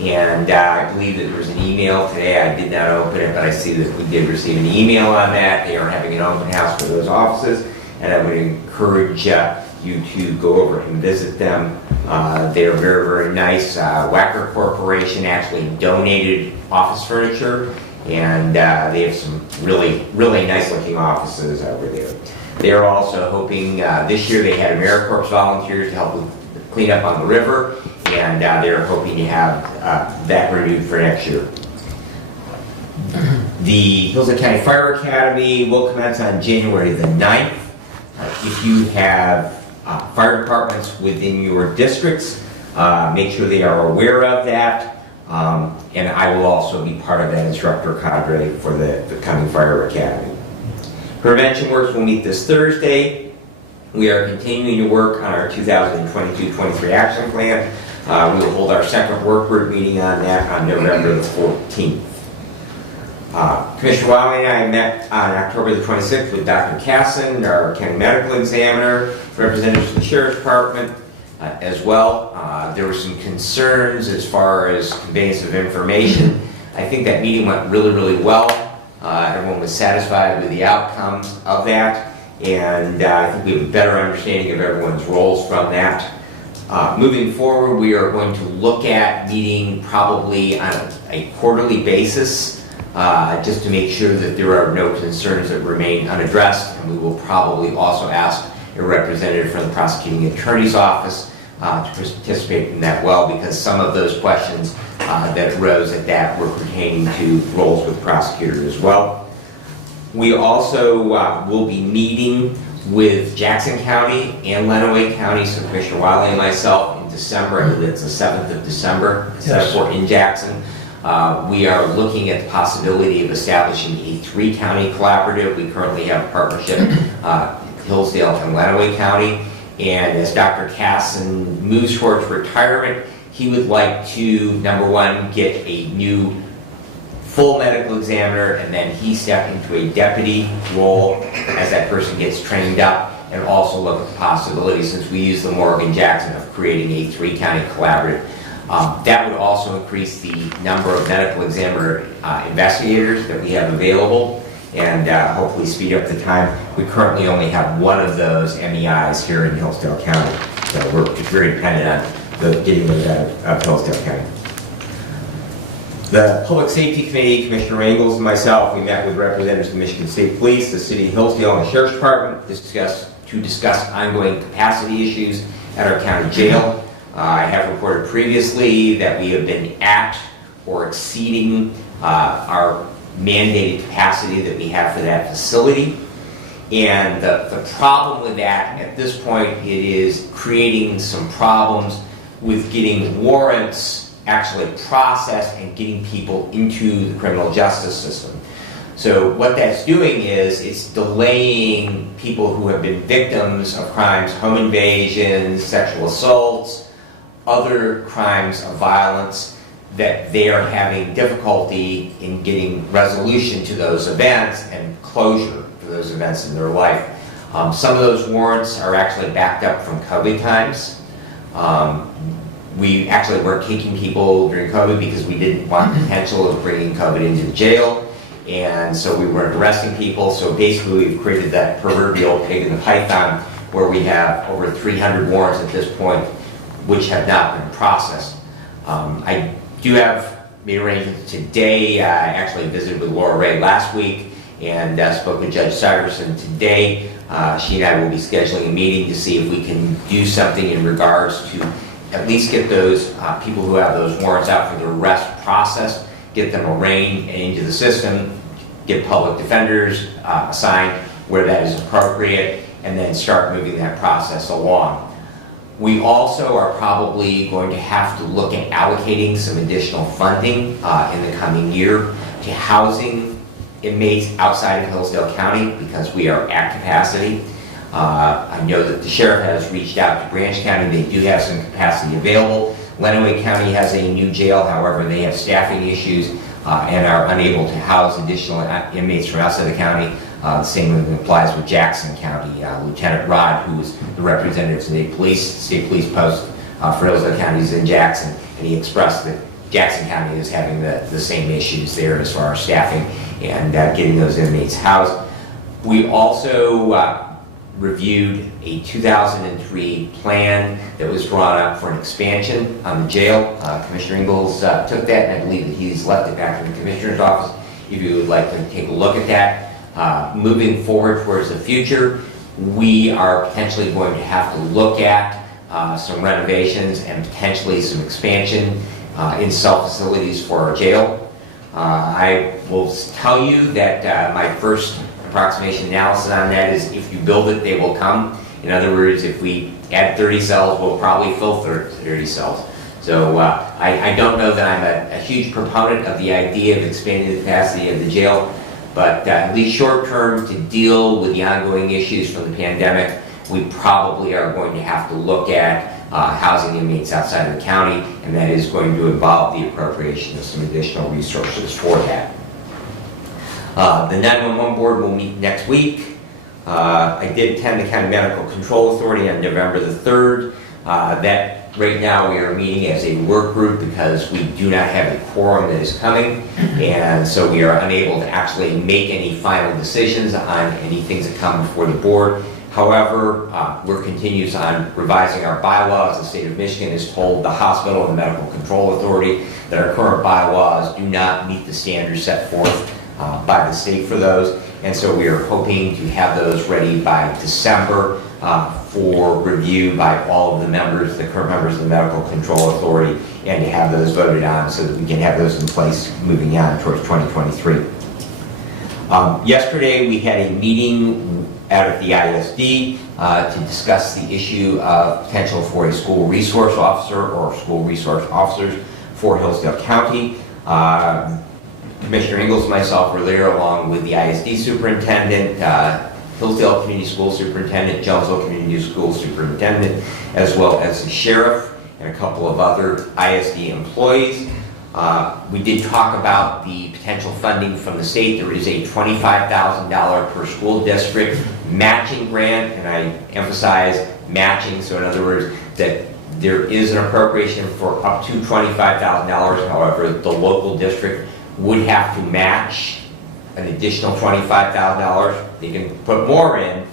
and I believe that there was an email today. I did not open it, but I see that we did receive an email on that. They are having an open house for those offices, and I would encourage you to go over and visit them. They are very, very nice. Wacker Corporation actually donated office furniture, and they have some really, really nice looking offices over there. They are also hoping, this year they had AmeriCorps volunteers to help with clean up on the river, and they're hoping to have that renewed for next year. The Hillsdale County Fire Academy will commence on January the 9th. If you have fire departments within your districts, make sure they are aware of that. And I will also be part of that instructor cadre for the coming Fire Academy. Prevention Works will meet this Thursday. We are continuing to work on our 2022-23 action plan. We will hold our second work group meeting on that on November the 14th. Commissioner Wiley and I met on October the 26th with Dr. Casson, our county medical examiner, representatives from the Sheriff's Department as well. There were some concerns as far as conveyance of information. I think that meeting went really, really well. Everyone was satisfied with the outcomes of that, and I think we have a better understanding of everyone's roles from that. Moving forward, we are going to look at meeting probably on a quarterly basis, just to make sure that there are no concerns that remain unaddressed, and we will probably also ask a representative from the prosecuting attorney's office to participate in that well, because some of those questions that arose at that were pertaining to roles with the prosecutor as well. We also will be meeting with Jackson County and Lenawee County, so Commissioner Wiley and myself in December. I believe it's the 7th of December, Yes. in Jackson. We are looking at the possibility of establishing a 3-county collaborative. We currently have a partnership, Hillsdale and Lenawee County. And as Dr. Casson moves towards retirement, he would like to, number one, get a new full medical examiner, and then he step into a deputy role as that person gets trained up, and also look at the possibility, since we use the Morgan Jackson, of creating a 3-county collaborative. That would also increase the number of medical examiner investigators that we have available, and hopefully speed up the time. We currently only have one of those MEIs here in Hillsdale County, so we're very dependent on getting those out of Hillsdale County. The Public Safety Committee, Commissioner Angles and myself, we met with representatives of the Michigan State Police, the City of Hillsdale, and the Sheriff's Department to discuss ongoing capacity issues at our county jail. I have reported previously that we have been at or exceeding our mandated capacity that we have for that facility. And the problem with that, at this point, it is creating some problems with getting warrants actually processed and getting people into the criminal justice system. So what that's doing is it's delaying people who have been victims of crimes, home invasions, sexual assaults, other crimes of violence, that they are having difficulty in getting resolution to those events and closure for those events in their life. Some of those warrants are actually backed up from COVID times. We actually weren't taking people during COVID because we didn't want the potential of bringing COVID into the jail, and so we weren't arresting people. So basically we've created that proverbial pig in the python where we have over 300 warrants at this point which have not been processed. I do have made arrangements today. I actually visited with Laura Ray last week and spoke with Judge Siverson today. She and I will be scheduling a meeting to see if we can do something in regards to at least get those people who have those warrants out for the arrest processed, get them arraigned and into the system, get public defenders assigned where that is appropriate, and then start moving that process along. We also are probably going to have to look at allocating some additional funding in the coming year to housing inmates outside of Hillsdale County because we are at capacity. I know that the sheriff has reached out to Branch County. They do have some capacity available. Lenawee County has a new jail, however, they have staffing issues and are unable to house additional inmates from outside the county. The same applies with Jackson County. Lieutenant Rod, who is the representative of state police post for Hillsdale County, is in Jackson, and he expressed that Jackson County is having the same issues there as far as staffing and getting those inmates housed. We also reviewed a 2003 plan that was drawn up for an expansion on the jail. Commissioner Ingalls took that, and I believe that he's left it back in the Commissioner's office if you would like to take a look at that. Moving forward towards the future, we are potentially going to have to look at some renovations and potentially some expansion in cell facilities for our jail. I will tell you that my first approximation analysis on that is if you build it, they will come. In other words, if we add 30 cells, we'll probably fill 30 cells. So I don't know that I'm a huge proponent of the idea of expanding the capacity of the jail. But at least short term, to deal with the ongoing issues from the pandemic, we probably are going to have to look at housing inmates outside of the county, and that is going to involve the appropriation of some additional resources for that. The 911 board will meet next week. I did attend the County Medical Control Authority on November the 3rd. That right now we are meeting as a work group because we do not have a quorum that is coming, and so we are unable to actually make any final decisions on any things that come before the board. However, work continues on revising our bylaws. The state of Michigan has told the hospital and the Medical Control Authority that our current bylaws do not meet the standards set forth by the state for those, and so we are hoping to have those ready by December for review by all of the members, the current members of the Medical Control Authority, and to have those voted on so that we can have those in place moving on towards 2023. Yesterday we had a meeting out at the ISD to discuss the issue of potential for a school resource officer or school resource officers for Hillsdale County. Commissioner Ingalls and myself were there along with the ISD superintendent, Hillsdale Community School Superintendent, Jonesville Community School Superintendent, as well as the sheriff and a couple of other ISD employees. We did talk about the potential funding from the state. There is a $25,000 per school district matching grant, and I emphasize matching, so in other words, that there is an appropriation for up to $25,000. However, the local district would have to match an additional $25,000. They can put more in.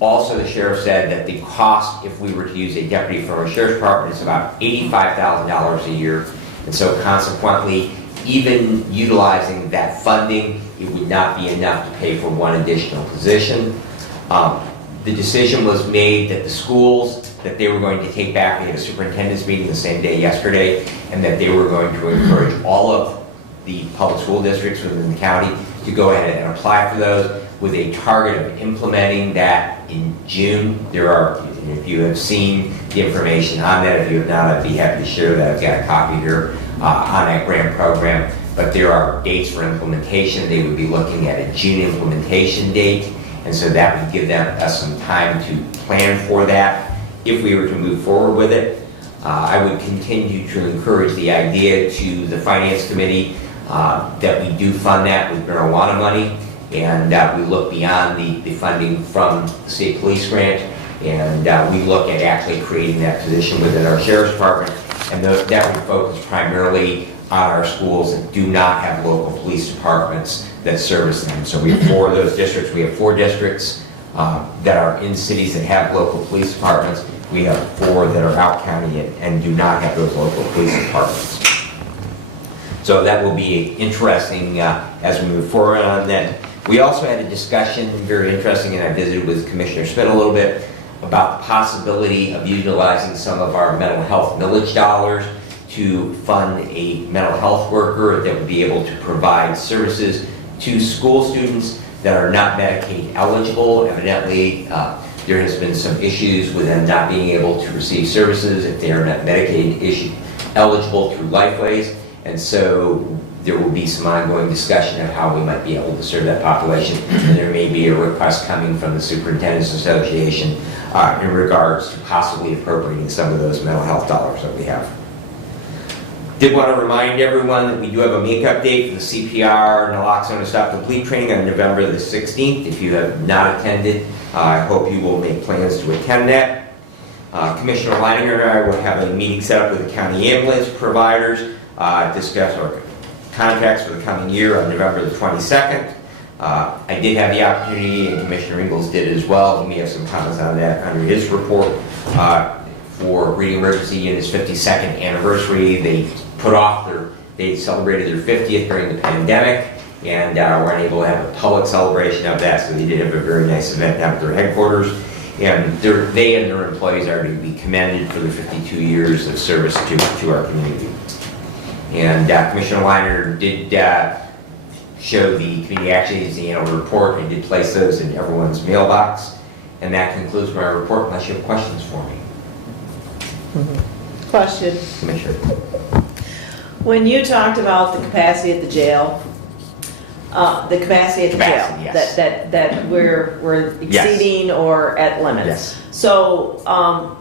Also, the sheriff said that the cost, if we were to use a deputy from our sheriff's department, is about $85,000 a year. And so consequently, even utilizing that funding, it would not be enough to pay for one additional position. The decision was made that the schools that they were going to take back, we had a superintendent's meeting the same day yesterday, and that they were going to encourage all of the public school districts within the county to go ahead and apply for those with a target of implementing that in June. There are, if you have seen the information on that, if you have not, I'd be happy to share that. I've got a copy here on that grant program, but there are dates for implementation. They would be looking at a June implementation date, and so that would give us some time to plan for that if we were to move forward with it. I would continue to encourage the idea to the Finance Committee that we do fund that with marijuana money, and we look beyond the funding from the state police grant, and we look at actually creating that position within our sheriff's department, and that would focus primarily on our schools that do not have local police departments that service them. So we have 4 of those districts. We have 4 districts that are in cities that have local police departments. We have 4 that are out county and do not have those local police departments. So that will be interesting as we move forward on that. We also had a discussion, very interesting, and I visited with Commissioner Smith a little bit, about the possibility of utilizing some of our mental health millage dollars to fund a mental health worker that would be able to provide services to school students that are not Medicaid eligible. Evidently, there has been some issues with them not being able to receive services if they are not Medicaid eligible through Lifeways. And so there will be some ongoing discussion of how we might be able to serve that population. And there may be a request coming from the Superintendent's Association in regards to possibly appropriating some of those mental health dollars that we have. Did want to remind everyone that we do have a makeup date for the CPR, naloxone, and stop the bleed training on November the 16th. If you have not attended, I hope you will make plans to attend that. Commissioner Leininger and I will have a meeting set up with the county ambulance providers, discuss our contracts for the coming year on November the 22nd. I did have the opportunity, and Commissioner Ingalls did as well. He may have some comments on that under his report. For Reading Emergency Unit's 52nd anniversary, they celebrated their 50th during the pandemic, and were unable to have a public celebration of that, so they did have a very nice event down at their headquarters. And they and their employees are to be commended for their 52 years of service to our community. And Commissioner Leiner did show the community action agency annual report and did place those in everyone's mailbox. And that concludes my report, unless you have questions for me. Question. Commissioner. When you talked about the capacity at the jail, The capacity at the jail? Capacity, yes. That we're Yes. exceeding or at limits? Yes. So,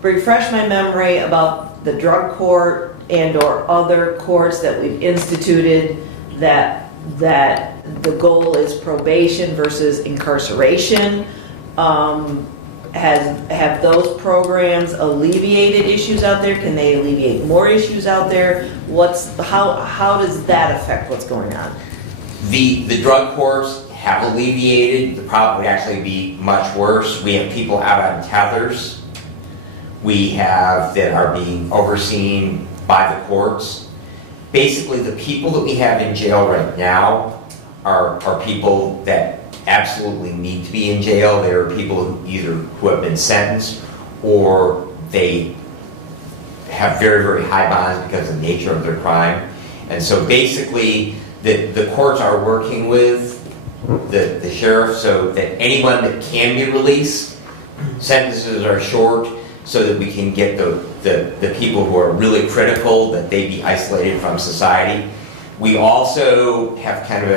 refresh my memory about the drug court and/or other courts that we've instituted that the goal is probation versus incarceration. Have those programs alleviated issues out there? Can they alleviate more issues out there? How does that affect what's going on? The drug courts have alleviated. The problem would actually be much worse. We have people out on tethers. We have that are being overseen by the courts. Basically, the people that we have in jail right now are people that absolutely need to be in jail. There are people who have been sentenced, or they have very, very high bonds because of the nature of their crime. And so basically, the courts are working with the sheriff so that anyone that can be released, sentences are short, so that we can get the people who are really critical, that they be isolated from society. We also have kind of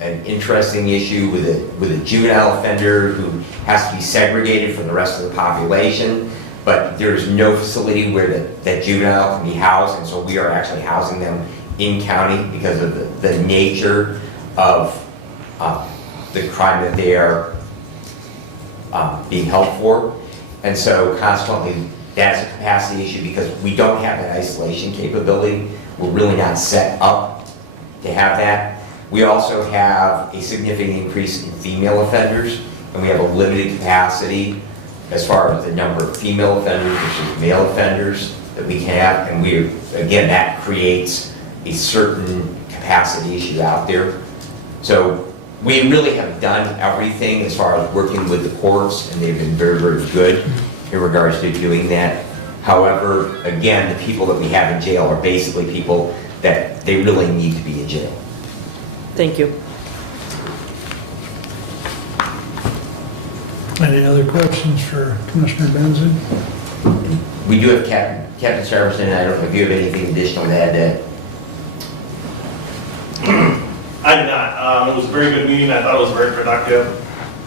an interesting issue with a juvenile offender who has to be segregated from the rest of the population, but there's no facility where that juvenile can be housed, and so we are actually housing them in county because of the nature of the crime that they are being held for. And so consequently, that's a capacity issue because we don't have that isolation capability. We're really not set up to have that. We also have a significant increase in female offenders, and we have a limited capacity as far as the number of female offenders versus male offenders that we can have. And again, that creates a certain capacity issue out there. So we really have done everything as far as working with the courts, and they've been very, very good in regards to doing that. However, again, the people that we have in jail are basically people that they really need to be in jail. Thank you. Any other questions for Commissioner Benson? We do have Captain Sarverson. I don't know if you have anything additional to add to that. I did not. It was a very good meeting. I thought it was very productive.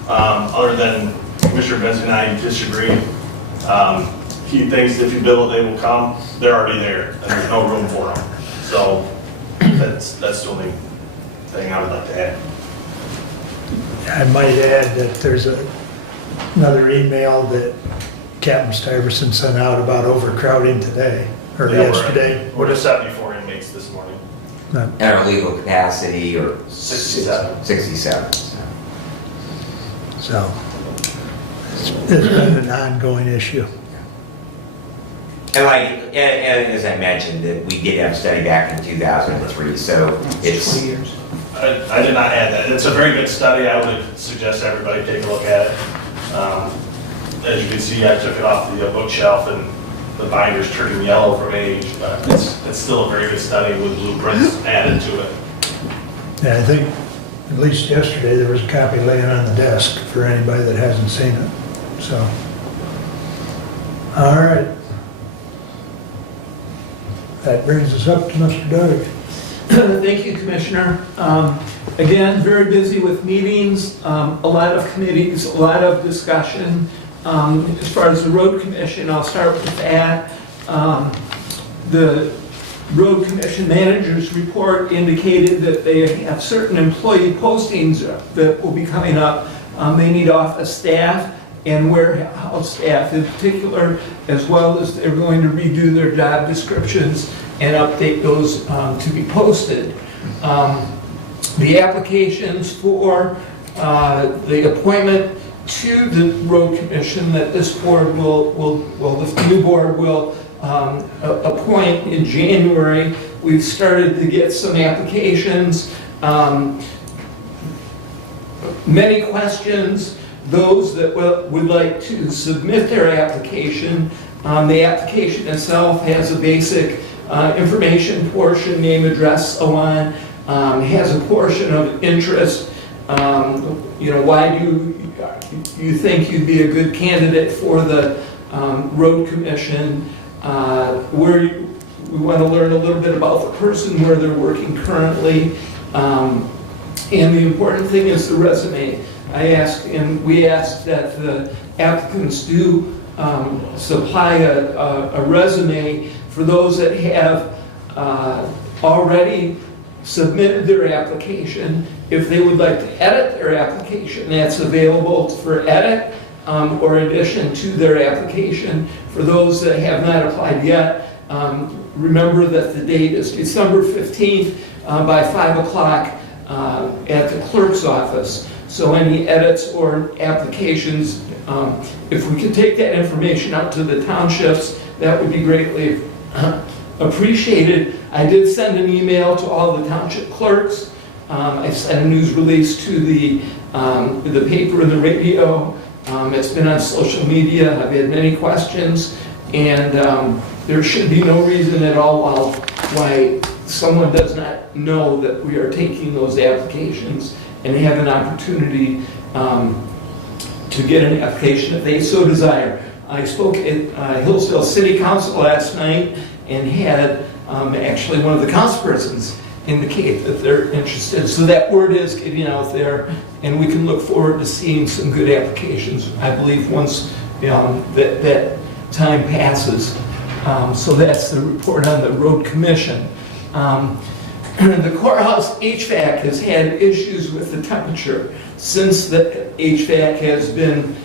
Other than Commissioner Benson and I disagreed. He thinks if you build it, they will come. They're already there, and there's no room for them. So that's the only thing I would like to add. I might add that there's another email that Captain Stuyvesant sent out about overcrowding today, or yesterday. We're just 74 inmates this morning. And our legal capacity, or 67. 67. So it's been an ongoing issue. And as I mentioned, that we did have a study back in 2003, so it's 20 years. I did not add that. It's a very good study. I would suggest everybody take a look at it. As you can see, I took it off the bookshelf, and the binder's turning yellow from age, but it's still a very good study with blueprints added to it. Yeah, I think at least yesterday there was a copy laying on the desk for anybody that hasn't seen it. So, all right. That brings us up to Mr. Doug. Thank you, Commissioner. Again, very busy with meetings, a lot of committees, a lot of discussion. As far as the road commission, I'll start with that. The road commission manager's report indicated that they have certain employee postings that will be coming up. They need office staff and warehouse staff in particular, as well as they're going to redo their job descriptions and update those to be posted. The applications for the appointment to the road commission that this board the new board will appoint in January. We've started to get some applications. Many questions. Those that would like to submit their application, the application itself has a basic information portion, name, address, so on. Has a portion of interest. Why do you think you'd be a good candidate for the road commission? We want to learn a little bit about the person, where they're working currently. And the important thing is the resume. We asked that the applicants do supply a resume for those that have already submitted their application. If they would like to edit their application, that's available for edit or addition to their application. For those that have not applied yet, remember that the date is December 15th by 5 o'clock at the clerk's office. So any edits or applications, if we could take that information out to the townships, that would be greatly appreciated. I did send an email to all the township clerks. I sent a news release to the paper and the radio. It's been on social media. I've had many questions, and there should be no reason at all why someone does not know that we are taking those applications and have an opportunity to get an application if they so desire. I spoke at Hillsdale City Council last night and had actually one of the councilpersons indicate that they're interested. So that word is getting out there, and we can look forward to seeing some good applications, I believe, once that time passes. So that's the report on the road commission. The courthouse HVAC has had issues with the temperature since the HVAC has been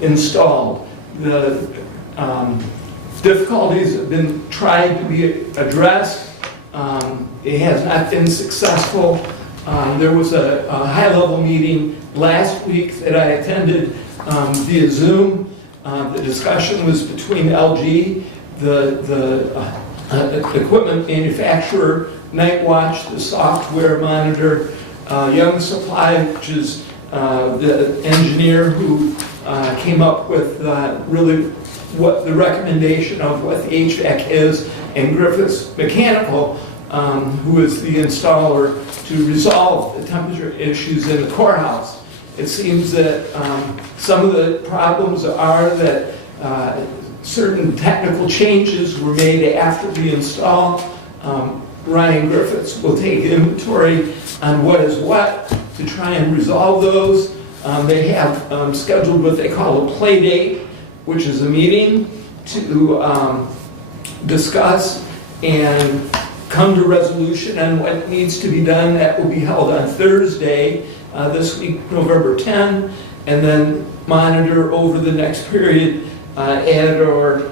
installed. The difficulties have been tried to be addressed. It has not been successful. There was a high-level meeting last week that I attended via Zoom. The discussion was between LG, the equipment manufacturer, Night Watch, the software monitor, Young Supply, which is the engineer who came up with really what the recommendation of what the HVAC is, and Griffiths Mechanical, who is the installer, to resolve the temperature issues in the courthouse. It seems that some of the problems are that certain technical changes were made after the install. Ryan Griffiths will take inventory on what is what to try and resolve those. They have scheduled what they call a play date, which is a meeting to discuss and come to resolution on what needs to be done. That will be held on Thursday this week, November 10, and then monitor over the next period, add or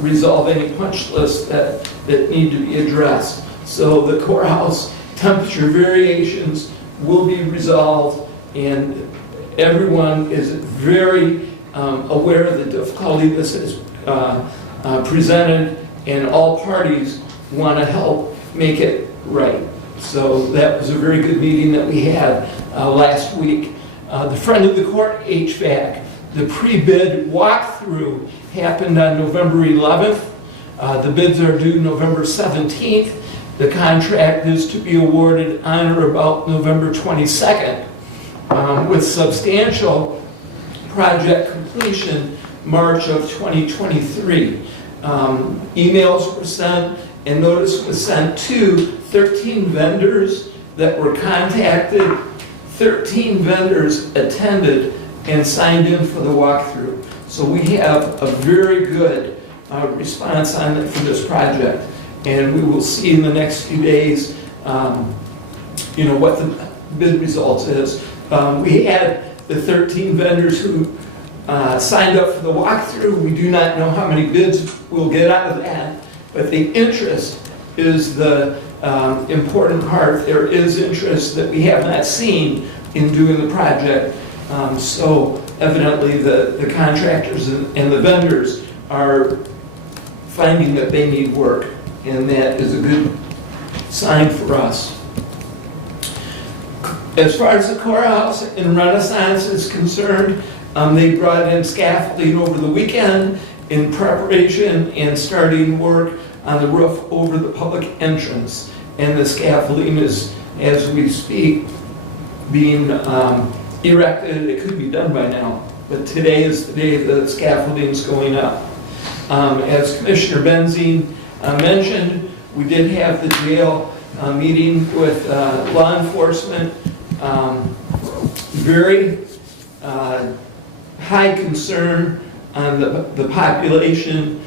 resolve any punch lists that need to be addressed. So the courthouse temperature variations will be resolved, and everyone is very aware of the difficulty this is presented, and all parties want to help make it right. So that was a very good meeting that we had last week. The Friend of the Court HVAC, the pre-bid walkthrough happened on November 11th. The bids are due November 17th. The contract is to be awarded on or about November 22nd, with substantial project completion March of 2023. Emails were sent and notice was sent to 13 vendors that were contacted. 13 vendors attended and signed in for the walkthrough. So we have a very good response on it for this project. And we will see in the next few days, what the bid results is. We had the 13 vendors who signed up for the walkthrough. We do not know how many bids we'll get out of that, but the interest is the important part. There is interest that we have not seen in doing the project. So evidently the contractors and the vendors are finding that they need work, and that is a good sign for us. As far as the courthouse in Renaissance is concerned, they brought in scaffolding over the weekend in preparation and starting work on the roof over the public entrance. And the scaffolding is, as we speak, being erected. It could be done by now, but today is the day the scaffolding is going up. As Commissioner Benzine mentioned, we did have the jail meeting with law enforcement. Very high concern on the population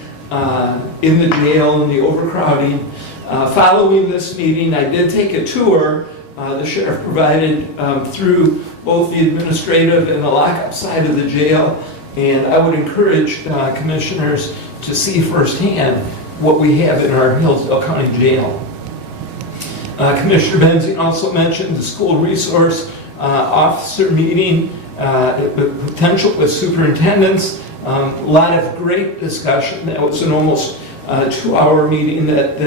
in the jail and the overcrowding. Following this meeting, I did take a tour the sheriff provided through both the administrative and the lockup side of the jail, and I would encourage commissioners to see firsthand what we have in our Hillsdale County Jail. Commissioner Benzing also mentioned the school resource officer meeting, potential with superintendents. A lot of great discussion. That was an almost 2-hour meeting that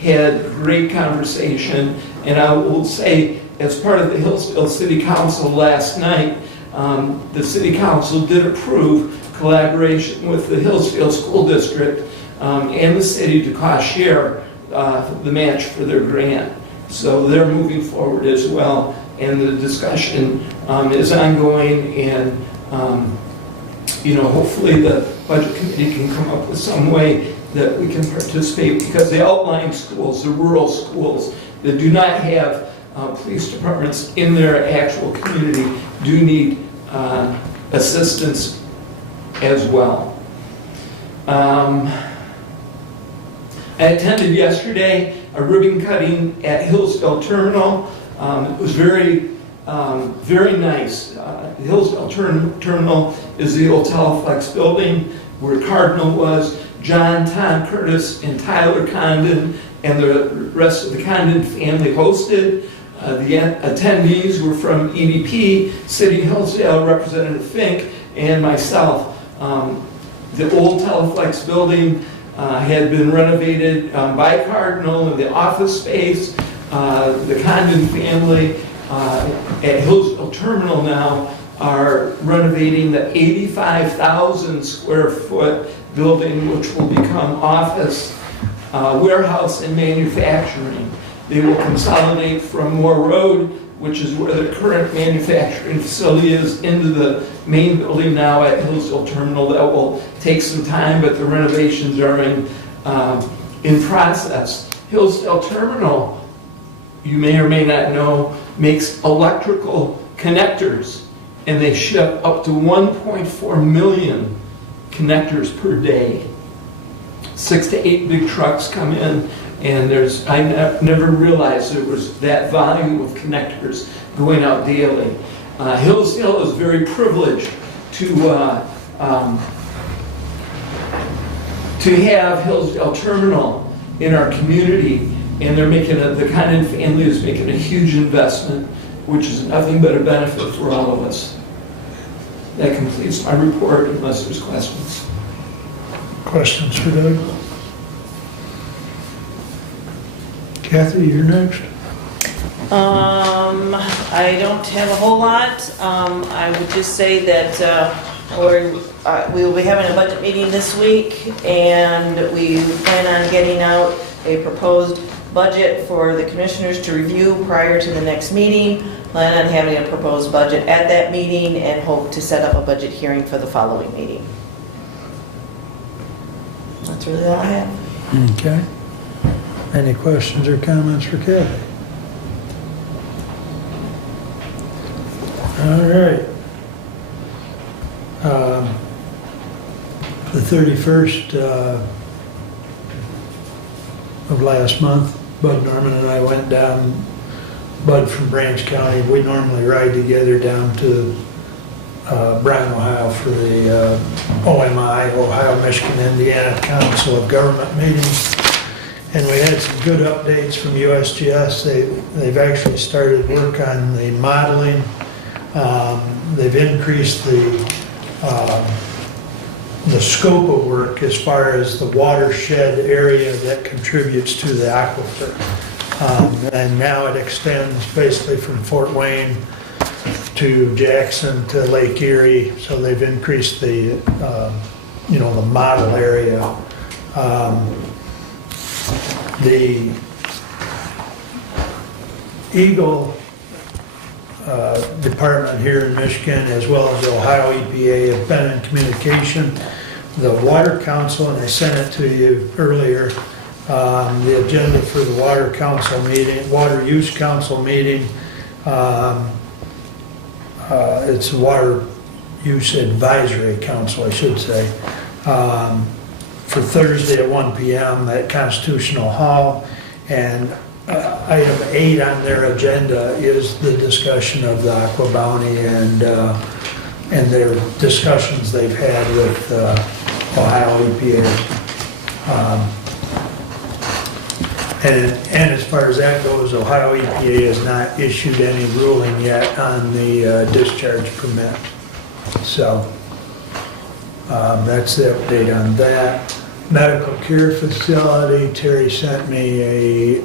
had great conversation. And I will say, as part of the Hillsdale City Council last night, the City Council did approve collaboration with the Hillsdale School District and the city to cost share the match for their grant. So they're moving forward as well, and the discussion is ongoing, and hopefully the budget committee can come up with some way that we can participate, because the outlying schools, the rural schools that do not have police departments in their actual community do need assistance as well. I attended yesterday a ribbon cutting at Hillsdale Terminal. It was very nice. The Hillsdale Terminal is the old Teleflex building where Cardinal was. John, Tom Curtis, and Tyler Condon and the rest of the Condon family hosted. The attendees were from EDP, City of Hillsdale, Representative Fink, and myself. The old Teleflex building had been renovated by Cardinal, and the office space. The Condon family at Hillsdale Terminal now are renovating the 85,000 square foot building, which will become office, warehouse, and manufacturing. They will consolidate from Moore Road, which is where the current manufacturing facility is, into the main building now at Hillsdale Terminal. That will take some time, but the renovations are in process. Hillsdale Terminal, you may or may not know, makes electrical connectors, and they ship up to 1.4 million connectors per day. 6 to 8 big trucks come in, and I never realized there was that volume of connectors going out daily. Hillsdale is very privileged to have Hillsdale Terminal in our community, and they're making the Condon family is making a huge investment, which is nothing but a benefit for all of us. That completes my report, unless there's questions. Questions for Doug? Kathy, you're next. I don't have a whole lot. I would just say that we will be having a budget meeting this week, and we plan on getting out a proposed budget for the commissioners to review prior to the next meeting. Plan on having a proposed budget at that meeting, and hope to set up a budget hearing for the following meeting. That's really all I have. Okay. Any questions or comments for Kathy? All right. The 31st of last month, Bud Norman and I went down, Bud from Branch County, we normally ride together down to Bryan, Ohio for the OMI, Ohio, Michigan, Indiana Council of Government meetings. And we had some good updates from USGS. They've actually started work on the modeling. They've increased the scope of work as far as the watershed area that contributes to the aquifer. And now it extends basically from Fort Wayne to Jackson to Lake Erie. So they've increased the, the model area. The Eagle department here in Michigan, as well as the Ohio EPA, have been in communication. The Water Council, and I sent it to you earlier, The agenda for the Water Council meeting, Water Use Council meeting, it's Water Use Advisory Council, I should say, for Thursday at 1 p.m. at Constitutional Hall. And item 8 on their agenda is the discussion of the Aqua Bounty and their discussions they've had with Ohio EPA. And as far as that goes, Ohio EPA has not issued any ruling yet on the discharge permit. So that's the update on that. Medical care facility, Terry sent me a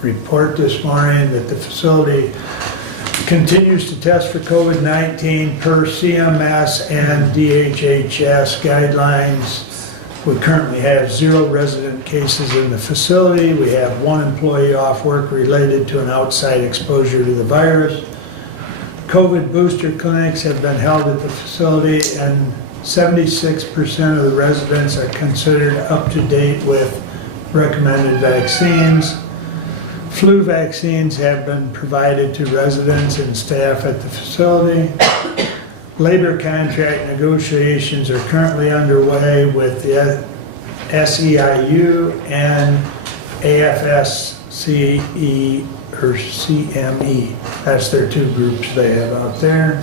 report this morning that the facility continues to test for COVID-19 per CMS and DHHS guidelines. We currently have 0 resident cases in the facility. We have 1 employee off work related to an outside exposure to the virus. COVID booster clinics have been held at the facility, and 76% of the residents are considered up to date with recommended vaccines. Flu vaccines have been provided to residents and staff at the facility. Labor contract negotiations are currently underway with the SEIU and AFSCE or CME. That's their 2 groups they have out there.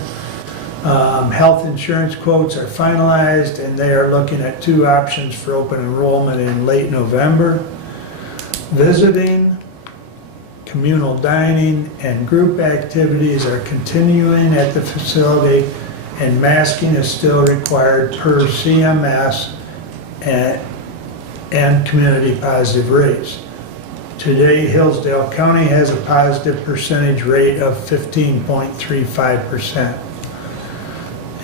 Health insurance quotes are finalized, and they are looking at 2 options for open enrollment in late November. Visiting, communal dining, and group activities are continuing at the facility, and masking is still required per CMS and community positive rates. Today, Hillsdale County has a positive percentage rate of 15.35%.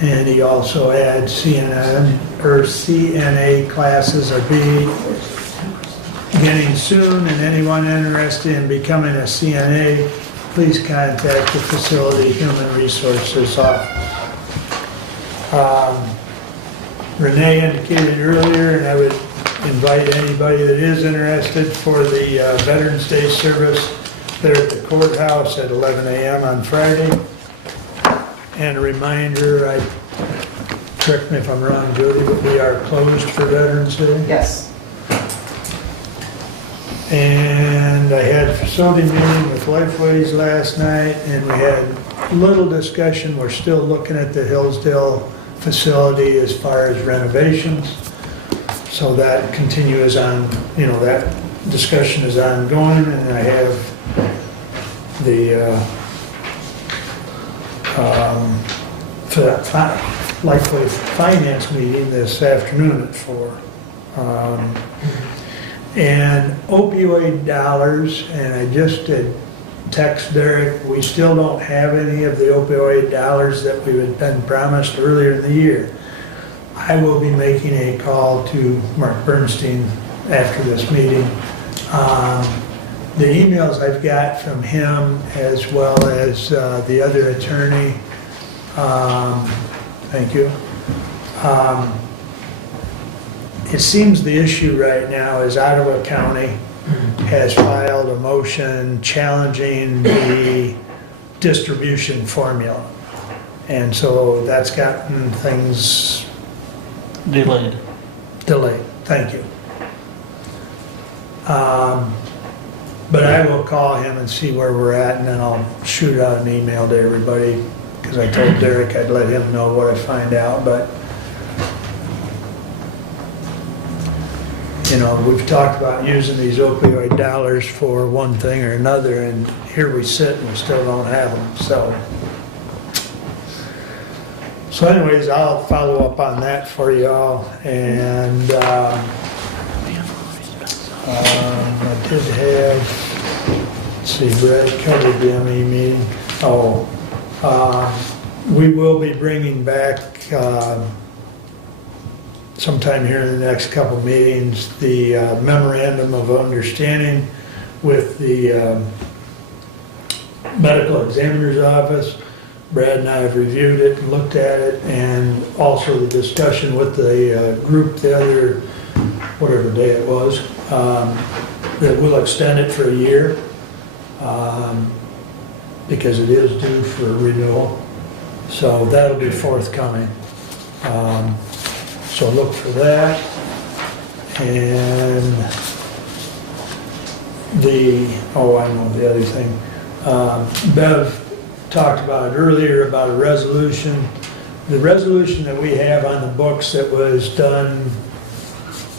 And he also adds CNA classes are beginning soon, and anyone interested in becoming a CNA, please contact the facility Human Resources Office. Renee indicated earlier, and I would invite anybody that is interested for the Veterans Day service there at the courthouse at 11 a.m. on Friday. And a reminder, correct me if I'm wrong, Jody, but we are closed for Veterans Day? Yes. And I had a facility meeting with Lifeways last night, and we had a little discussion. We're still looking at the Hillsdale facility as far as renovations. So that continues on, that discussion is ongoing, and I have the Lifeway Finance meeting this afternoon at 4. And opioid dollars, and I just did text Derek, we still don't have any of the opioid dollars that we had been promised earlier in the year. I will be making a call to Mark Bernstein after this meeting. The emails I've got from him, as well as the other attorney, thank you. It seems the issue right now is Ottawa County has filed a motion challenging the distribution formula. And so that's gotten things Delayed. Thank you. But I will call him and see where we're at, and then I'll shoot out an email to everybody, because I told Derek I'd let him know what I find out. But we've talked about using these opioid dollars for one thing or another, and here we sit and we still don't have them. So anyways, I'll follow up on that for y'all. And I did have, let's see, Brad covered the ME meeting. We will be bringing back sometime here in the next couple meetings the memorandum of understanding with the medical examiner's office. Brad and I have reviewed it and looked at it, and also the discussion with the group the other, whatever day it was, that we'll extend it for a year, because it is due for renewal. So that'll be forthcoming. So look for that. And I know the other thing. Bev talked about it earlier about a resolution. The resolution that we have on the books that was done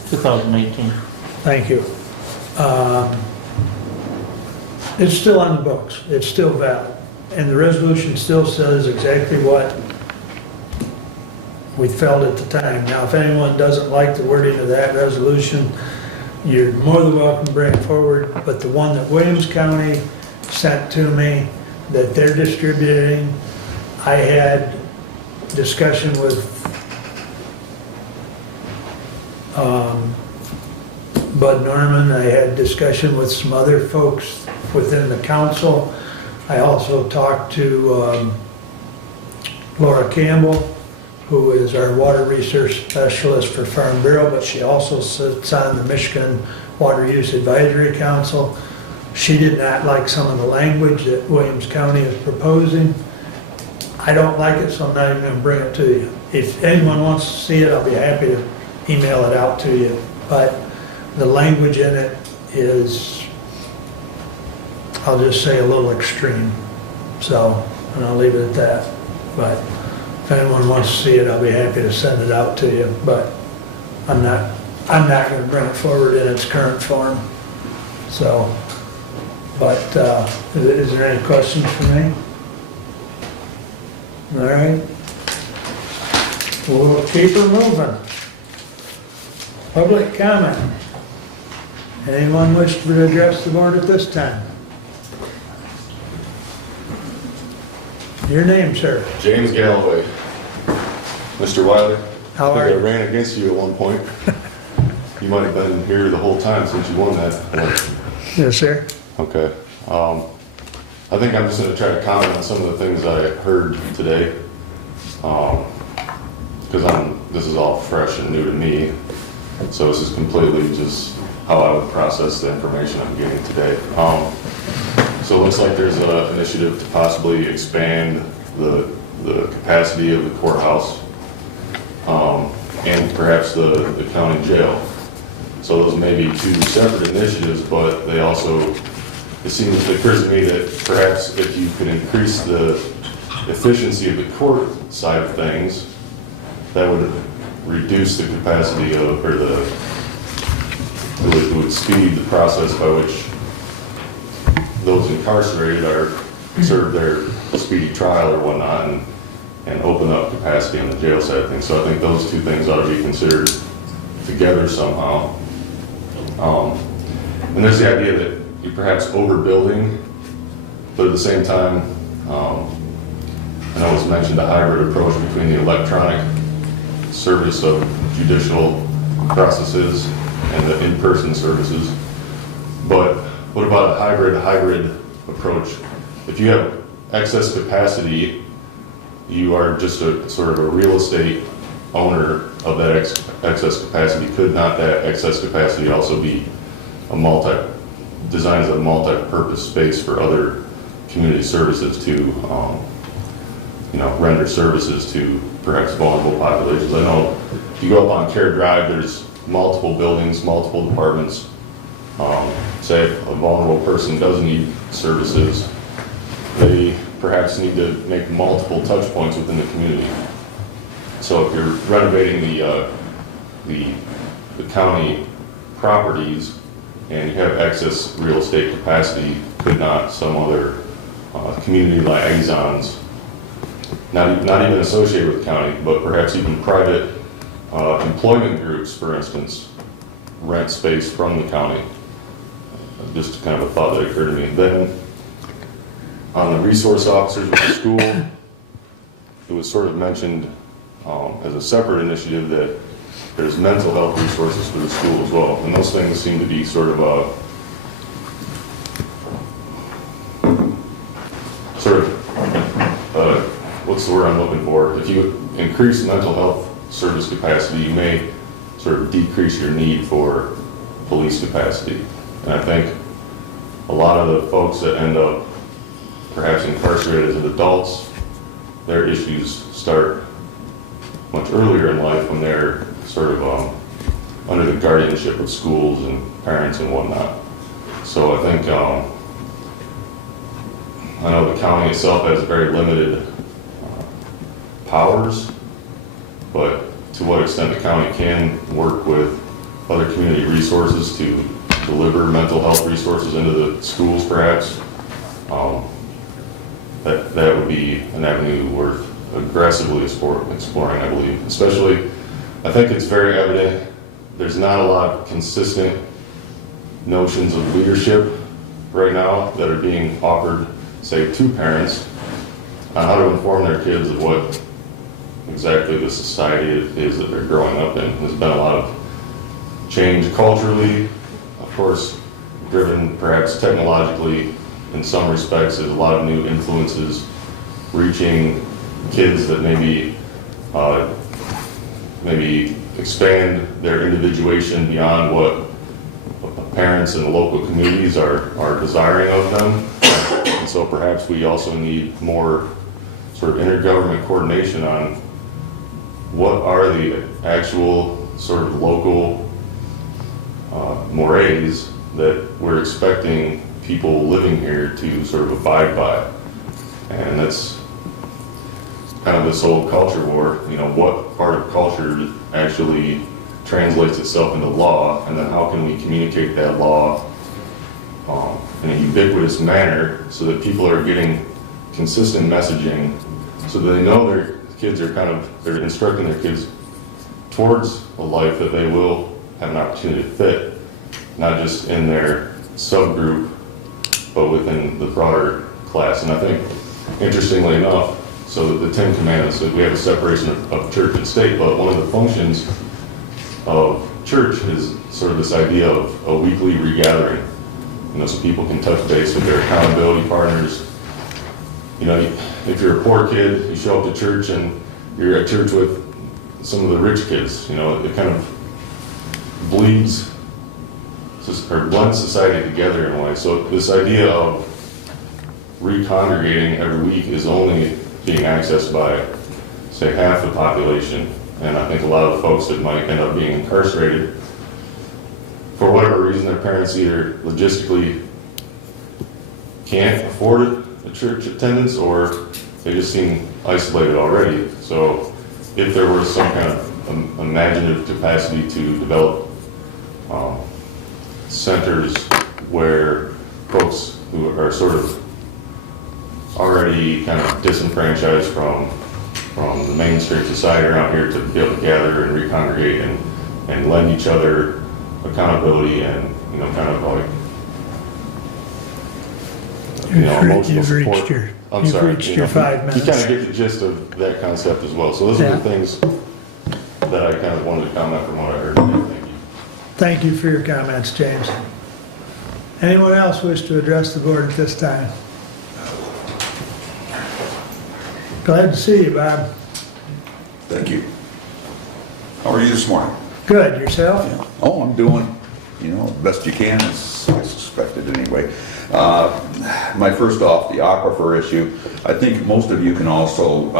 2018. Thank you. It's still on the books, it's still valid, and the resolution still says exactly what we felt at the time. Now, if anyone doesn't like the wording of that resolution, you're more than welcome to bring it forward, but the one that Williams County sent to me, that they're distributing, I had discussion with Bud Norman, I had discussion with some other folks within the council. I also talked to Laura Campbell, who is our water research specialist for Farm Bureau, but she also sits on the Michigan Water Use Advisory Council. She did not like some of the language that Williams County is proposing. I don't like it, so I'm not even going to bring it to you. If anyone wants to see it, I'll be happy to email it out to you. But the language in it is, I'll just say, a little extreme. So, and I'll leave it at that. But if anyone wants to see it, I'll be happy to send it out to you. But I'm not going to bring it forward in its current form. So, but is there any questions for me? All right. We'll keep her moving. Public comment. Anyone wish to address the board at this time? Your name, sir? James Galloway. Mr. Wiley, How are I think you? I ran against you at one point. You might have been here the whole time since you won that election. Yes, sir. Okay. I think I'm just going to try to comment on some of the things I heard today, because this is all fresh and new to me. So this is completely just how I would process the information I'm getting today. So it looks like there's an initiative to possibly expand the capacity of the courthouse and perhaps the county jail. So those may be two separate initiatives, but they also, it occurs to me that perhaps if you could increase the efficiency of the court side of things, that would reduce the capacity of, or it would speed the process by which those incarcerated are served their speedy trial or whatnot, and open up capacity on the jail side of things. So I think those two things ought to be considered together somehow. And there's the idea that you're perhaps overbuilding, but at the same time, I know it was mentioned a hybrid approach between the electronic service of judicial processes and the in-person services. But what about a hybrid approach? If you have excess capacity, you are just a sort of a real estate owner of that excess capacity. Could not that excess capacity also be designed as a multi-purpose space for other community services to, render services to perhaps vulnerable populations? I know if you go up on Care Drive, there's multiple buildings, multiple departments. Say if a vulnerable person does need services, they perhaps need to make multiple touch points within the community. So if you're renovating the county properties and you have excess real estate capacity, could not some other community liaisons, not even associated with the county, but perhaps even private employment groups, for instance, rent space from the county? Just kind of a thought that occurred to me. Then on the resource officers with the school, it was sort of mentioned as a separate initiative that there's mental health resources for the school as well. And those things seem to be sort of what's the word I'm looking for? If you increase mental health service capacity, you may sort of decrease your need for police capacity And I think a lot of the folks that end up perhaps incarcerated as adults, their issues start much earlier in life when they're sort of under the guardianship of schools and parents and whatnot. So I think, I know the county itself has very limited powers, but to what extent the county can work with other community resources to deliver mental health resources into the schools perhaps, that would be an avenue worth aggressively exploring, I believe. Especially, I think it's very evident there's not a lot of consistent notions of leadership right now that are being offered, say, to parents on how to inform their kids of what exactly the society is that they're growing up in. There's been a lot of change culturally, of course, driven perhaps technologically in some respects. There's a lot of new influences reaching kids that maybe expand their individuation beyond what parents and local communities are desiring of them. And so perhaps we also need more sort of intergovernment coordination on what are the actual sort of local mores that we're expecting people living here to sort of abide by. And that's kind of this whole culture war, you know, what part of culture actually translates itself into law, and then how can we communicate that law in a ubiquitous manner so that people are getting consistent messaging so that they know their kids are they're instructing their kids towards a life that they will have an opportunity to fit, not just in their subgroup, but within the broader class. And I think, interestingly enough, so the Ten Commandments, we have a separation of church and state, but one of the functions of church is sort of this idea of a weekly regathering, you know, so people can touch base with their accountability partners. You know, if you're a poor kid, you show up to church and you're at church with some of the rich kids, you know, it kind of bleeds or blends society together in a way. So this idea of recongregating every week is only being accessed by, say, half the population. And I think a lot of the folks that might end up being incarcerated, for whatever reason, their parents either logistically can't afford a church attendance or they just seem isolated already. So if there was some kind of imaginative capacity to develop centers where folks who are sort of already kind of disenfranchised from the mainstream society around here to be able to gather and recongregate and lend each other accountability and, you know, kind of like, you know, emotional support. You've reached your 5 minutes. You kind of get the gist of that concept as well. So those are the things that I kind of wanted to comment from what I heard. Thank you. Thank you for your comments, James. Anyone else wish to address the board at this time? Glad to see you, Bob. Thank you. How are you this morning? Good, yourself? Yeah. Oh, I'm doing, you know, best you can, as I suspected anyway. My first off, the aquifer issue, I think most of you can also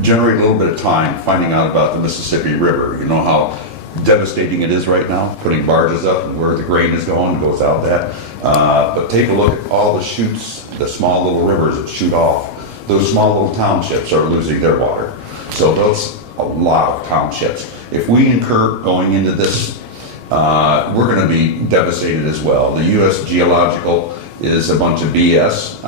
generate a little bit of time finding out about the Mississippi River. You know how devastating it is right now, putting barges up and where the grain is going, goes out that. But take a look at all the chutes, the small little rivers that shoot off. Those small little townships are losing their water. So that's a lot of townships. If we incur going into this, we're going to be devastated as well. The U.S. Geological is a bunch of BS.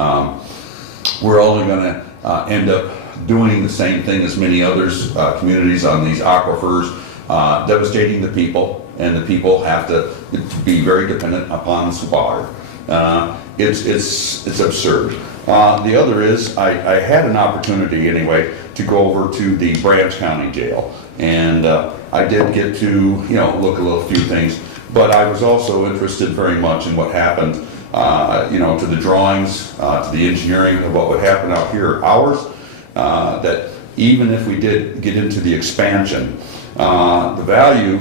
We're only going to end up doing the same thing as many others, communities on these aquifers, devastating the people, and the people have to be very dependent upon this water. It's absurd. The other is, I had an opportunity anyway to go over to the Branch County Jail, and I did get to, you know, look at a few things, but I was also interested very much in what happened, you know, to the drawings, to the engineering of what would happen out here, ours, that even if we did get into the expansion, the value,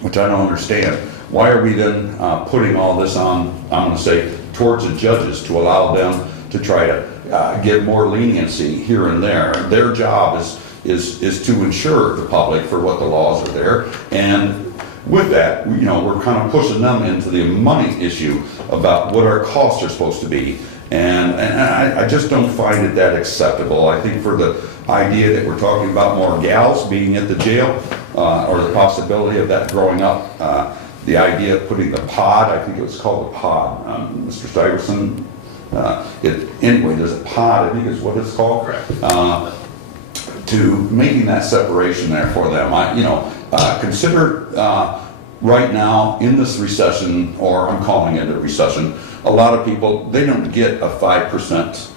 which I don't understand, why are we then putting all this on, I'm going to say, towards the judges to allow them to try to give more leniency here and there? Their job is to ensure the public for what the laws are there. And with that, you know, we're kind of pushing them into the money issue about what our costs are supposed to be. And I just don't find it that acceptable. I think for the idea that we're talking about more gals being at the jail, or the possibility of that growing up, the idea of putting the pod, I think it was called the pod, Mr. Stuyvesant, anyway, there's a pod, I think is what it's called. Correct. To making that separation there for them. Consider right now in this recession, or I'm calling it a recession, a lot of people, they don't get a 5%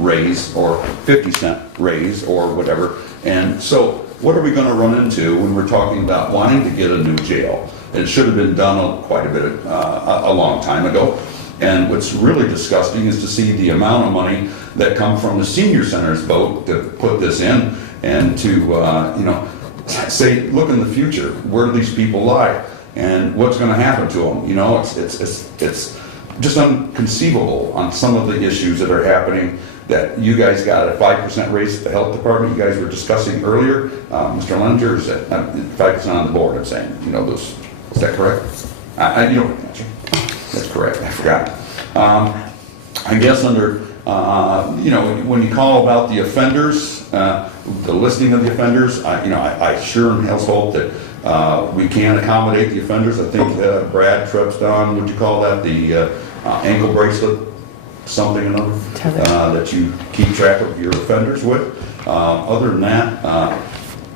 raise or 50-cent raise or whatever. And so what are we going to run into when we're talking about wanting to get a new jail? It should have been done quite a bit, a long time ago. And what's really disgusting is to see the amount of money that come from the senior center's vote to put this in, and to say, look in the future, where do these people lie, and what's going to happen to them? It's just inconceivable on some of the issues that are happening. That you guys got a 5% raise at the health department. You guys were discussing earlier. Mr. Leninger is at 5% on the board. I'm saying, is that correct? You don't answer. That's correct. I forgot. I guess under, when you call about the offenders, the listing of the offenders, I sure in hell's hope that we can accommodate the offenders. I think Brad Treb's done, would you call that, the ankle bracelet, something or another, that you keep track of your offenders with. Other than that,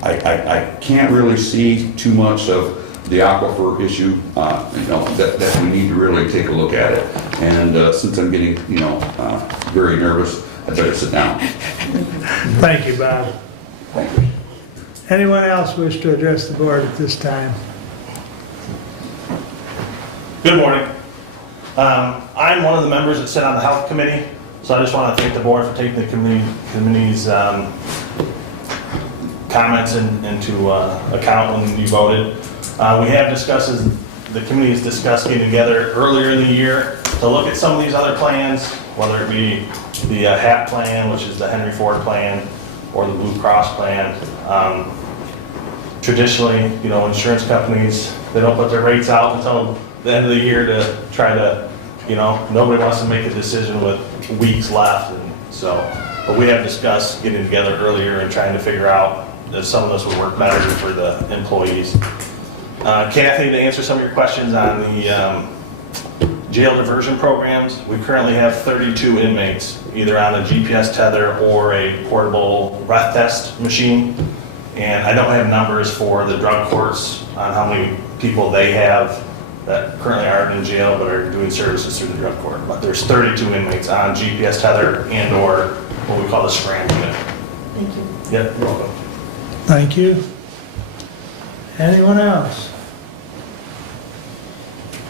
I can't really see too much of the aquifer issue, that we need to really take a look at it. And since I'm getting, very nervous, I better sit down. Thank you, Bob. Thank you. Anyone else wish to address the board at this time? Good morning. I'm one of the members that sit on the health committee, so I just want to thank the board for taking the committee's comments into account when you voted. We have discussed, the committee has discussed getting together earlier in the year to look at some of these other plans, whether it be the HAP plan, which is the Henry Ford plan, or the Blue Cross plan. Traditionally, insurance companies, they don't put their rates out until the end of the year to try to, nobody wants to make a decision with weeks left. And so, but we have discussed getting together earlier and trying to figure out if some of this would work better for the employees. Kathy, to answer some of your questions on the jail diversion programs, we currently have 32 inmates, either on a GPS tether or a portable breath test machine. And I don't have numbers for the drug courts on how many people they have that currently aren't in jail but are doing services through the drug court. But there's 32 inmates on GPS tether and or what we call the scram unit. Thank you. Yep, you're welcome. Thank you. Anyone else?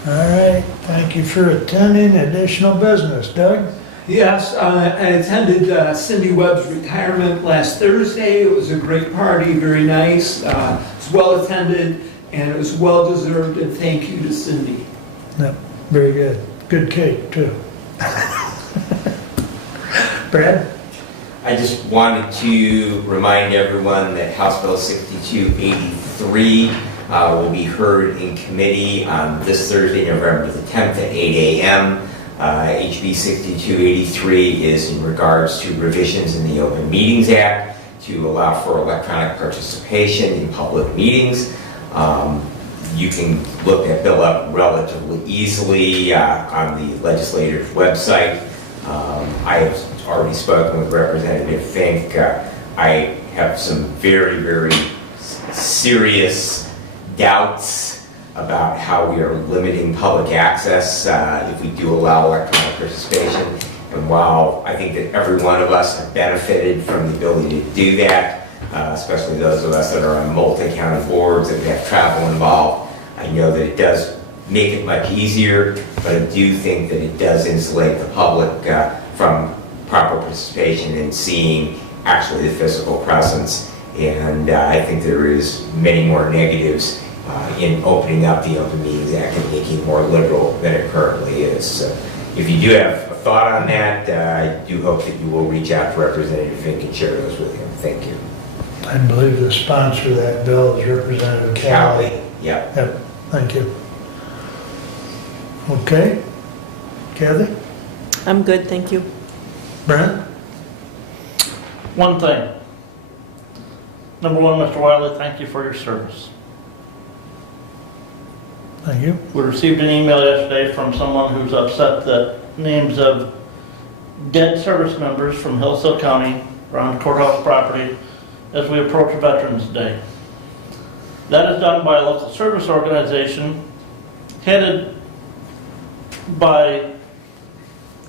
All right, thank you for attending. Additional business. Doug? Yes, I attended Cindy Webb's retirement last Thursday. It was a great party, very nice. It was well attended, and it was well deserved, and thank you to Cindy. Yep, very good. Good cake, too. Brad? I just wanted to remind everyone that House Bill 6283 will be heard in committee on this Thursday, November the 10th at 8 a.m. HB 6283 is in regards to revisions in the Open Meetings Act to allow for electronic participation in public meetings. You can look that bill up relatively easily on the legislator's website. I have already spoken with Representative Fink. I have some very, very serious doubts about how we are limiting public access if we do allow electronic participation. And while I think that every one of us have benefited from the ability to do that, especially those of us that are on multi-county boards that have travel involved, I know that it does make it much easier, but I do think that it does insulate the public from proper participation and seeing actually the physical presence. And I think there is many more negatives in opening up the Open Meetings Act and making it more liberal than it currently is. So if you do have a thought on that, I do hope that you will reach out to Representative Fink and share those with him. Thank you. I believe the sponsor of that bill is Representative Cowley. Yep. Yep, thank you. Okay, Kathy? I'm good, thank you. Brent? One thing. Number one, Mr. Wiley, thank you for your service. Thank you. We received an email yesterday from someone who's upset that names of dead service members from Hillsdale County around courthouse property as we approach Veterans Day. That is done by a local service organization headed by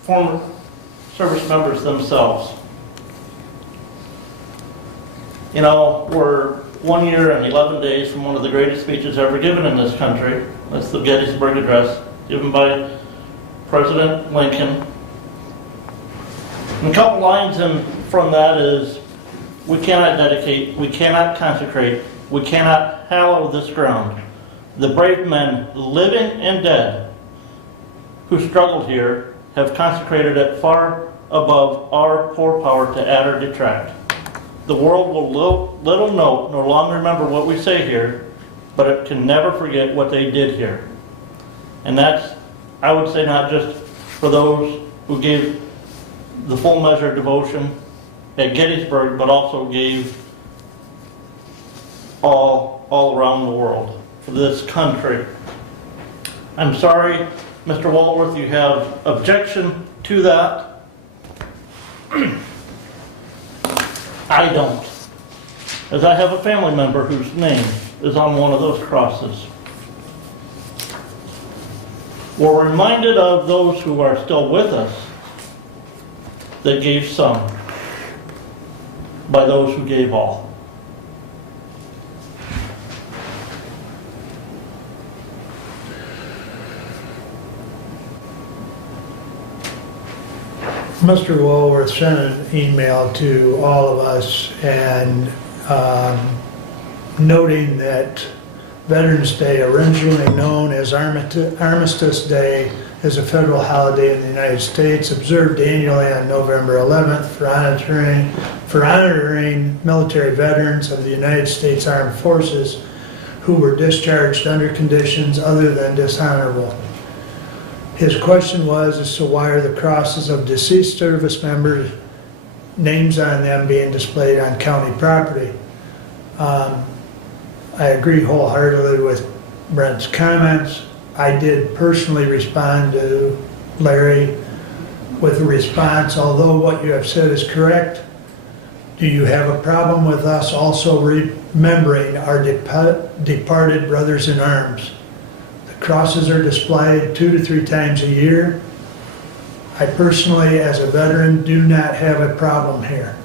former service members themselves. You know, we're 1 year and 11 days from one of the greatest speeches ever given in this country. That's the Gettysburg Address, given by President Lincoln. And a couple lines from that is, we cannot dedicate, we cannot consecrate, we cannot hallow this ground. The brave men, living and dead, who struggled here, have consecrated it far above our poor power to add or detract. The world will little note nor long remember what we say here, but it can never forget what they did here. And that's, I would say, not just for those who gave the full measure of devotion at Gettysburg, but also gave all around the world for this country. I'm sorry, Mr. Walworth, you have objection to that. I don't, as I have a family member whose name is on one of those crosses. We're reminded of those who are still with us that gave some by those who gave all. Mr. Walworth sent an email to all of us and noting that Veterans Day, originally known as Armistice Day, is a federal holiday in the United States, observed annually on November 11th for honoring military veterans of the United States Armed Forces who were discharged under conditions other than dishonorable. His question was as to why are the crosses of deceased service members, names on them being displayed on county property. I agree wholeheartedly with Brent's comments. I did personally respond to Larry with a response, although what you have said is correct. Do you have a problem with us also remembering our departed brothers in arms? Crosses are displayed 2 to 3 times a year. I personally, as a veteran, do not have a problem here.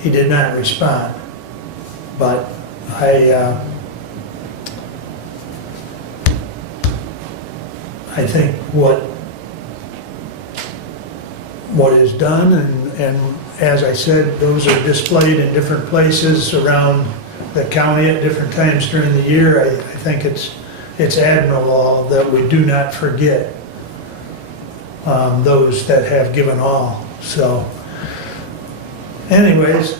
He did not respond, but I think what is done, and as I said, those are displayed in different places around the county at different times during the year. I think it's admirable that we do not forget those that have given all. So anyways,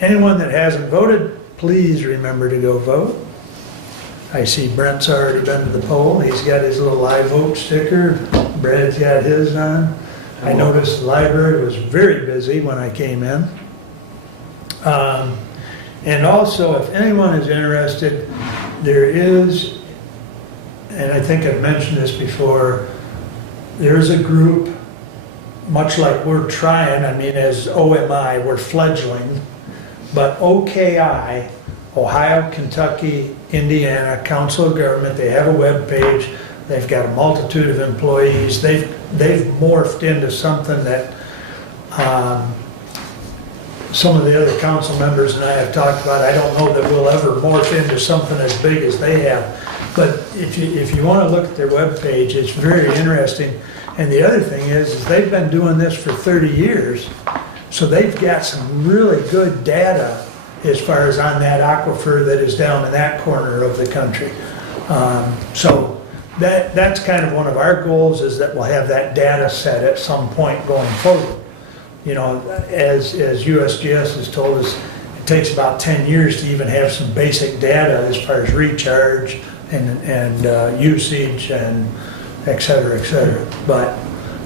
anyone that hasn't voted, please remember to go vote. I see Brent's already been to the poll. He's got his little live vote sticker. Brad's got his on. I noticed the library was very busy when I came in. And also, if anyone is interested, there is, and I think I've mentioned this before, there's a group, much like we're trying, I mean, as OMI, we're fledgling, but OKI, Ohio, Kentucky, Indiana Council of Government, they have a web page, they've got a multitude of employees, they've morphed into something that some of the other council members and I have talked about. I don't know that we'll ever morph into something as big as they have. But if you want to look at their webpage, it's very interesting. And the other thing is they've been doing this for 30 years, so they've got some really good data as far as on that aquifer that is down in that corner of the country. So that's kind of one of our goals, is that we'll have that data set at some point going forward. You know, as USGS has told us, it takes about 10 years to even have some basic data as far as recharge and usage and et cetera, et cetera. But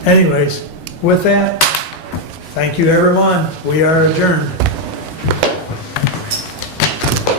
anyways, with that, thank you everyone. We are adjourned.